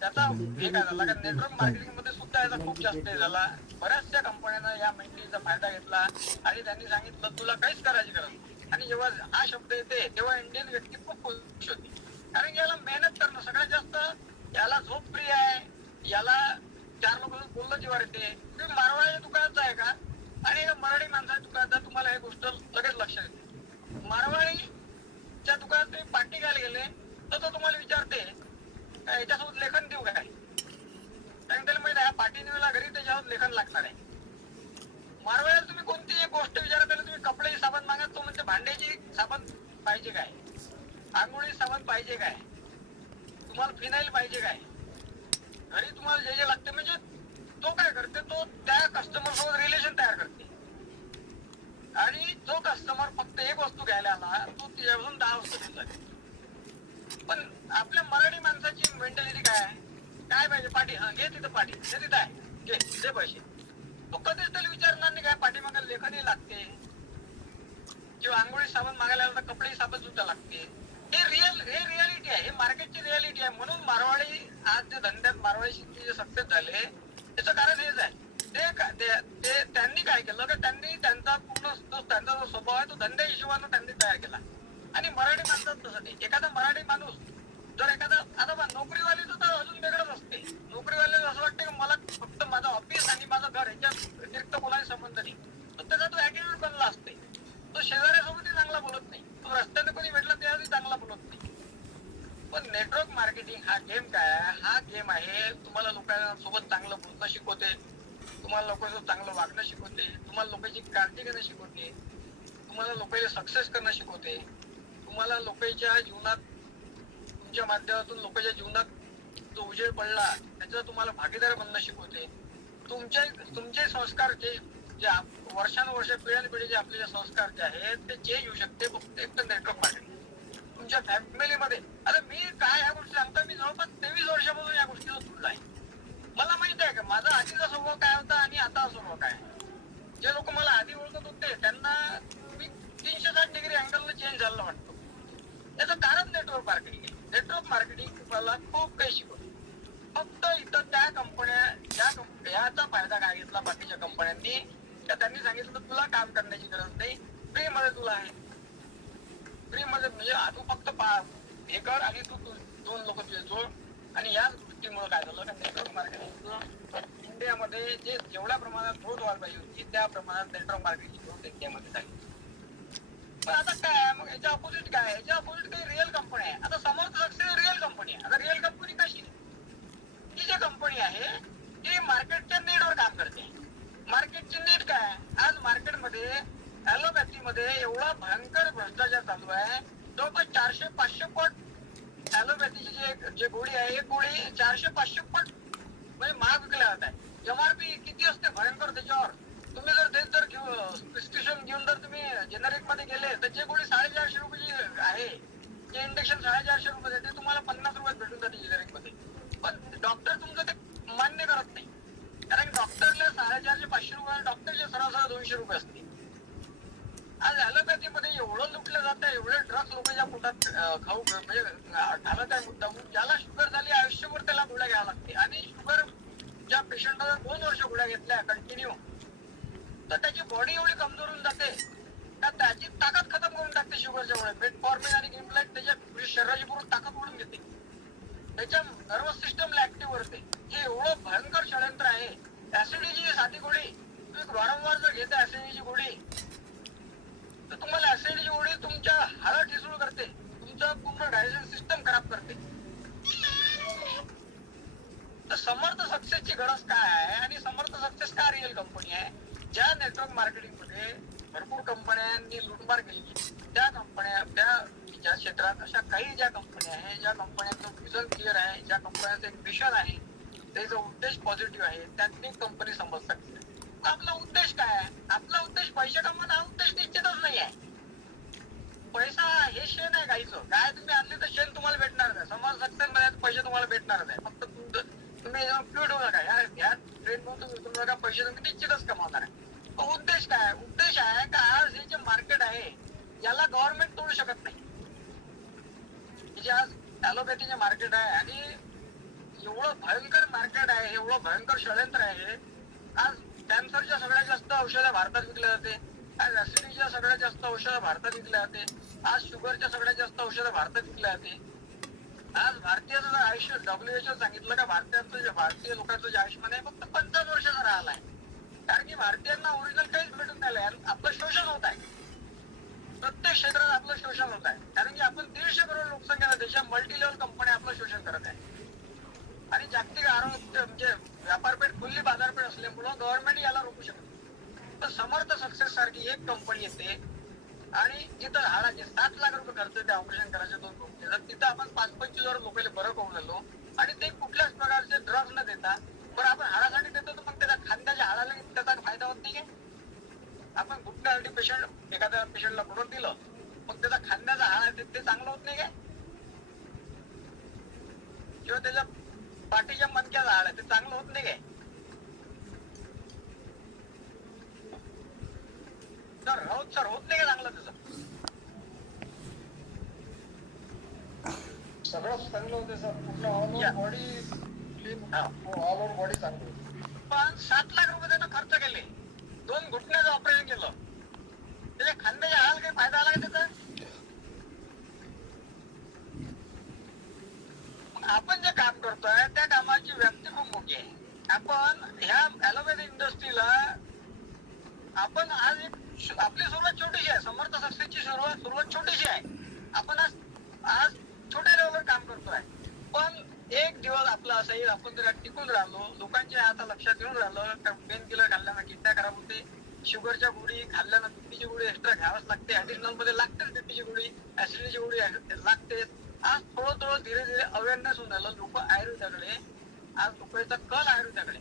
त्याचा हे काय झाला का, नेटवर्क मार्केटिंग मध्ये सुद्धा याचा खूप जास्त हे झाला. बऱ्याचशा कंपन्यांना या मेंटॅलिटीचा फायदा घेतला आणि त्यांनी सांगितलं तुला काहीच करायची गरज नाही. आणि जेव्हा हा शब्द येते तेव्हा इंडियन व्यक्ती खूप खुश होती, कारण याला मेहनत करणं सगळ्यात जास्त, याला झोप प्रिय आहे, याला 4 लोक बोललं जीवार येते. तुम्ही मारवाड्याच्या दुकानात आहे का आणि मराठी माणसाच्या दुकानात तुम्हाला हे गोष्ट लगेच लक्षात येते. मारवाडी त्या दुकानात तुम्ही पाटी घ्यायला गेले तर तो तुम्हाला विचारते काय याच्यासोबत लेखन देऊ काय, कारण त्याला माहिती आहे पाटी नेला घरी त्याच्यावर लेखन लागणार आहे. मारवाड्याला तुम्ही कोणतीही गोष्ट विचारा, त्याला तुम्ही कपड्याची साबण मागा, तो म्हणजे भांड्याची साबण पाहिजे काय, आंघोळी साबण पाहिजे काय, तुम्हाला फिनाईल पाहिजे काय, घरी तुम्हाला जे जे लागते, म्हणजे तो काय करते, तो त्या कस्टमर सोबत रिलेशन तयार करते. आणि जो कस्टमर फक्त एक वस्तू घ्यायला आला तो तिच्यापासून 10 वस्तू घेऊन जाते. पण आपल्या मराठी माणसाची मेंटॅलिटी काय आहे, काय पाहिजे पाठी, हा घे तिथं पाठी, हे तिथं आहे घे दे पैसे. तो कधीच त्याला विचारणार नाही काय पाठी मागायला लेखनही लागते किंवा आंघोळी साबण मागायला आला तर कपडे साबण सुद्धा लागते. हे रियालिटी आहे, हे मार्केटची रियालिटी आहे. म्हणून मारवाडी आज जे धंद्यात मारवाडी जे सक्सेस झाले त्याचं कारण हेच आहे. ते त्यांनी काय केलं की त्यांनी त्यांचा पूर्ण त्यांचा जो स्वभाव आहे तो धंद्या हिशोबाने त्यांनी तयार केला. आणि मराठी माणसात तसं नाही. एखादा मराठी माणूस जर एखादा आता नोकरीवालीचं तर अजून वेगळंच असते. नोकरीवाल्याला असं वाटतं की मला फक्त माझं ऑफिस आणि माझं घर ह्याच्या व्यतिरिक्त कोणाही संबंध नाही. तर त्याचा तो ऍटिट्यूड बनला असते. तो शेजाऱ्यासोबतही चांगला बोलत नाही, तो रस्त्याने कोणी भेटला त्यावेळी चांगला बोलत नाही. पण नेटवर्क मार्केटिंग हा गेम काय आहे, हा गेम आहे तुम्हाला लोकांसोबत चांगलं बोलणं शिकवते, तुम्हाला लोकांसोबत चांगलं वागणं शिकवते, तुम्हाला लोकांची काळजी घेणं शिकवते, तुम्हाला लोकांना सक्सेस करणं शिकवते, तुम्हाला लोकांच्या जीवनात तुमच्या माध्यमातून लोकांच्या जीवनात जो उजेड पडला त्याचा तुम्हाला भागीदार बनणं शिकवते. तुमचे संस्कार जे वर्षानुवर्ष पिढ्यानपिढी जे आपले जे संस्कार जे आहेत ते चेंज होऊ शकते फक्त एक तर नेटवर्क मार्केटिंग. तुमच्या फॅमिलीमध्ये आता मी काय ह्या गोष्टी सांगतो, मी जवळपास 23 वर्षापासून या गोष्टीला तुटला आहे. मला माहित आहे का माझा आधीचा स्वभाव काय होता आणि आता स्वभाव काय. जे लोक मला आधी ओळखत होते त्यांना मी 360 डिग्री अँगलला चेंज झालं वाटतो. याचं कारण नेटवर्क मार्केटिंग. नेटवर्क मार्केटिंग तुम्हाला खूप काही शिकवतं. फक्त इथं त्या कंपन्या याचा फायदा काय घेतला बाकीच्या कंपन्यांनी, तर त्यांनी सांगितलं तर तुला काम करण्याची गरज नाही, फ्री मध्ये तुला आहे. फ्री मध्ये म्हणजे तू फक्त हे कर आणि तू 2 लोक तुझे जोड. आणि याच गोष्टीमुळे काय झालं का नेटवर्क मार्केटिंग इंडियामध्ये जे जेवढ्या प्रमाणात ग्रोथ व्हायला पाहिजे होती त्या प्रमाणात नेटवर्क मार्केटिंग ग्रोथ इंडियामध्ये झाली. पण आता काय मग याच्या ऑपोजिट काय, याच्या ऑपोजिट काही रिअल कंपनी आहे. आता समर्थ सक्सेस रिअल कंपनी आहे. आता रिअल कंपनी कशी, ही जी कंपनी आहे ती मार्केटच्या नीडवर काम करते. मार्केटची नीड काय, आज मार्केटमध्ये ऍलोपॅथी मध्ये एवढा भयंकर भ्रष्टाचार चालू आहे. जवळपास 400-500 पट ऍलोपॅथीची जे गोळी आहे एक गोळी 400-500 पट म्हणजे महाग विकल्या जात आहे. एमआरपी किती असते भयंकर त्याच्यावर. तुम्ही जर तेच जर प्रिस्क्रिप्शन घेऊन जर तुम्ही जेनेरिक मध्ये गेले तर जे गोळी 450 रुपयाची आहे, जे इंजेक्शन 450 रुपये ते तुम्हाला 50 रुपयात भेटून जाते जेनेरिक मध्ये. पण डॉक्टर तुमचं ते मान्य करत नाही, कारण डॉक्टरला 450-500 रुपये, डॉक्टरचे सरासरी 200 रुपये असते. आज ऍलोपॅथी मध्ये एवढं लुटलं जातं, एवढे ड्रग्स लोकांच्या पोटात खाऊ म्हणजे घालत आहे मुद्दाम. ज्याला शुगर झाली आयुष्यभर त्याला गोळ्या घ्याव्या लागते. आणि शुगर ज्या पेशंटला जर 2 वर्ष गोळ्या घेतल्या कंटिन्यू तर त्याची बॉडी एवढी कमजोर होऊन जाते का त्याची ताकद खतम करून टाकते शुगरच्या गोळ्या. मेटफॉर्मिन आणि गिम्पलाइट त्याच्या शरीराची पूर्ण ताकद ओढून घेते, त्याच्या नर्वस सिस्टमला ऍक्टिव्ह करते. हे एवढं भयंकर षडयंत्र आहे. ऍसिडिटीची साधी गोळी तुम्ही वारंवार जर घेता ऍसिडिटीची गोळी तर तुम्हाला ऍसिडिटीची गोळी तुमच्या हाडं ठिसूळ करते, तुमचं पूर्ण डायजेशन सिस्टम खराब करते. तर समर्थ सक्सेसची गरज काय आहे आणि समर्थ सक्सेस का रिअल कंपनी आहे. ज्या नेटवर्क मार्केटिंग मध्ये भरपूर कंपन्यांनी लुटमार केली, त्या कंपन्या ज्या क्षेत्रात अशा काही ज्या कंपन्या आहेत, ज्या कंपन्यांचं विजन क्लिअर आहे, ज्या कंपन्यांचं एक मिशन आहे, त्याचा उद्देश पॉझिटिव्ह आहे, त्यांनी कंपनी समज शकते. आपला उद्देश काय आहे, आपला उद्देश पैसे कमवणं हा उद्देश निश्चितच नाही आहे. पैसा हे शेण आहे गाईचं, गाय तुम्ही आणली तर शेण तुम्हाला भेटणार नाही. समाज सक्सेस मध्ये पैसे तुम्हाला भेटणारच आहे. फक्त तुम्ही फ्लुइड होऊ नका, ह्या ट्रेन मधून तुम्ही नका, पैसे तुम्ही निश्चितच कमावणार आहे. उद्देश काय, उद्देश आहे का आज हे जे मार्केट आहे याला गव्हर्नमेंट तोडू शकत नाही. जे आज ऍलोपॅथीचे मार्केट आहे आणि एवढं भयंकर मार्केट आहे, एवढं भयंकर षडयंत्र आहे. आज कॅन्सरच्या सगळ्यात जास्त औषधं भारतात विकल्या जाते, आज ऍसिडिटीच्या सगळ्यात जास्त औषधं भारतात विकल्या जाते, आज शुगरच्या सगळ्यात जास्त औषधं भारतात विकल्या जाते. आज भारतीयाचं आयुष्य WHO सांगितलं का भारतीय लोकांचं जे आयुष्यमान आहे फक्त 50 वर्षाचा राहिला आहे. कारण की भारतीयांना ओरिजिनल काहीच भेटून नाही, आपलं शोषण होत आहे. प्रत्येक क्षेत्रात आपलं शोषण होत आहे. कारण की आपण 150 करोड लोकसंख्या देशात मल्टी लेवल कंपन्या आपलं शोषण करत आहे. आणि जागतिक आरोग्य म्हणजे व्यापारपेठ खुली बाजारपेठ असल्यामुळं गव्हर्नमेंट याला रोखू शकत नाही. पण समर्थ सक्सेस सारखी एक कंपनी येते आणि जिथं हाडाचे 7 लाख रुपये खर्च येते ऑपरेशन करायचे 2 गोष्टी, तिथं आपण 5-25 लोकांना बरं करून आलो आणि ते कुठल्याच प्रकारचे ड्रग्ज न देता पण आपण हाडासाठी देतो, तर मग त्याचा खांद्याच्या हाडाला त्याचा फायदा होत नाही. आपण घुटण्यासाठी पेशंट एखाद्या पेशंटला प्रोडक्ट दिलं, मग त्याचा खांद्याचा हाड आहे ते चांगलं होत नाही काय? किंवा त्याच्या पाठीच्या मणक्याचा हाड आहे ते चांगलं होत नाही काय? सर होत नाही का चांगलं त्याचं? सगळं चांगलं होते सर, पूर्ण all over body clean, all over body चांगली होती. पण 7 लाख रुपये त्यानं खर्च केले, 2 घुटण्याचं ऑपरेशन केलं, त्याच्या खांद्याच्या हाडाला काही फायदा आला का त्याचा? आपण जे काम करतोय त्या कामाची व्याप्ती खूप मोठी आहे. आपण ह्या ऍलोपॅथी इंडस्ट्रीला आपण आज आपली सुरुवात छोटीशी आहे. समर्थ सक्सेसची सुरुवात छोटीशी आहे. आपण आज छोट्या लेवलवर काम करतोय. पण एक दिवस आपला असा येईल, आपण जर टिकून राहिलो, लोकांच्या आता लक्षात येऊन राहिलं, पेन किलर खाल्ल्यानं किडन्या खराब होते, शुगरच्या गोळी खाल्ल्यानं बीपीची गोळी एक्स्ट्रा घ्यावाच लागते, ऍडिशनल मध्ये लागतेच बीपीची गोळी, ऍसिडिटीची गोळी लागतेच. आज थोडं धीरे धीरे अवेअरनेस होऊन राहिलं लोक आयुर्वेदाकडे, आज लोकांचा कल आयुर्वेदाकडे.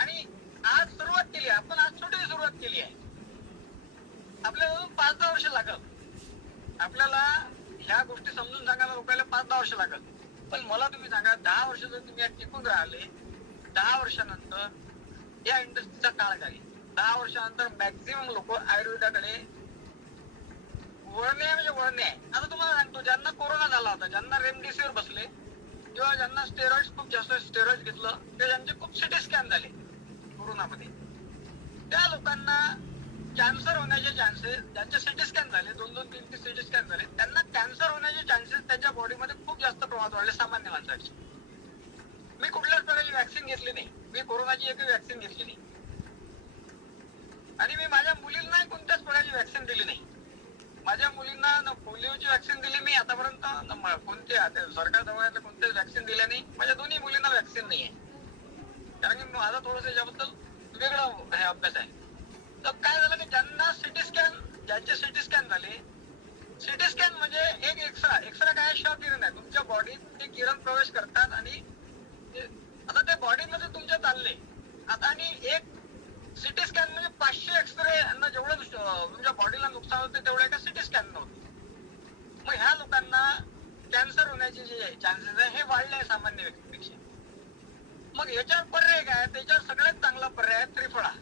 आणि आज सुरुवात केली, आपण आज छोटी सुरुवात केली आहे. आपल्याला 5-10 वर्ष लागल आपल्याला ह्या गोष्टी समजून सांगायला, लोकांना 5-10 वर्ष लागल. पण मला तुम्ही सांगा, 10 वर्ष जर तुम्ही टिकून राहिले, 10 वर्षानंतर या इंडस्ट्रीचा काळ काय? 10 वर्षानंतर मॅक्झिमम लोक आयुर्वेदाकडे वळणे म्हणजे वळणे आहे. आता तुम्हाला सांगतो, ज्यांना कोरोना झाला होता, ज्यांना रेमडेसिवीर बसले किंवा ज्यांना स्टेरॉइड खूप जास्त स्टेरॉइड घेतलं, ते ज्यांचे खूप सिटी स्कॅन झाले कोरोनामध्ये, त्या लोकांना कॅन्सर होण्याचे चान्सेस, ज्यांचे सिटी स्कॅन झाले, 2-2, 3-3 सिटी स्कॅन झाले, त्यांना कॅन्सर होण्याचे चान्सेस त्यांच्या बॉडीमध्ये खूप जास्त प्रमाणात वाढले सामान्य माणसाचे. मी कुठल्याच प्रकारची व्हॅक्सिन घेतली नाही, मी कोरोनाची एकही व्हॅक्सिन घेतली नाही आणि मी माझ्या मुलींना कोणत्याच प्रकारची व्हॅक्सिन दिली नाही. माझ्या मुलींना न पोलिओची व्हॅक्सिन दिली मी आतापर्यंत, कोणत्या सरकार दवाखान्यात कोणत्याच व्हॅक्सिन दिल्या नाही. माझ्या दोन्ही मुलींना व्हॅक्सिन नाही आहे, कारण की माझा थोडंसं याच्याबद्दल वेगळा हे अभ्यास आहे. तर काय झालं की ज्यांचे सिटी स्कॅन झाले, सिटी स्कॅन म्हणजे एक एक्सरा काय क्षकिरण किरण आहे, तुमच्या बॉडीत ते किरण प्रवेश करतात आणि आता ते बॉडीमध्ये तुमच्या चालले आता. आणि एक सिटी स्कॅन म्हणजे 500 एक्सरे यांना जेवढं तुमच्या बॉडीला नुकसान होते तेवढं एका सिटी स्कॅन नव्हतं. मग ह्या लोकांना कॅन्सर होण्याचे जे चान्सेस आहे हे वाढले आहे सामान्य व्यक्तीपेक्षा. मग याच्यावर पर्याय काय? त्याच्यावर सगळ्यात चांगला पर्याय आहे त्रिफळा.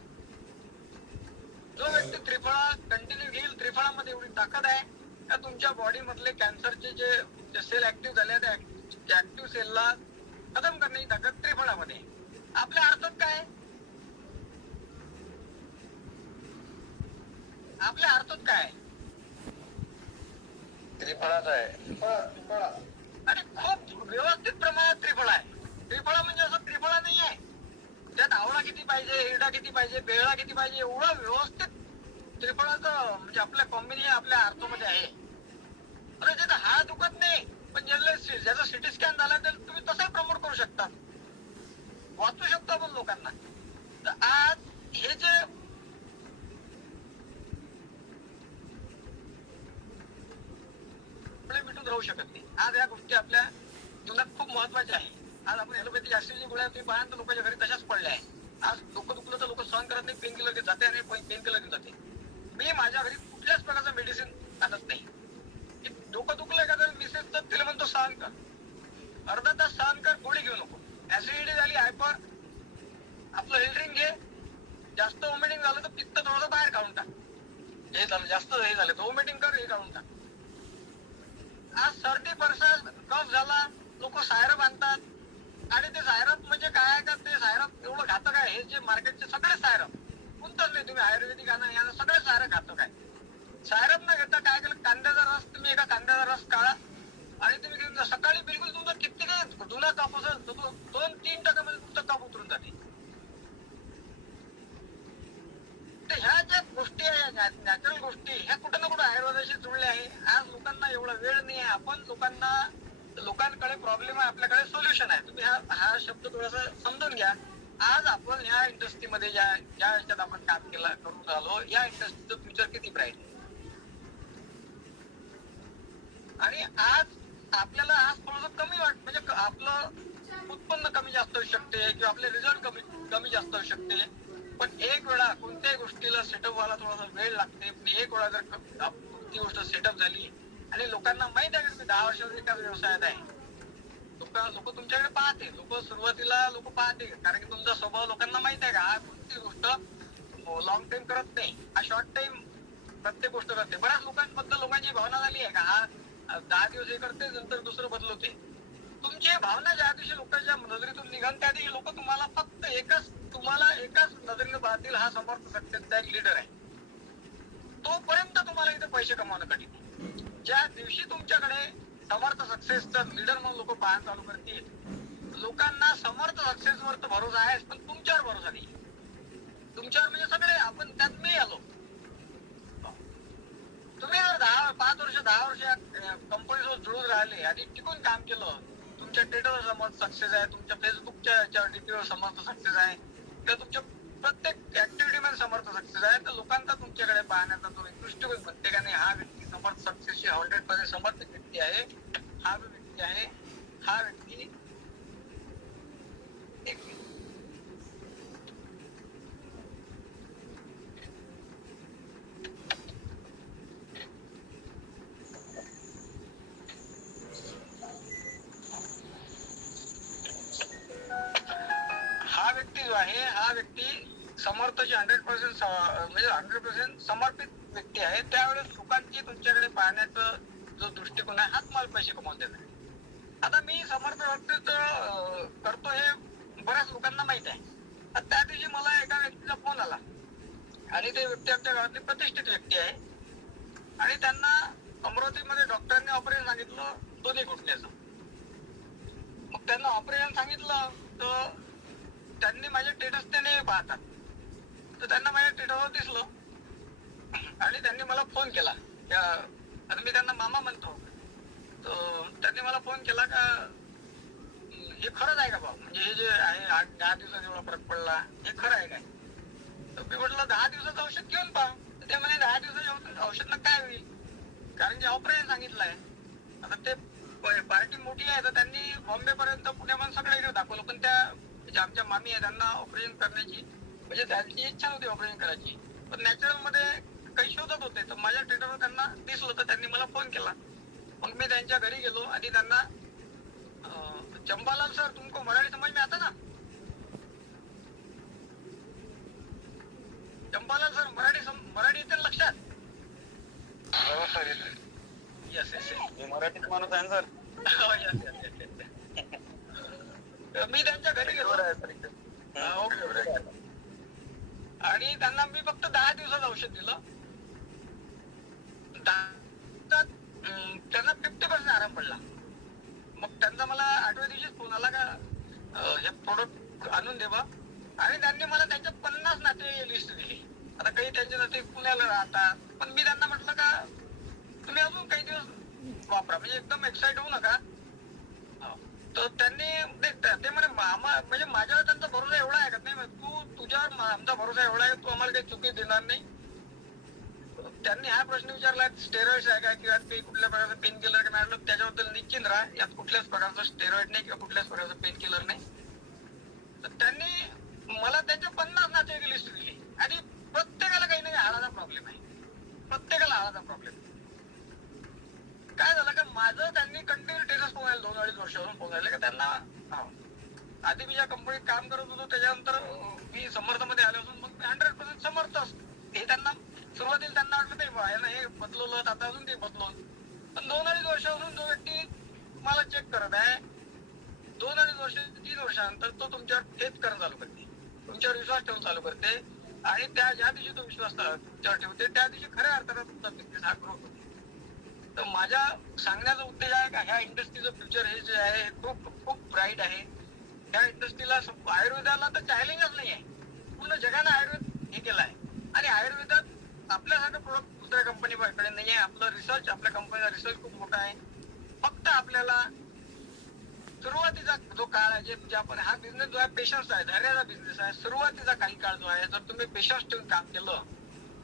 जो व्यक्ती त्रिफळा कंटिन्यू घेईल, त्रिफळामध्ये एवढी ताकद आहे का तुमच्या बॉडी मधले कॅन्सरचे जे सेल ऍक्टिव्ह झाले त्या ऍक्टिव्ह सेलला खतम करण्याची ताकद त्रिफळामध्ये. आपल्या अर्थात काय? आपल्या अर्थात काय? त्रिफळाच आहे. आणि खूप व्यवस्थित प्रमाणात त्रिफळा आहे. त्रिफळा म्हणजे असं त्रिफळा नाही आहे त्यात आवळा किती पाहिजे, हिरडा किती पाहिजे, बेळा किती पाहिजे, एवढं व्यवस्थित त्रिफळाचं म्हणजे आपल्या कॉम्बिनेशन आपल्या अर्थामध्ये आहे. अरे ज्याचा हात दुखत नाही पण ज्याचा सिटी स्कॅन झाला तर तुम्ही तसंही प्रमोट करू शकता, वाचू शकतो आपण लोकांना. तर आज हे जे मिटून राहू शकत नाही, आज या गोष्टी आपल्या जीवनात खूप महत्वाच्या आहे. आज आपण ऍलोपॅथी ऍसिडची गोळ्या तुम्ही पाहा तर लोकांच्या घरी तशाच पडल्या आहे. आज डोकं दुखलं तर लोक सहन करत नाही, पेन किलर घेत जाते आणि पेन किलर घेत जाते. मी माझ्या घरी कुठल्याच प्रकारचं मेडिसिन आणत नाही. डोकं दुखलं का तर मिसेस तर तिला म्हणतो सहन कर, अर्धा तास सहन कर, गोळी घेऊ नको. ऍसिडिटी झाली, हायपर, आपलं हेल्ड्रिंग घे, जास्त वॉमिटिंग झालं तर पित्त थोडं बाहेर काढून टाक, हे झालं जास्त हे झालं तर वॉमिटिंग कर, हे काढून टाक. आज सर्दी परसा कफ झाला, लोक सायरप आणतात आणि ते सायरप म्हणजे काय का ते सायरप एवढं घातक आहे. हे जे मार्केटचे सगळे सायरप कोणतंच नाही, तुम्ही आयुर्वेदिक आणा यानं सगळे सायरप घातक आहे. सायरप न घेता काय केलं, कांद्याचा रस, तुम्ही एका कांद्याचा रस काढा आणि तुम्ही घेऊन सकाळी बिलकुल तुमचा किती काही जुना काप असेल तर 2-3% मध्ये तुमचा काप उतरून जाते. तर ह्या ज्या गोष्टी गोष्टी आहे, नॅचरल गोष्टी ह्या कुठं ना कुठं आयुर्वेदाशी जुळल्या आहे. आज लोकांना एवढा वेळ नाही आहे. आपण लोकांकडे प्रॉब्लेम आहे, आपल्याकडे सोल्युशन आहे. तुम्ही हा शब्द थोडासा समजून घ्या. आज आपण ह्या इंडस्ट्रीमध्ये ज्या ह्याच्यात आपण काम करून राहिलो, या इंडस्ट्रीचं फ्युचर किती ब्राईट आहे. आणि आज आपल्याला आज थोडंसं कमी म्हणजे आपलं उत्पन्न कमी जास्त होऊ शकते किंवा आपले रिझल्ट कमी जास्त होऊ शकते. पण एक वेळा कोणत्याही गोष्टीला सेटअप व्हायला थोडासा वेळ लागते. पण एक वेळा जर ती गोष्ट सेटअप झाली आणि लोकांना माहित आहे की तुम्ही 10 वर्षात एकाच व्यवसायात आहे, लोक तुमच्याकडे पाहते. सुरुवातीला लोक पाहते कारण की तुमचा स्वभाव लोकांना माहित आहे का हा कोणती गोष्ट लॉंग टाइम करत नाही, हा शॉर्ट टाइम प्रत्येक गोष्ट करते. बऱ्याच लोकांची भावना झाली आहे का हा 10 दिवस हे करते नंतर दुसरं बदलवते. तुमची भावना ज्या दिवशी लोकांच्या नजरेतून निघाल त्या दिवशी लोक तुम्हाला फक्त एकाच नजरेने पाहतील, हा समर्थ सक्सेसचा एक लीडर आहे. तोपर्यंत तुम्हाला इथे पैसे कमावणं कठीण आहे. ज्या दिवशी तुमच्याकडे समर्थ सक्सेसचा लीडर म्हणून लोक पाहणं चालू करतील, लोकांना समर्थ सक्सेसवर तर भरोसा आहेच पण तुमच्यावर भरोसा नाही. तुमच्यावर म्हणजे सगळे आपण त्यात मी आलो. तुम्ही जर 10 वर्ष कंपनीसोबत जुळून राहिले आणि टिकून काम केलं, तुमच्या ट्विटरवर समर्थ सक्सेस आहे, तुमच्या फेसबुकच्या डीपीवर समर्थ सक्सेस आहे, तर तुमच्या प्रत्येक ऍक्टिव्हिटीमध्ये समर्थ सक्सेस आहे, तर लोकांचा तुमच्याकडे पाहण्याचा तो दृष्टिकोन म्हणते का नाही हा व्यक्ती समर्थ सक्सेसची 100% समर्थ व्यक्ती आहे. हा जो व्यक्ती आहे हा व्यक्ती हा व्यक्ती समर्थची 100% म्हणजे 100% समर्पित व्यक्ती आहे. त्यावेळेस लोकांची तुमच्याकडे पाहण्याचा जो दृष्टिकोन आहे हा तुम्हाला पैसे कमावून देणार. आता मी समर्थ व्यक्तीच करतो हे बऱ्याच लोकांना माहित आहे. त्या दिवशी मला एका व्यक्तीचा फोन आला आणि ते व्यक्ती आमच्या गावातली प्रतिष्ठित व्यक्ती आहे आणि त्यांना अमरावतीमध्ये डॉक्टरांनी ऑपरेशन सांगितलं दोन्ही घुटण्याचं. मग त्यांना ऑपरेशन सांगितलं तर त्यांनी माझे स्टेटस ते नाही पाहतात, तर त्यांना माझ्या स्टेटसवर दिसलं आणि त्यांनी मला फोन केला. आता मी त्यांना मामा म्हणतो, तर त्यांनी मला फोन केला का हे खरंच आहे का भाऊ, म्हणजे हे जे आहे 10 दिवसात एवढा फरक पडला हे खरं आहे काय. तर मी म्हटलं 10 दिवसाचं औषध घेऊन पहा. तर ते म्हणे 10 दिवसाच्या औषधला काय होईल, कारण की ऑपरेशन सांगितलं आहे. आता ते पार्टी मोठी आहे तर त्यांनी बॉम्बे पर्यंत पुण्यापर्यंत सगळं दाखवलं, पण त्या आमच्या मामी आहे त्यांना ऑपरेशन करण्याची म्हणजे त्यांची इच्छा होती ऑपरेशन करायची, पण नॅचरल मध्ये काही शोधत होते. तर माझ्या ट्विटरवर त्यांना दिसलं तर त्यांनी मला फोन केला. मग मी त्यांच्या घरी गेलो आणि त्यांना चंपालाल सर तुमको मराठी समज में आता ना, चंपालाल सर मराठी येते ना लक्षात. हो सर येते. येस येस मी मराठीत माणूस आहे सर. मी त्यांच्या घरी गेलो आणि त्यांना मी फक्त 10 दिवसाचं औषध दिलं. त्यांना 50% आराम पडला. मग त्यांचा मला 8व्या दिवशीच फोन आला का हे प्रोडक्ट आणून देवा, आणि त्यांनी मला त्यांच्या 50 नाते लिस्ट दिली. आता काही त्यांचे नाते पुण्याला राहतात, पण मी त्यांना म्हटलं का तुम्ही अजून काही दिवस वापरा, म्हणजे एकदम एक्साइट होऊ नका. तर त्यांनी ते म्हणे मामा म्हणजे माझ्यावर त्यांचा भरोसा एवढा आहे का नाही, तुझ्यावर आमचा भरोसा एवढा आहे तू आम्हाला काही चुकी देणार नाही. त्यांनी हा प्रश्न विचारला स्टेरॉइड आहे का किंवा काही कुठल्या प्रकारचं पेन किलर का. म्हटलं त्याच्याबद्दल निश्चित राहा, यात कुठल्याच प्रकारचं स्टेरॉइड नाही किंवा कुठल्याच प्रकारचं पेन किलर नाही. तर त्यांनी मला त्यांच्या 50 नातेवाईक लिस्ट दिली आणि प्रत्येकाला काही नाही हाडाचा प्रॉब्लेम आहे, प्रत्येकाला हाडाचा प्रॉब्लेम. काय झालं का माझं त्यांनी कंटिन्यू टेरेस पोहायला 2-2.5 वर्षापासून पोहायला का त्यांना आधी मी ज्या कंपनीत काम करत होतो त्याच्यानंतर मी समर्थमध्ये आल्यापासून मग मी 100% समर्थ असतो. हे त्यांना सुरुवातीला त्यांना वाटलं नाही हे बदलवलं आता अजून ते बदलवलं, पण 2-2.5 वर्षापासून जो व्यक्ती मला चेक करत आहे 2-2.5 वर्ष 3 वर्षानंतर तो तुमच्यावर फेथ करणं चालू करते, तुमच्यावर विश्वास ठेवून चालू करते आणि ज्या दिवशी तो विश्वास तुमच्यावर ठेवते त्या दिवशी खऱ्या अर्थानं तुमचा बिझनेस हा ग्रो होतो. तर माझ्या सांगण्याचा उद्देश आहे का ह्या इंडस्ट्रीचं फ्युचर हे जे आहे खूप खूप ब्राईट आहे. ह्या इंडस्ट्रीला आयुर्वेदाला तर चॅलेंजच नाही आहे, पूर्ण जगाने आयुर्वेद हे केलं आहे आणि आयुर्वेदात दुसऱ्या कंपनीकडे नाहीये. आपलं रिसर्च, आपल्या कंपनीचा रिसर्च खूप मोठा आहे. फक्त आपल्याला सुरुवातीचा जो काळ आहे, जे आपण हा बिझनेस जो आहे पेशन्स आहे, धैर्याचा बिझनेस आहे. सुरुवातीचा काही काळ जो आहे, जर तुम्ही पेशन्स ठेवून काम केलं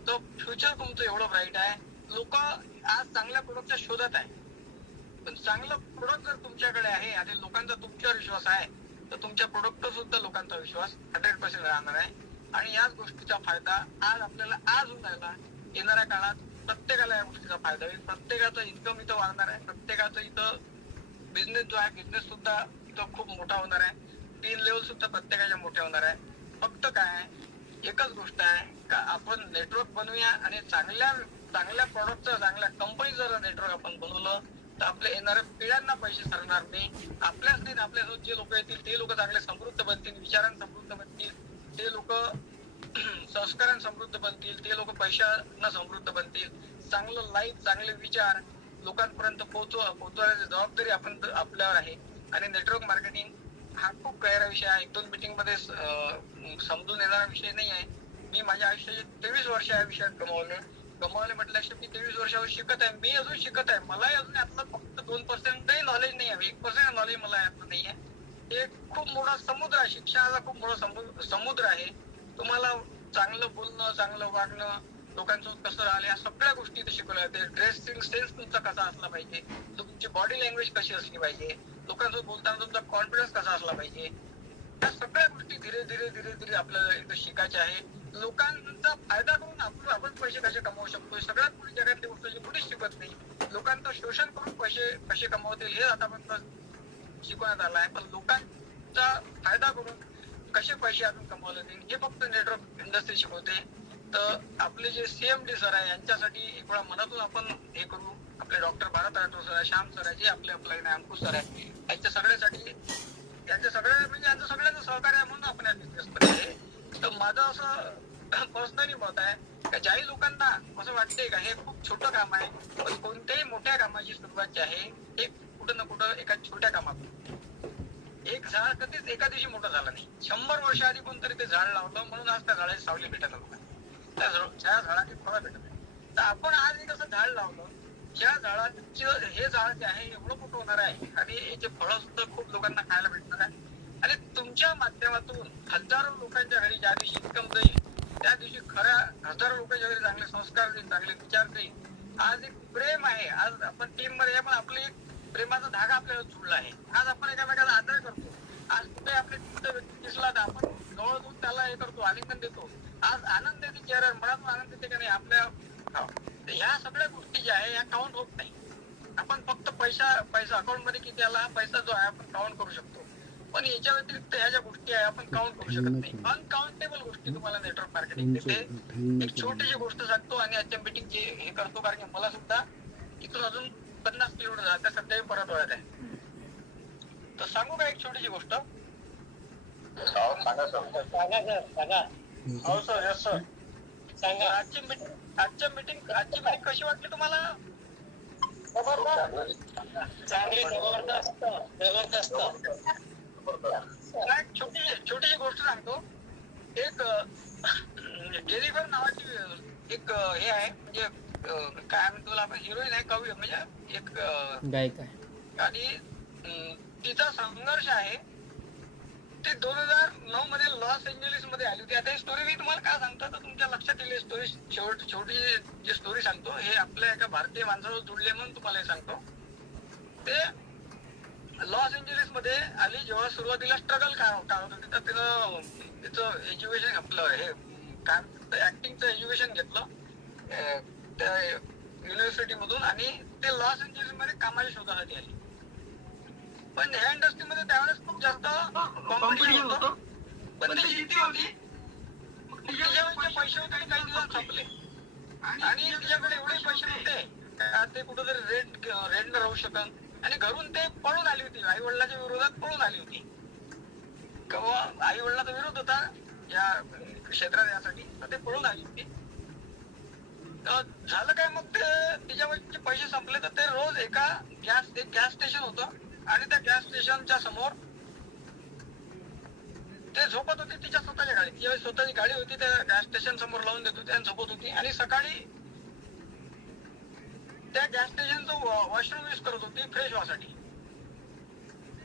तर फ्युचर तुमचं एवढं ब्राईट आहे. लोक आज चांगल्या प्रोडक्टच्या शोधात आहे, पण चांगलं प्रोडक्ट जर तुमच्याकडे आहे आणि लोकांचा तुमच्यावर विश्वास आहे तर तुमच्या प्रोडक्टवर सुद्धा लोकांचा विश्वास 100% राहणार आहे. आणि याच गोष्टीचा फायदा आज आपल्याला आज होऊन राहिला. येणाऱ्या काळात प्रत्येकाला या गोष्टीचा फायदा होईल. प्रत्येकाचं इन्कम इथं वाढणार आहे. प्रत्येकाचं इथं बिझनेस जो आहे, बिझनेस सुद्धा इथं खूप मोठा होणार आहे. 3 लेवल सुद्धा प्रत्येकाच्या मोठ्या होणार आहे. फक्त काय आहे, एकच गोष्ट आहे का आपण नेटवर्क बनवूया आणि चांगल्या प्रॉडक्टचं, चांगल्या कंपनीचं जर नेटवर्क आपण बनवलं तर आपल्या येणाऱ्या पिढ्यांना पैसे सरणार नाही. आपल्याच नाही, आपल्यासोबत जे लोक येतील ते लोक चांगले समृद्ध बनतील, विचारांना समृद्ध बनतील, ते लोक संस्कारांना समृद्ध बनतील, ते लोक पैशांना समृद्ध बनतील. चांगलं लाईफ, चांगले विचार लोकांपर्यंत पोहोचवायची जबाबदारी आपल्यावर आहे. आणि नेटवर्क मार्केटिंग हा खूप गहरा विषय आहे. 1-2 मीटिंग मध्ये समजून येणारा विषय नाही आहे. मी माझ्या आयुष्याचे 23 वर्ष या विषयात गमावले म्हटल्यापेक्षा मी 23 वर्षावर शिकत आहे. मी अजून शिकत आहे. मलाही अजून यातलं फक्त 2% नॉलेज नाही आहे. 1% नॉलेज मला यातलं नाही आहे. हे खूप मोठा समुद्र आहे. शिक्षणाचा खूप मोठा समुद्र आहे. तुम्हाला चांगलं बोलणं, चांगलं वागणं, लोकांसोबत कसं राहिलं, या सगळ्या गोष्टी इथे शिकवल्या जाते. ड्रेसिंग सेन्स तुमचा कसा असला पाहिजे, तुमची बॉडी लँग्वेज कशी असली पाहिजे, लोकांसोबत बोलताना तुमचा कॉन्फिडन्स कसा असला पाहिजे, या सगळ्या गोष्टी धीरे धीरे आपल्याला इथं शिकायच्या आहे. लोकांचा फायदा करून आपण पैसे कसे कमवू शकतो, सगळ्यात मोठी जगातली गोष्ट जी कुठेच शिकत नाही. लोकांचं शोषण करून पैसे कसे कमवतील हे आतापर्यंत शिकवण्यात आलं आहे. पण लोकांचा फायदा करून कसे पैसे आपण कमवले जाईल हे फक्त नेटवर्क इंडस्ट्री शिकवते. तर आपले जे CMD सर आहे यांच्यासाठी एक वेळा मनातून आपण हे करू. आपले डॉक्टर भारत राठोड सर आहे, श्याम सर आहे, जे आपले अंकुश सर आहे, यांच्या सगळ्यासाठी यांचं सगळ्यांचं सहकार्य म्हणून आपण या बिझनेसमध्ये आहे. तर माझं असं पर्सनली मत आहे का ज्याही लोकांना असं वाटतंय का हे खूप छोटं काम आहे, पण कोणत्याही मोठ्या कामाची सुरुवात जी आहे हे कुठं ना कुठं एका छोट्या कामातून. एक झाड कधीच एका दिवशी मोठं झालं नाही. 100 वर्ष आधी कोणतरी ते झाड लावलं म्हणून आज त्या झाडाची सावली भेटत लोकांना, त्या झाडाची फळं भेटत आहे. तर आपण आज एक असं झाड लावलं, ज्या झाडाचं हे झाड जे आहे एवढं मोठं होणार आहे आणि याचे फळं सुद्धा खूप लोकांना खायला भेटणार आहे. आणि तुमच्या माध्यमातून हजारो लोकांच्या घरी ज्या दिवशी इन्कम जाईल त्या दिवशी खऱ्या हजारो लोकांच्या घरी चांगले संस्कार देईल, चांगले विचार देईल. आज एक प्रेम आहे, आज आपण टीम मध्ये आहे, पण आपली एक प्रेमाचा धागा आपल्याला जुळला आहे. आज आपण एकामेकाला आदर करतो. आज कुठे आपले व्यक्ती दिसला तर आपण जवळ जाऊन त्याला हे करतो, आलिंगन देतो. आज आनंद येते चेहऱ्यावर, मनातून आनंद येते का नाही आपल्या. ह्या सगळ्या गोष्टी ज्या आहे या काउंट होत नाही. आपण फक्त पैसा अकाउंट मध्ये किती आला हा पैसा जो आहे आपण काउंट करू शकतो, पण याच्या व्यतिरिक्त ह्या ज्या गोष्टी आहे आपण काउंट करू शकत नाही. अनकाउंटेबल गोष्टी तुम्हाला नेटवर्क मार्केटिंग देते. एक छोटीशी गोष्ट सांगतो आणि आजच्या मीटिंग हे करतो, कारण की मला सुद्धा इथून अजून 50 किलोमीटर जायचं, सध्या परत वळत आहे. तर सांगू का एक छोटीशी गोष्ट? सांगा हो सर, यस सर, सांगा. आजची मीटिंग कशी वाटली तुम्हाला? चांगली, जबरदस्त. छोटीशी गोष्ट सांगतो. एक जेनिफर नावाची एक हे आहे, म्हणजे काय म्हणतो तुला आपण, हिरोईन आहे, कवी म्हणजे एक गायिका आहे. आणि तिचा संघर्ष आहे ते 2009 मध्ये लॉस एंजेलिस मध्ये आली होती. आता ही स्टोरी मी तुम्हाला काय सांगतो तर तुमच्या लक्षात येईल. स्टोरी छोटी जी स्टोरी सांगतो हे आपल्या एका भारतीय माणसाला जुडले म्हणून तुम्हाला हे सांगतो. ते लॉस एंजेलिस मध्ये आली जेव्हा सुरुवातीला स्ट्रगल काय होतं तर तिचं एज्युकेशन आपलं हे काय ऍक्टिंगचं एज्युकेशन घेतलं त्या युनिव्हर्सिटी मधून आणि ते लॉस एंजेलिस मध्ये कामाच्या शोधासाठी आली. पण ह्या इंडस्ट्रीमध्ये त्यावेळेस खूप जास्त कॉम्पिटिशन होतं, पण ती जिद्दी होती. तिच्याकडे पैसे होते काही दिवसात संपले आणि तिच्याकडे एवढे पैसे होते ते कुठेतरी रेंटने राहू शकत आणि घरून ते पळून आली होती. आई वडिलांच्या विरोधात पळून आली होती. आई वडिलांचा विरोध होता या क्षेत्रात यासाठी, तर ते पळून आली होती. झालं काय मग ते तिच्यावरचे पैसे संपले तर ते रोज एक गॅस स्टेशन होतं आणि त्या गॅस स्टेशनच्या समोर ते झोपत होती तिच्या स्वतःच्या गाडीत. जेव्हा स्वतःची गाडी होती त्या गॅस स्टेशन समोर लावून देत होती आणि झोपत होती. आणि सकाळी त्या गॅस स्टेशनचं वॉशरूम यूज करत होती फ्रेश व्हासाठी.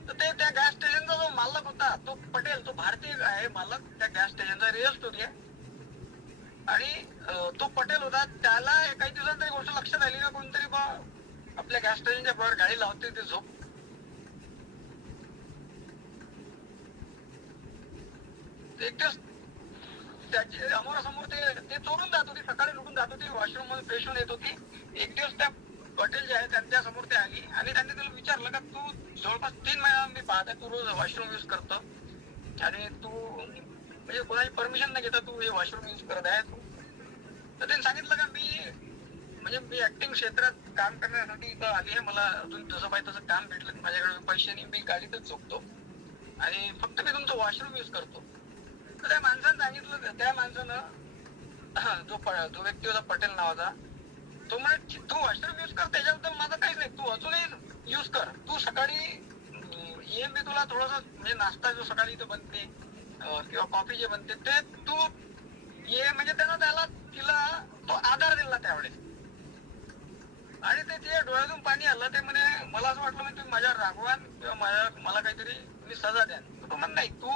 तर ते त्या गॅस स्टेशनचा जो मालक होता तो पटेल, तो भारतीय आहे मालक त्या गॅस स्टेशनचा, रिअल स्टोरी आहे. आणि तो पटेल होता. त्याला काही दिवसांनी गोष्ट लक्षात आली का कोणतरी बा आपल्या गॅस स्टेशनच्या बाहेर गाडी लावते ते झोप. एक दिवस त्याची समोरासमोर ते चोरून जात होती, सकाळी लुटून जात होती, वॉशरूम मध्ये फ्रेश होऊन येत होती. एक दिवस त्या पटेल जे आहे त्यांच्या समोर ते आली आणि त्यांनी तिला विचारलं का तू जवळपास 3 महिना मी पाहते तू रोज वॉशरूम युज करतो आणि तू म्हणजे कोणाची परमिशन न घेता तू हे वॉशरूम युज करत आहे तू. तर त्यांनी सांगितलं का मी ऍक्टिंग क्षेत्रात काम करण्यासाठी इथं आली आहे, मला अजून जसं पाहिजे तसं काम भेटलं, माझ्याकडे पैसे नाही, मी गाडीतच झोपतो आणि फक्त मी तुमचं वॉशरूम युज करतो. तर त्या माणसानं सांगितलं, त्या माणसानं जो व्यक्ती होता पटेल नावाचा, तो म्हणे तू वॉशरूम युज कर त्याच्याबद्दल माझं काहीच नाही, तू अजूनही युज कर, तू सकाळी ये मी तुला थोडस म्हणजे नाश्ता जो सकाळी इथं बनते किंवा कॉफी जे बनते ते तू ये. म्हणजे त्याला तिला तो आधार दिला त्यावेळेस आणि ते तिच्या डोळ्यातून पाणी आलं. ते म्हणे मला असं वाटलं म्हणजे तुम्ही माझ्यावर रागवान किंवा मला काहीतरी तुम्ही सजा द्या. तो म्हण नाही, तू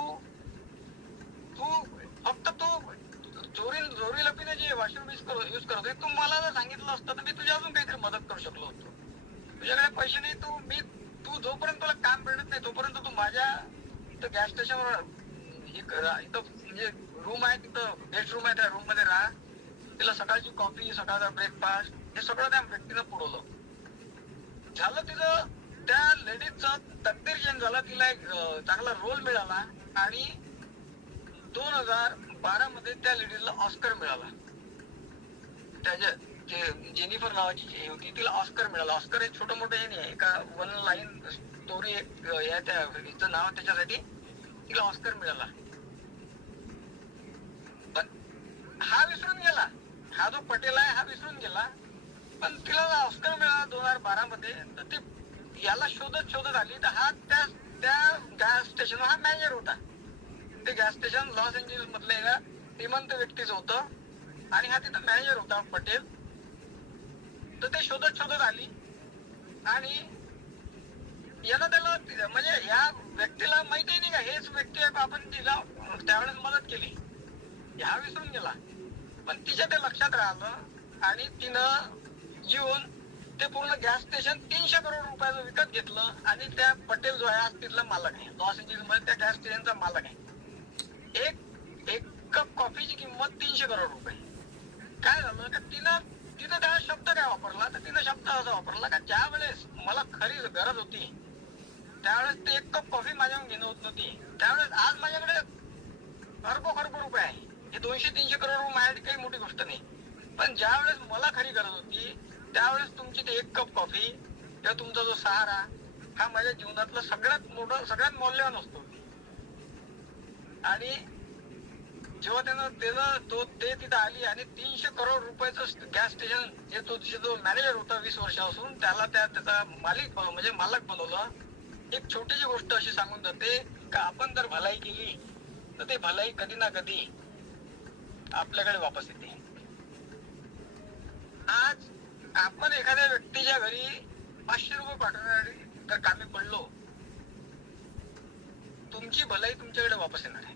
फक्त तू चोरी लपीने जे वॉशरूम युज करत होते, तू मला जर सांगितलं असतं तर मी तुझ्या अजून काहीतरी मदत करू शकलो होतो. तुझ्याकडे पैसे नाही, तू जोपर्यंत तुला काम भेटत नाही तोपर्यंत तू माझ्या इथं गॅस स्टेशनवर इथं म्हणजे रूम आहे, तिथं गेस्ट रूम आहे, त्या रूम मध्ये राहा. तिला सकाळची कॉफी, सकाळचा ब्रेकफास्ट हे सगळं त्या व्यक्तीनं पुरवलं. झालं तिचं त्या लेडीजचं तकदीर चेंज झाला, तिला एक चांगला रोल मिळाला आणि 2012 मध्ये त्या लेडीजला ऑस्कर मिळाला. त्याच्या जेनिफर नावाची जी होती तिला ऑस्कर मिळाला. ऑस्कर एक छोटं मोठं हे नाही, एका 1 लाईन स्टोरी आहे त्या हिचं नाव, त्याच्यासाठी तिला ऑस्कर मिळाला. पण हा विसरून गेला, हा जो पटेल आहे हा विसरून गेला. पण तिला ऑस्कर मिळाला 2012 मध्ये. तर ती याला शोधत आली तर हा त्या गॅस स्टेशनवर हा मॅनेजर होता. ते गॅस स्टेशन लॉस एंजेलिस मधलं एका श्रीमंत व्यक्तीचं होतं आणि हा तिथं मॅनेजर होता पटेल. तर ते शोधत आली आणि याला त्याला म्हणजे या व्यक्तीला माहिती नाही का हेच व्यक्ती आहे, आपण तिला त्यावेळेस मदत केली, हा विसरून गेला. पण तिच्या ते लक्षात राहिलं आणि तिनं येऊन ते पूर्ण गॅस स्टेशन 300 करोड रुपयाचं विकत घेतलं आणि त्या पटेल जो आहे आज तिथला मालक आहे, लॉस एंजेलिस मध्ये त्या गॅस स्टेशनचा मालक आहे. एक कप कॉफीची किंमत 300 करोड रुपये. काय झालं का तिनं त्या शब्द काय वापरला, तर तिनं शब्द असा वापरला का ज्या वेळेस मला खरी गरज होती त्यावेळेस ते 1 कप कॉफी माझ्याकडून घेणं होत नव्हती, त्यावेळेस आज माझ्याकडे खरबो रुपये आहे. हे 200-300 करोड रुपये माझ्यासाठी काही मोठी गोष्ट नाही. पण ज्या वेळेस मला खरी गरज होती त्यावेळेस तुमची ते 1 कप कॉफी किंवा तुमचा जो सहारा हा माझ्या जीवनातला सगळ्यात मौल्यवान असतो. आणि जेव्हा ते तिथं आली आणि 300 करोड रुपयाचं गॅस स्टेशन जो मॅनेजर होता 20 वर्षापासून त्याला त्याचा मालक बनवलं. एक छोटीशी गोष्ट अशी सांगून जाते का आपण जर भलाई केली तर ते भलाई कधी ना कधी आपल्याकडे वापस येते. आज आपण एखाद्या व्यक्तीच्या घरी 500 रुपये पाठवण्यासाठी जर कामी पडलो, तुमची भलाई तुमच्याकडे वापस येणार आहे.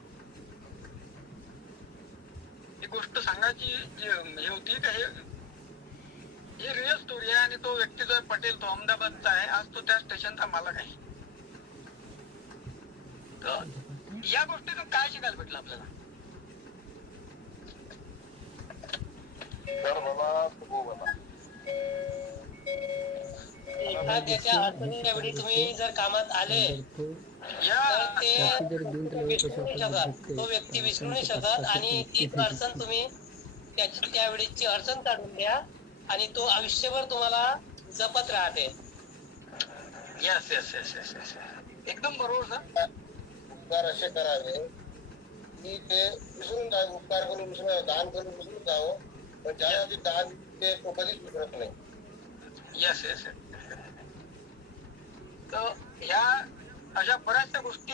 ही गोष्ट सांगायची हे होती का हे रिअल स्टोरी आहे. आणि तो व्यक्ती जो आहे पटेल, तो अहमदाबादचा आहे, आज तो त्या स्टेशनचा मालक आहे. तर या गोष्टीतून काय शिकायला भेटलं आपल्याला? एखाद्याच्या अडचणीच्या वेळी तुम्ही जर कामात आले तर तो व्यक्ती विसरू नाही शकत आणि तीच अडचण तुम्ही त्यावेळीची अडचण काढून द्या आणि तो आयुष्यभर तुम्हाला जपत राहते. येस एकदम बरोबर सर. उपकार असे करावे की ते विसरून जावे, उपकार करून विसरून दान करून विसरून जावं, पण ज्याला ते दान ते तो कधीच विसरत नाही. येस तर ह्या अशा बऱ्याचशा गोष्टी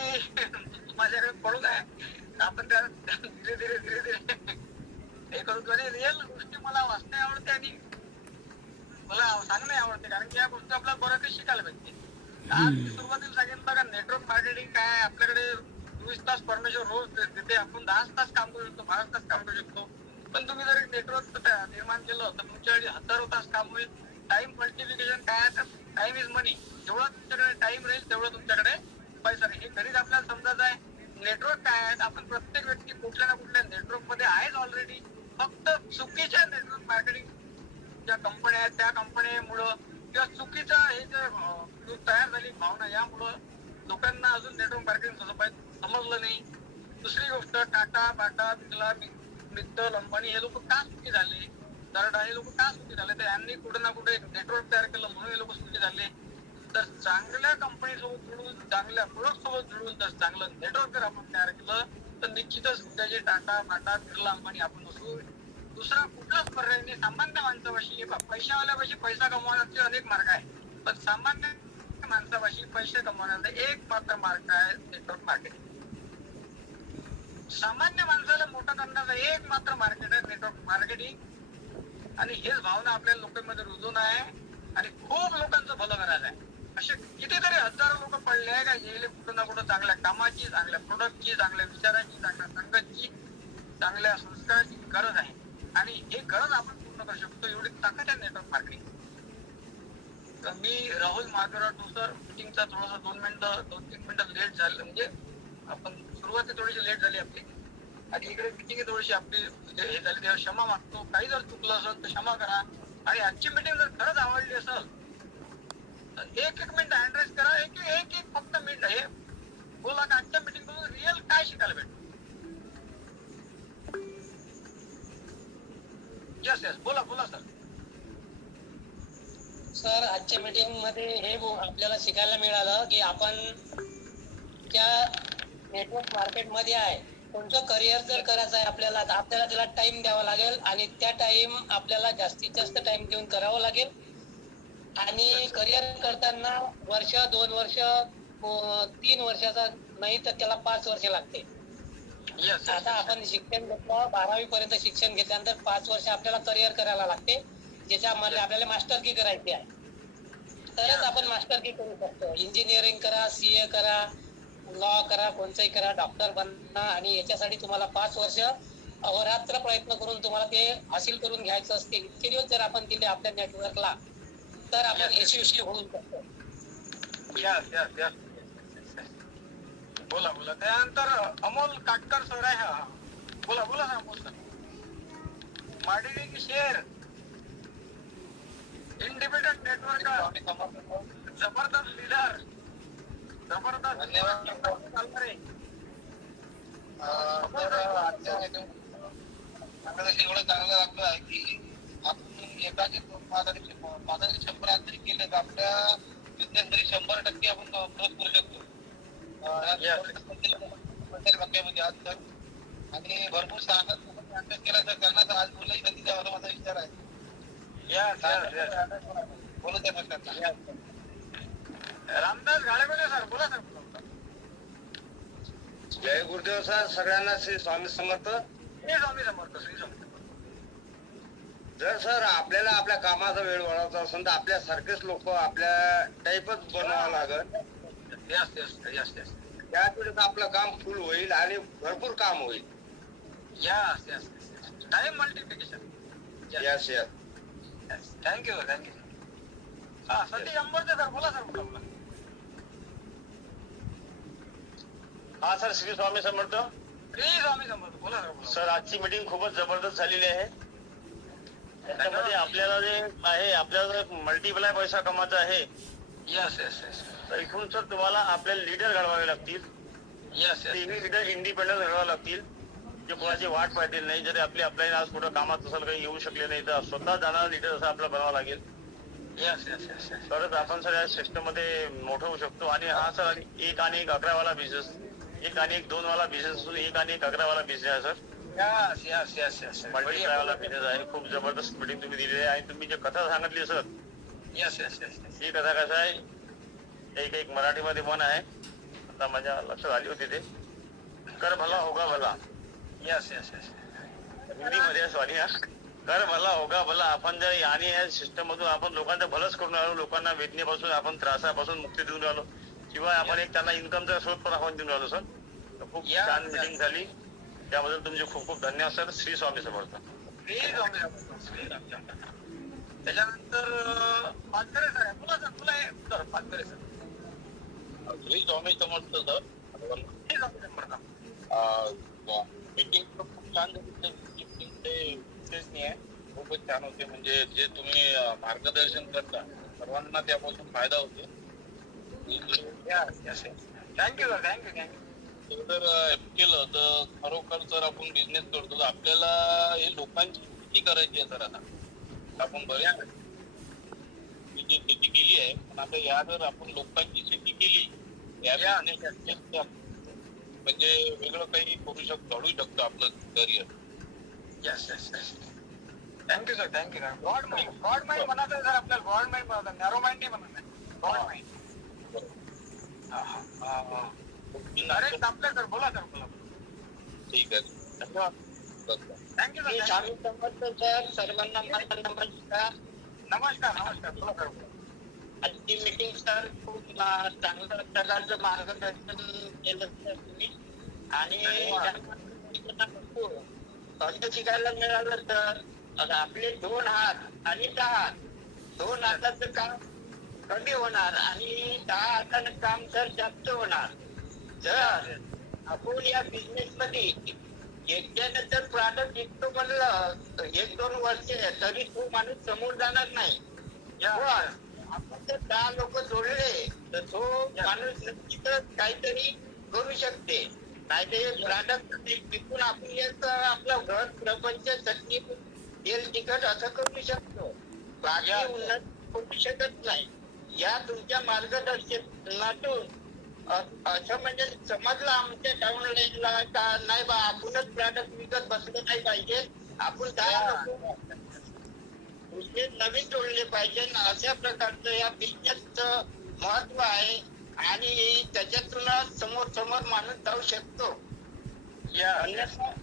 माझ्याकडे पडून आहे. आपण त्या धीरे हे करतो आणि रिअल गोष्टी मला वाचणे आवडते आणि मला सांगणं आवडते, कारण की या गोष्टी आपल्याला बरं काही शिकायला भेटते. आज मी सुरुवातीला सांगितलं का नेटवर्क मार्केटिंग काय आहे. आपल्याकडे 24 तास परमेश्वर रोज देते. आपण 10 तास काम करू शकतो, 12 तास काम करू शकतो. पण तुम्ही जर एक नेटवर्क निर्माण केलं तर तुमच्याकडे हजारो तास काम होईल. टाइम मल्टिप्लिकेशन काय आहे, तर टाइम इज मनी. जेवढा तुमच्याकडे टाइम राहील तेवढं तुमच्याकडे पैसा राहील. हे घरीच आपल्याला समजायचं आहे. नेटवर्क काय आहे, आपण प्रत्येक व्यक्ती कुठल्या ना कुठल्या नेटवर्क मध्ये आहेच ऑलरेडी. फक्त चुकीच्या नेटवर्क मार्केटिंग ज्या कंपन्या आहेत त्या कंपन्यामुळं किंवा चुकीचं हे जे तयार झाली भावना, यामुळं लोकांना अजून नेटवर्क मार्केटिंग समजलं नाही. दुसरी गोष्ट, टाटा, बाटा, बिर्ला, मित्तल, अंबानी हे लोक का सुखी झाले, टाटा हे लोक का सुखी झाले, तर यांनी कुठे ना कुठे नेटवर्क तयार केलं म्हणून हे लोक सुखी झाले. तर चांगल्या कंपनी सोबत जुळून, चांगल्या प्रोडक्ट सोबत जुळून जर चांगलं नेटवर्क जर आपण तयार केलं तर निश्चितच त्याचे टाटा, बाटा, बिर्ला, अंबानी आपण असू. दुसरा कुठलाच पर्याय नाही. सामान्य माणसापाशी, पैशावाल्यापाशी पैसा कमवण्याचे अनेक मार्ग आहेत, पण सामान्य माणसापाशी पैसे कमवण्याचा एक मात्र मार्ग आहे नेटवर्क मार्केटिंग. सामान्य माणसाला मोठं करण्याचा एक मात्र मार्केट आहे नेटवर्क मार्केटिंग. आणि हेच भावना आपल्या लोकांमध्ये रुजून आहे आणि खूप लोकांचं भलं करायचं आहे. असे कितीतरी हजारो लोक पडले आहे का गेले कुठं ना कुठं चांगल्या कामाची, चांगल्या प्रोडक्टची, चांगल्या विचाराची, चांगल्या संगतची, चांगल्या संस्काराची गरज आहे. आणि हे गरज आपण पूर्ण करू शकतो, एवढी ताकद आहे नेटवर्क मार्केटिंग. तर मी राहुल माधवराव सर, मिटिंगचा थोडासा 2-3 मिनिटं लेट झालं, म्हणजे आपण सुरुवाती थोडीशी लेट झाली आपली आणि इकडे मिटिंग थोडीशी आपली हे झाली, तेव्हा क्षमा मागतो. काही जर चुकलं असेल तर क्षमा करा. आणि आजची मिटिंग जर खरंच आवडली असेल तर एक मिनिट हँड रेस करा. एक फक्त मिनिट हे बोला का आजच्या मिटिंग मधून रिअल काय शिकायला भेटतं. यस बोला सर. सर, आजच्या मीटिंग मध्ये हे आपल्याला शिकायला मिळालं की आपण त्या नेटवर्क मार्केट मध्ये आहे. कोणतं करिअर जर करायचं आहे आपल्याला, तर आपल्याला त्याला टाइम द्यावा लागेल आणि त्या टाइम आपल्याला जास्तीत जास्त टाइम देऊन करावं लागेल. आणि करिअर करताना वर्ष, 2 वर्ष, 3 वर्षाचा नाही तर त्याला 5 वर्ष लागते. आता आपण शिक्षण घेतलं, 12वी पर्यंत शिक्षण घेतल्यानंतर 5 वर्ष आपल्याला करिअर करायला लागते, ज्याच्यामध्ये आपल्याला मास्टर की करायची आहे. तरच आपण मास्टर की करू शकतो. इंजिनिअरिंग करा, CA करा, लॉ करा, कोणतंही करा, डॉक्टर बनणं, आणि याच्यासाठी तुम्हाला 5 वर्ष अहोरात्र प्रयत्न करून तुम्हाला ते हासिल करून घ्यायचं असते. इतके दिवस जर आपण दिले आपल्या नेटवर्कला तर आपण यशस्वी होऊ शकतो. बोला. त्यानंतर अमोल काटकर सर आहे. हा बोला sir. Amol sir, marketing share independent network, जबरदस्त लीडर, जबरदस्त चालणारे. एवढं चांगलं वाटलं आहे की आपण एकाचे 100 अंतरी केले तर आपल्या बिझनेस तरी 100% आपण ग्रोथ करू शकतो. वाक्यामध्ये आज तर आणि भरपूर सांगत अभ्यास केला तर त्यांना तर आज बोलायची संधी द्यावा माझा विचार आहे. बोलू त्या प्रश्नांना. रामदास गाळेबोले सर, बोला सर. जय गुरुदेव सर, सगळ्यांना श्री स्वामी समर्थ. श्री स्वामी समर्थ. जर सर आपल्याला आपल्या कामाचा वेळ वाढवायचा असेल तर आपल्या सारखेच लोक आपल्या टाईपच बनवावं लागेल. त्याच वेळेस आपलं काम फुल होईल आणि भरपूर काम होईल. Time multiplication. यस. थँक्यू. हा, सतीश अंबरते सर, बोला सर. बोला. हा सर, श्री स्वामी समर्थ. श्री स्वामी समर्थ. बोला सर. सर, आजची मीटिंग खूपच जबरदस्त झालेली आहे. त्याच्यामध्ये आपल्याला जे आहे, आपल्याला मल्टिप्लाय पैसा कमायचा आहे. यस. तर इथून सर तुम्हाला आपले लीडर घडवावे लागतील. लीडर इंडिपेंडंट घडवावे लागतील, जे कोणाची वाट पाहतील नाही. जरी आपली अपलाईन आज कुठं कामात असेल, काही येऊ शकले नाही, तर स्वतः जाणारा लीडर असं आपलं बनावं लागेल. तरच आपण सर या सिस्टम मध्ये मोठं होऊ शकतो. आणि हा सर 1 आणि 1 11 वाला बिझनेस, 1 आणि 1 2 वाला बिझनेस असून 1 आणि 1 11 वाला बिझनेस आहे सर. मल्टीप्लाय वाला बिझनेस आहे. खूप जबरदस्त मीटिंग तुम्ही दिलेली आहे. आणि तुम्ही जे कथा सांगितली सर, ही कथा कसं आहे, एक मराठीमध्ये म्हण आहे, आता माझ्या लक्षात आली होती ते, कर भला होगा भला. हिंदी मध्ये सॉरी. कर भला होगा भला. आपण जर आणि या सिस्टम मधून आपण लोकांचं भलंच करून राहिलो, लोकांना वेदनेपासून आपण त्रासापासून मुक्ती देऊन राहिलो, शिवाय आपण एक त्यांना इन्कमचा स्रोत पण आपण देऊन राहिलो. सर खूप छान मीटिंग झाली, त्याबद्दल तुमचे खूप खूप धन्यवाद सर. श्री स्वामी समर्थ. त्याच्यानंतर पानकरे सर आहे. बोला सर, बोला sir पानकरे sir. Shri Swami Samarth sir. Shri Swami Samarth. Meeting खूप छान झाली. विशेषणीय आहे, खूपच छान होते. म्हणजे जे तुम्ही मार्गदर्शन करता सर्वांना त्यापासून फायदा होतो. Thank you sir, thank you. जर केलं तर खरोखर जर आपण बिझनेस करतो तर आपल्याला हे लोकांची शेती करायची आहे सर. आता आपण बऱ्या शेती केली आहे, पण आता या जर आपण लोकांची शेती केली या बिझनेस म्हणजे वेगळं काही करू शकतो, घडू शकतो आपलं करिअर. Yes. Thank you sir, thank you sir. Broad mind म्हणायचं सर, आपल्याला ब्रॉड माइंड म्हणायचं, नॅरो माइंड नाही म्हणायचं, ब्रॉड माइंड. अरे आपल्या सर, बोला सर, बोला. ठीक आहे, धन्यवाद. Thank you Shri sir. Swami Samarth sir. सर्वांना माझा नमस्कार. नमस्कार. बोला सर. आजची मीटिंग सर खूप चांगल्या प्रकारचं मार्गदर्शन केलं सर तुम्ही. आणि असं शिकायला मिळालं तर आपले 2 हात आणि 10 हात, 2 हाताचं काम कमी होणार आणि 10 हातानं काम तर जास्त होणार. जर आपण या बिझनेस मध्ये एकट्याने जर प्रॉडक्ट विकतो म्हणलं 1-2 वर्ष तरी तो माणूस समोर जाणार नाही. पण आपण जर 10 लोक जोडले तर तो माणूस नक्कीच काहीतरी करू शकते. नाहीतर प्रॉडक्ट विकून आपण आपलं घर प्रपंच चटणी तेल तिखट असं करू शकतो. बाकी उन्नत करू शकत नाही. या तुमच्या मार्गदर्शनातून असं म्हणजे समजलं आमच्या टाउन लाईनला का नाही बा आपणच प्रॉडक्ट विकत बसलं नाही पाहिजे, आपण 10 लोक दुसरे नवीन जोडले पाहिजे. अशा प्रकारचं या बिझनेसचं महत्व आहे आणि त्याच्यातून समोर माणूस जाऊ शकतो. अन्यथा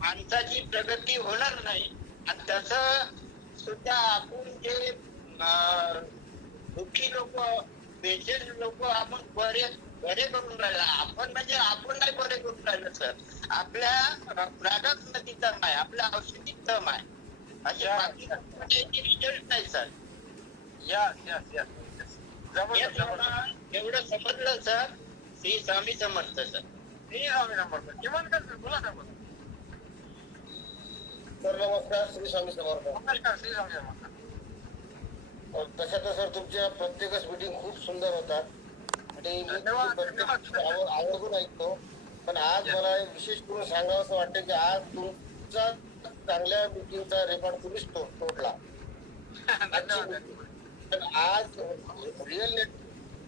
माणसाची प्रगती होणार नाही. आणि तसं सुद्धा आपण जे दुःखी लोक, पेशंट लोक आपण बरे करून राहिला. आपण म्हणजे आपण नाही बरे करून राहिलो सर, आपल्या प्रॉडक्ट मध्ये दम आहे, आपल्या औषधीत दम आहे. असे बाकी रिझल्ट नाही सर. एवढं समजलं सर. श्री स्वामी समर्थ सर. श्री स्वामी समर्थ. किमान कर सर, बोला सर. सर नमस्कार. श्री स्वामी समर्थ. नमस्कार. श्री स्वामी समर्थ. तशा तर सर तुमच्या प्रत्येकच मीटिंग खूप सुंदर होतात आणि मी आवडून ऐकतो. पण आज मला विशेष करून सांगावं असं वाटतं की आज तुमचा चांगल्या मीटिंगचा रेकॉर्ड तुम्हीच तोडला. पण आज रिअल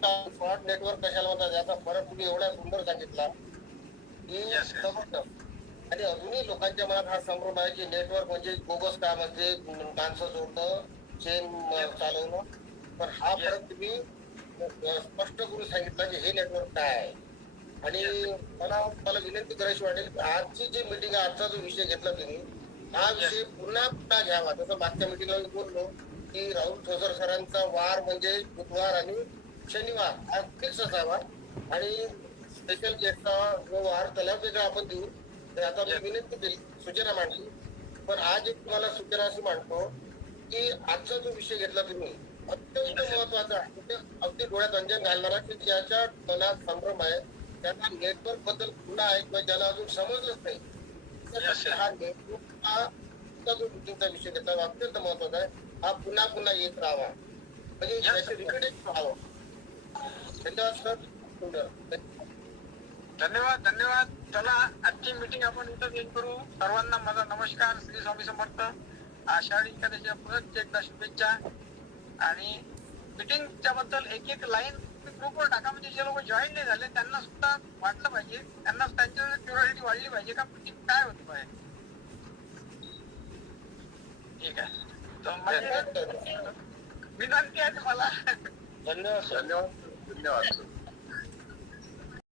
फ्रॉड नेटवर्क कशाला म्हणतात याचा फरक तुम्ही एवढा सुंदर सांगितला की आणि अजूनही लोकांच्या मनात हा संभ्रम आहे की नेटवर्क म्हणजे बोगस काम म्हणजे माणसं जोडणं, चेन चालवणं. पण हा फरक तुम्ही स्पष्ट करून सांगितला की हे नेटवर्क काय आहे. आणि मला विनंती करायची वाटेल की आजची जी मीटिंग आहे, आजचा जो विषय घेतला तुम्ही, हा विषय पुन्हा घ्यावा. जसं मागच्या मीटिंगला मी बोललो की राहुल ठोसर सरांचा वार म्हणजे बुधवार आणि शनिवार हा फिक्स असावा आणि स्पेशल गेस्टचा जो वार त्याला वेगळा आपण देऊ. तर आता मी विनंती केली, सूचना मांडली. पण आज एक तुम्हाला सूचना अशी मांडतो की आजचा जो विषय घेतला तुम्ही अत्यंत महत्वाचा, अगदी डोळ्यात अंजन घालणारा की ज्याच्या मनात संभ्रम आहे, त्यांना नेटवर्क बद्दल पुन्हा आहे किंवा ज्याला अजून समजलंच नाही, हा नेटवर्क हा जो मीटिंगचा विषय घेतला अत्यंत महत्वाचा आहे. हा पुन्हा येत राहावा म्हणजे त्याचे रिपीटेड राहावं. धन्यवाद सर. धन्यवाद. चला आजची मीटिंग आपण इथं एंड करू. सर्वांना माझा नमस्कार. श्री स्वामी समर्थ. आषाढी एकादशीच्या परत एकदा शुभेच्छा. आणि मीटिंगच्या बद्दल एक लाईन ग्रुपवर टाका म्हणजे जे लोक जॉईन नाही झाले त्यांना सुद्धा वाटलं पाहिजे, त्यांना त्यांची क्युरिओसिटी वाढली पाहिजे का मीटिंग काय होती पाहिजे. ठीक आहे. तर म्हणजे विनंती आहे तुम्हाला. धन्यवाद.